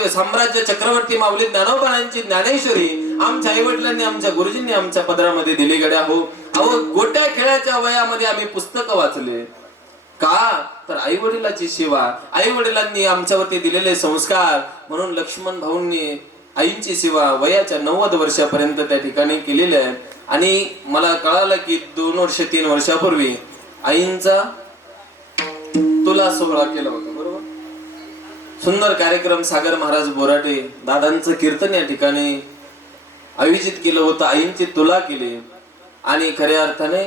साम्राज्य चक्रवर्ती माऊली ज्ञानोबांची ज्ञानेश्वरी आमच्या आई वडिलांनी आमच्या गुरुजींनी आमच्या पदरामध्ये दिली गड्या हो. अहो गोट्या खेळाच्या वयामध्ये आम्ही पुस्तकं वाचले का तर आई वडिलांची सेवा, आई वडिलांनी आमच्यावरती दिलेले संस्कार म्हणून लक्ष्मण भाऊंनी आईंची सेवा वयाच्या 90 वर्षापर्यंत त्या ठिकाणी केलेली आहे. आणि मला कळालं की 2 वर्ष 3 वर्षापूर्वी आईंचा तुला सोहळा केला होता, बरोबर. सुंदर कार्यक्रम सागर महाराज बोराटे दादांचं कीर्तन या ठिकाणी आयोजित केलं होतं. आईंची तुला केली आणि खऱ्या अर्थाने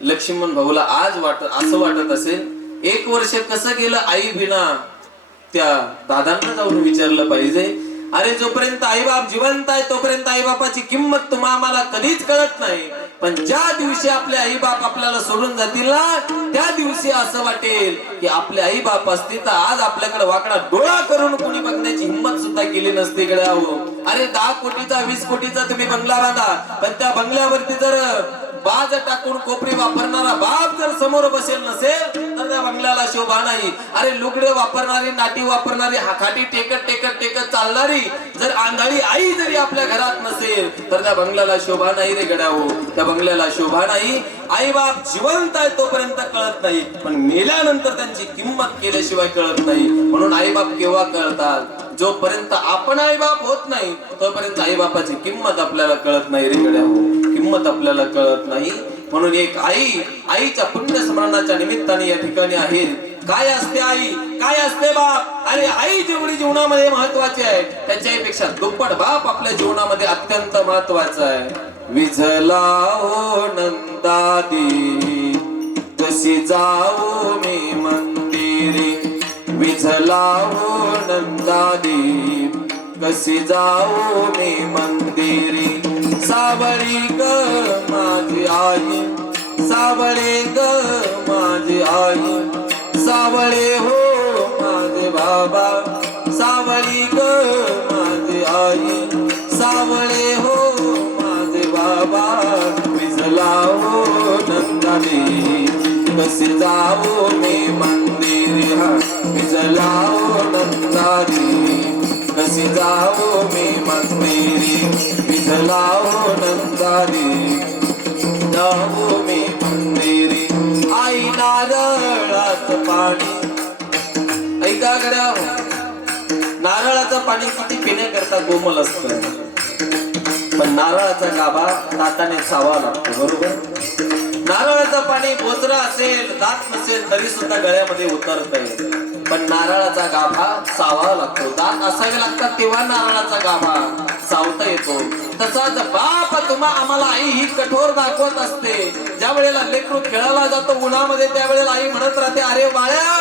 लक्ष्मण भाऊला आज असं वाटत असेल 1 वर्ष कसं गेलं आई बिना. त्या दादांना जाऊन विचारलं पाहिजे. अरे जोपर्यंत आई बाप जिवंत आहे तोपर्यंत आई बापाची किंमत आम्हाला कधीच कळत नाही. पण ज्या दिवशी आपले आई बाप आपल्याला सोडून जातील ना त्या दिवशी असं वाटेल की आपले आई बाप असतील तर आज आपल्याकडे वाकडा डोळा करून कोणी बघण्याची हिंमत सुद्धा केली नसती इकडे. अरे 10 कोटीचा 20 कोटीचा तुम्ही बंगला बांधा पण त्या बंगल्यावरती जर बाज टाकून कोपरी वापरणारा बाप जर समोर बसेल नसेल तर त्या बंगल्याला शोभा नाही. अरे लुगडे वापरणारी, नाटी वापरणारी, हाखाटी टेकत टेकत टेकत चालणारी जर आंधळी आई जरी आपल्या घरात नसेल तर त्या बंगल्याला शोभा नाही रे गड्या हो. त्या बंगल्याला शोभा नाही. आई बाप जिवंत आहे तोपर्यंत कळत नाही पण मेल्यानंतर त्यांची किंमत केल्याशिवाय कळत नाही. म्हणून आई बाप केव्हा कळतात जोपर्यंत आपण आई बाप होत नाही तोपर्यंत आई बापाची किंमत आपल्याला कळत नाही रे गड्या हो. किंमत आपल्याला कळत नाही. म्हणून एक आई आईच्या पुण्यस्मरणाच्या निमित्ताने या ठिकाणी आहे. काय असते आई, काय असते बाप. अरे आई जेवढी जीवनामध्ये महत्वाची आहे त्याच्यापेक्षा दुप्पट बाप आपल्या जीवनामध्ये अत्यंत महत्वाचा आहे. विझला ओ नंदादी कशी जाऊ मी मंदिरी. विझला ओ नंदादी कशी जाऊ मी मंदिरी. सावळी ग माझी आई, सावळे ग माझी आई, सावळे हो माझे बाबा, सावळी ग माझी आई, सावळे हो माझे बाबा. विझला हो नंदानी कशी जाऊ मी मंदिरी. विझला हो नंदानी कशी जाऊ मी मंदिरी. विझला हो नंदानी जाऊ मी मंदिरी. आई नारळाचं पाणी ऐका गड्या नारळाचं पाणी किती पिण्याकरता कोमल असतं पण नारळाचा गाभा दाताने चावा लागतो, बरोबर. नारळाचं पाणी बोचरा असेल दात नसेल तरी सुद्धा गळ्यामध्ये उतरत आहे पण नारळाचा गाभा चावावा लागतो. दात असावे लागतात तेव्हा नारळाचा गाभा चावता येतो. तसाच बाप आम्हाला आई ही कठोर दाखवत असते. ज्या वेळेला लेकरू खेळायला जातो उन्हामध्ये त्यावेळेला आई म्हणत राहते अरे बाळ्या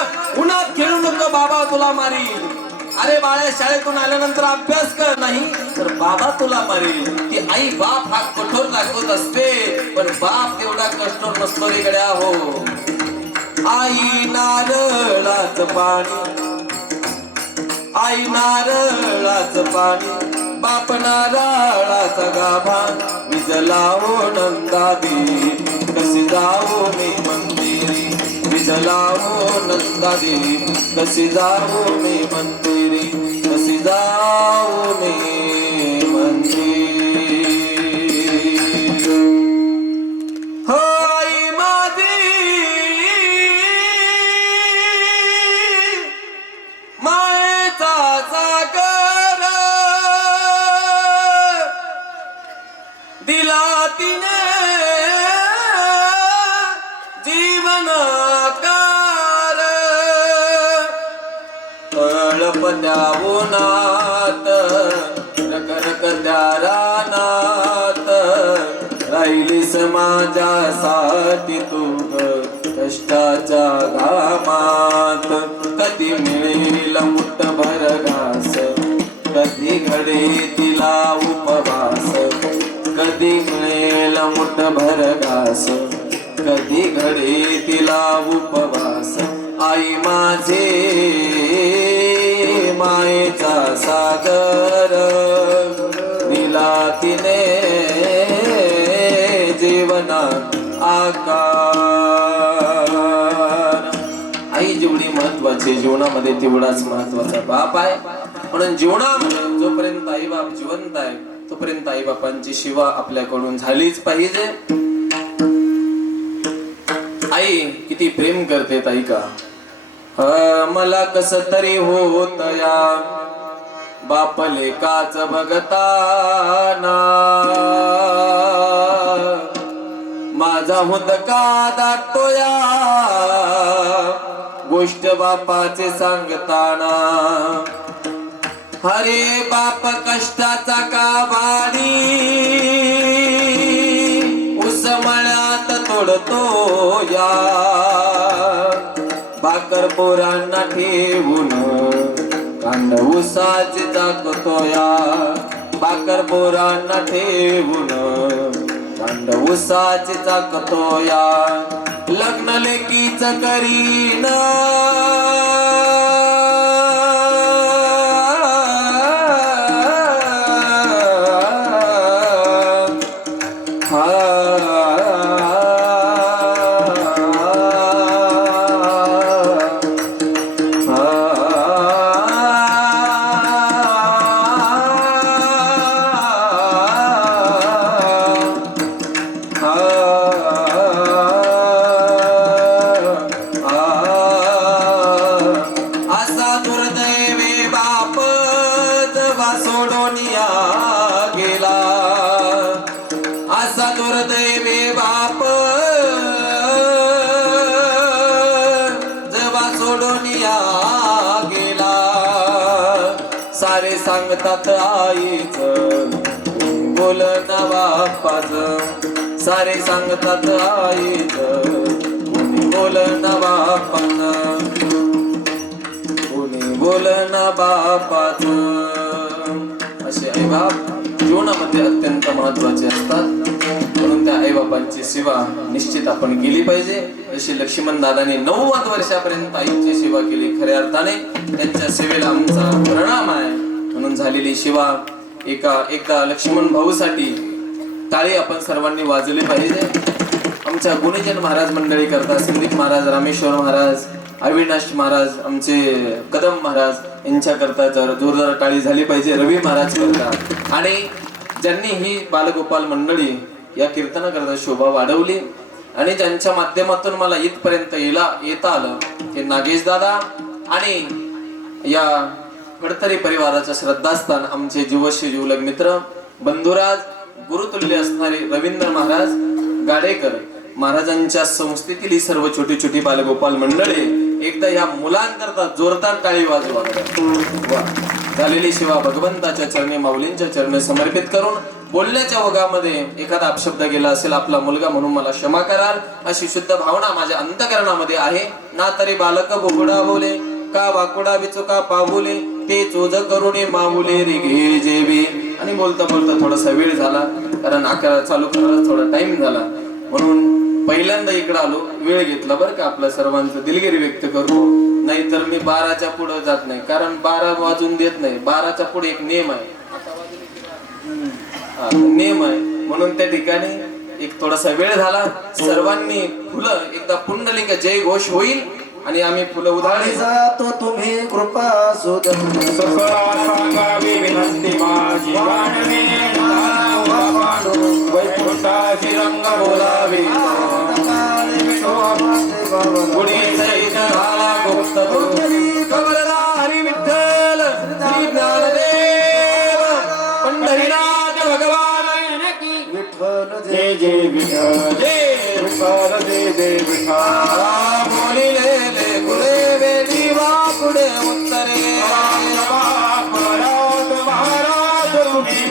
उन्हात खेळू नको बाबा तुला मारील. अरे बाळ्या शाळेतून आल्यानंतर अभ्यास कर नाही तर बाबा तुला मारील. ती आई बाप हा कठोर दाखवत असते पण बाप तेवढा कठोर नसतो रे गड्या हो. आई नारळाचं पाणी, आई नारळाचं पाणी, बाप नारळाचा गाभा. विझला हो नंदादी कशी जाऊ मी मंदिरी. विझला हो नंदादी कशी जाऊ मी मंदिरी. कशी जाऊ मी मंदिरी. हो आई माझी मायेचा सागर दिला तिने जीवनाकार. तळपत्या उन्हात रखरख त्या रानात राहिलीस माझ्यासाठी तू कष्टाच्या घामात. कधी मिळेल मुठभर घास, कधी घडे तिला उपवास. कधी मिळेल मुठभर घास, कधी घडे तिला उपवास. आई माझे मायेचा सागर दिला तिने जीवना आकार. आई जेवढी महत्वाची जीवनामध्ये तेवढाच महत्वाचा बाप आहे. म्हणून जीवनामध्ये जोपर्यंत आई बाप जिवंत आहे तोपर्यंत आई बापांची सेवा आपल्याकडून झालीच पाहिजे. आई किती प्रेम करते ताई का. मला कस तरी होत या बापले काच बघताना, माझा हुंदका दाटतोया गोष्ट बापाचे सांगताना. हरे बाप कष्टाचा काबाडी, उसमळ्यात तोडतो या भाकर पोरांना ठेवून, कांड उसाचे टाकतो या भाकर पोरांना ठेवून, कांड उसाचे टाकतो या. लग्न लेकीच करीन सोडोनिया गेला. असा दुर्दैवी बाप जेव्हा सोडोनिया गेला. सारे सांगतात आईच बोलन बापाच, सारे सांगतात आईच बोलन बापाच, कोणी बोलन बापाच. असे आई बाप जीवनामध्ये अत्यंत महत्वाचे असतात, म्हणून त्या आई बापांची सेवा निश्चित आपण केली पाहिजे. जशी लक्ष्मण दादाने 90 वर्षापर्यंत आईची सेवा केली, खऱ्या अर्थाने त्यांच्या सेवेला आमचा प्रणाम आहे. म्हणून झालेली सेवा एकदा लक्ष्मण भाऊसाठी टाळी आपण सर्वांनी वाजवली पाहिजे. आमच्या गुणीजन महाराज मंडळी करता संदीप महाराज, रामेश्वर महाराज, अविनाश महाराज, आमचे कदम महाराज यांच्या करता जोरदार टाळी झाली पाहिजे. रवी महाराज करता आणि ज्यांनी ही बालगोपाल मंडळी या कीर्तन करता शोभा वाढवली आणि ज्यांच्या माध्यमातून मला इथपर्यंत येता आलं ते नागेश दादा आणि या गडतरी परिवाराचं श्रद्धास्थान आमचे जीवश्री जीवलग मित्र बंधुराज, गुरुतुल्य असणारे रवींद्र महाराज गाडेकर महाराजांच्या संस्थेतील ही सर्व छोटी छोटी बालगोपाल मंडळी एकदा या मुलांकरता जोरदार टाळी वाजवा. झालेली सेवा भगवंताच्या चरणी, माऊलींच्या चरणी समर्पित करून बोलण्याच्या ओघामध्ये एखादा अपशब्द गेला असेल, आपला मुलगा म्हणून मला क्षमा कराल अशी शुद्ध भावना माझ्या अंतःकरणामध्ये आहे. ना तरी बालक बोबडा बोले, का वाकुडा बिचुका पाहुले, ते चोज करुणे माहुले रे घे जेबी. आणि बोलता बोलता थोडासा वेळ झाला, कारण आकारा चालू करायला थोडा टाइम झाला, म्हणून पहिल्यांदा इकडे आलो. वेळ घेतला बरं का, आपल्या सर्वांचं दिलगिरी व्यक्त करू. नाहीतर मी 12च्या पुढे जात नाही, कारण 12 वाजून देत नाही. 12च्या पुढे एक नियम आहे, नियम आहे, म्हणून त्या ठिकाणी एक थोडासा वेळ झाला. सर्वांनी फुलं एकदा पुंडलिक जय घोष होईल आणि आम्ही फुलं उधळली जातो. तुम्ही कृपा सुदन सांगावी विनंती माझी, वैकुंठाची रंग बोलावी, गुढीचा इथं झाला गुप्त कमलधारी विठ्ठल श्री ज्ञानदेव पंढरीनाथ भगवान विठ्ठल जय जय विठ्ठल, जय विठ्ठल जय जय विठ्ठल. बोलिले कुले वेदी वा पुढे उत्तरे महाराज तुम्ही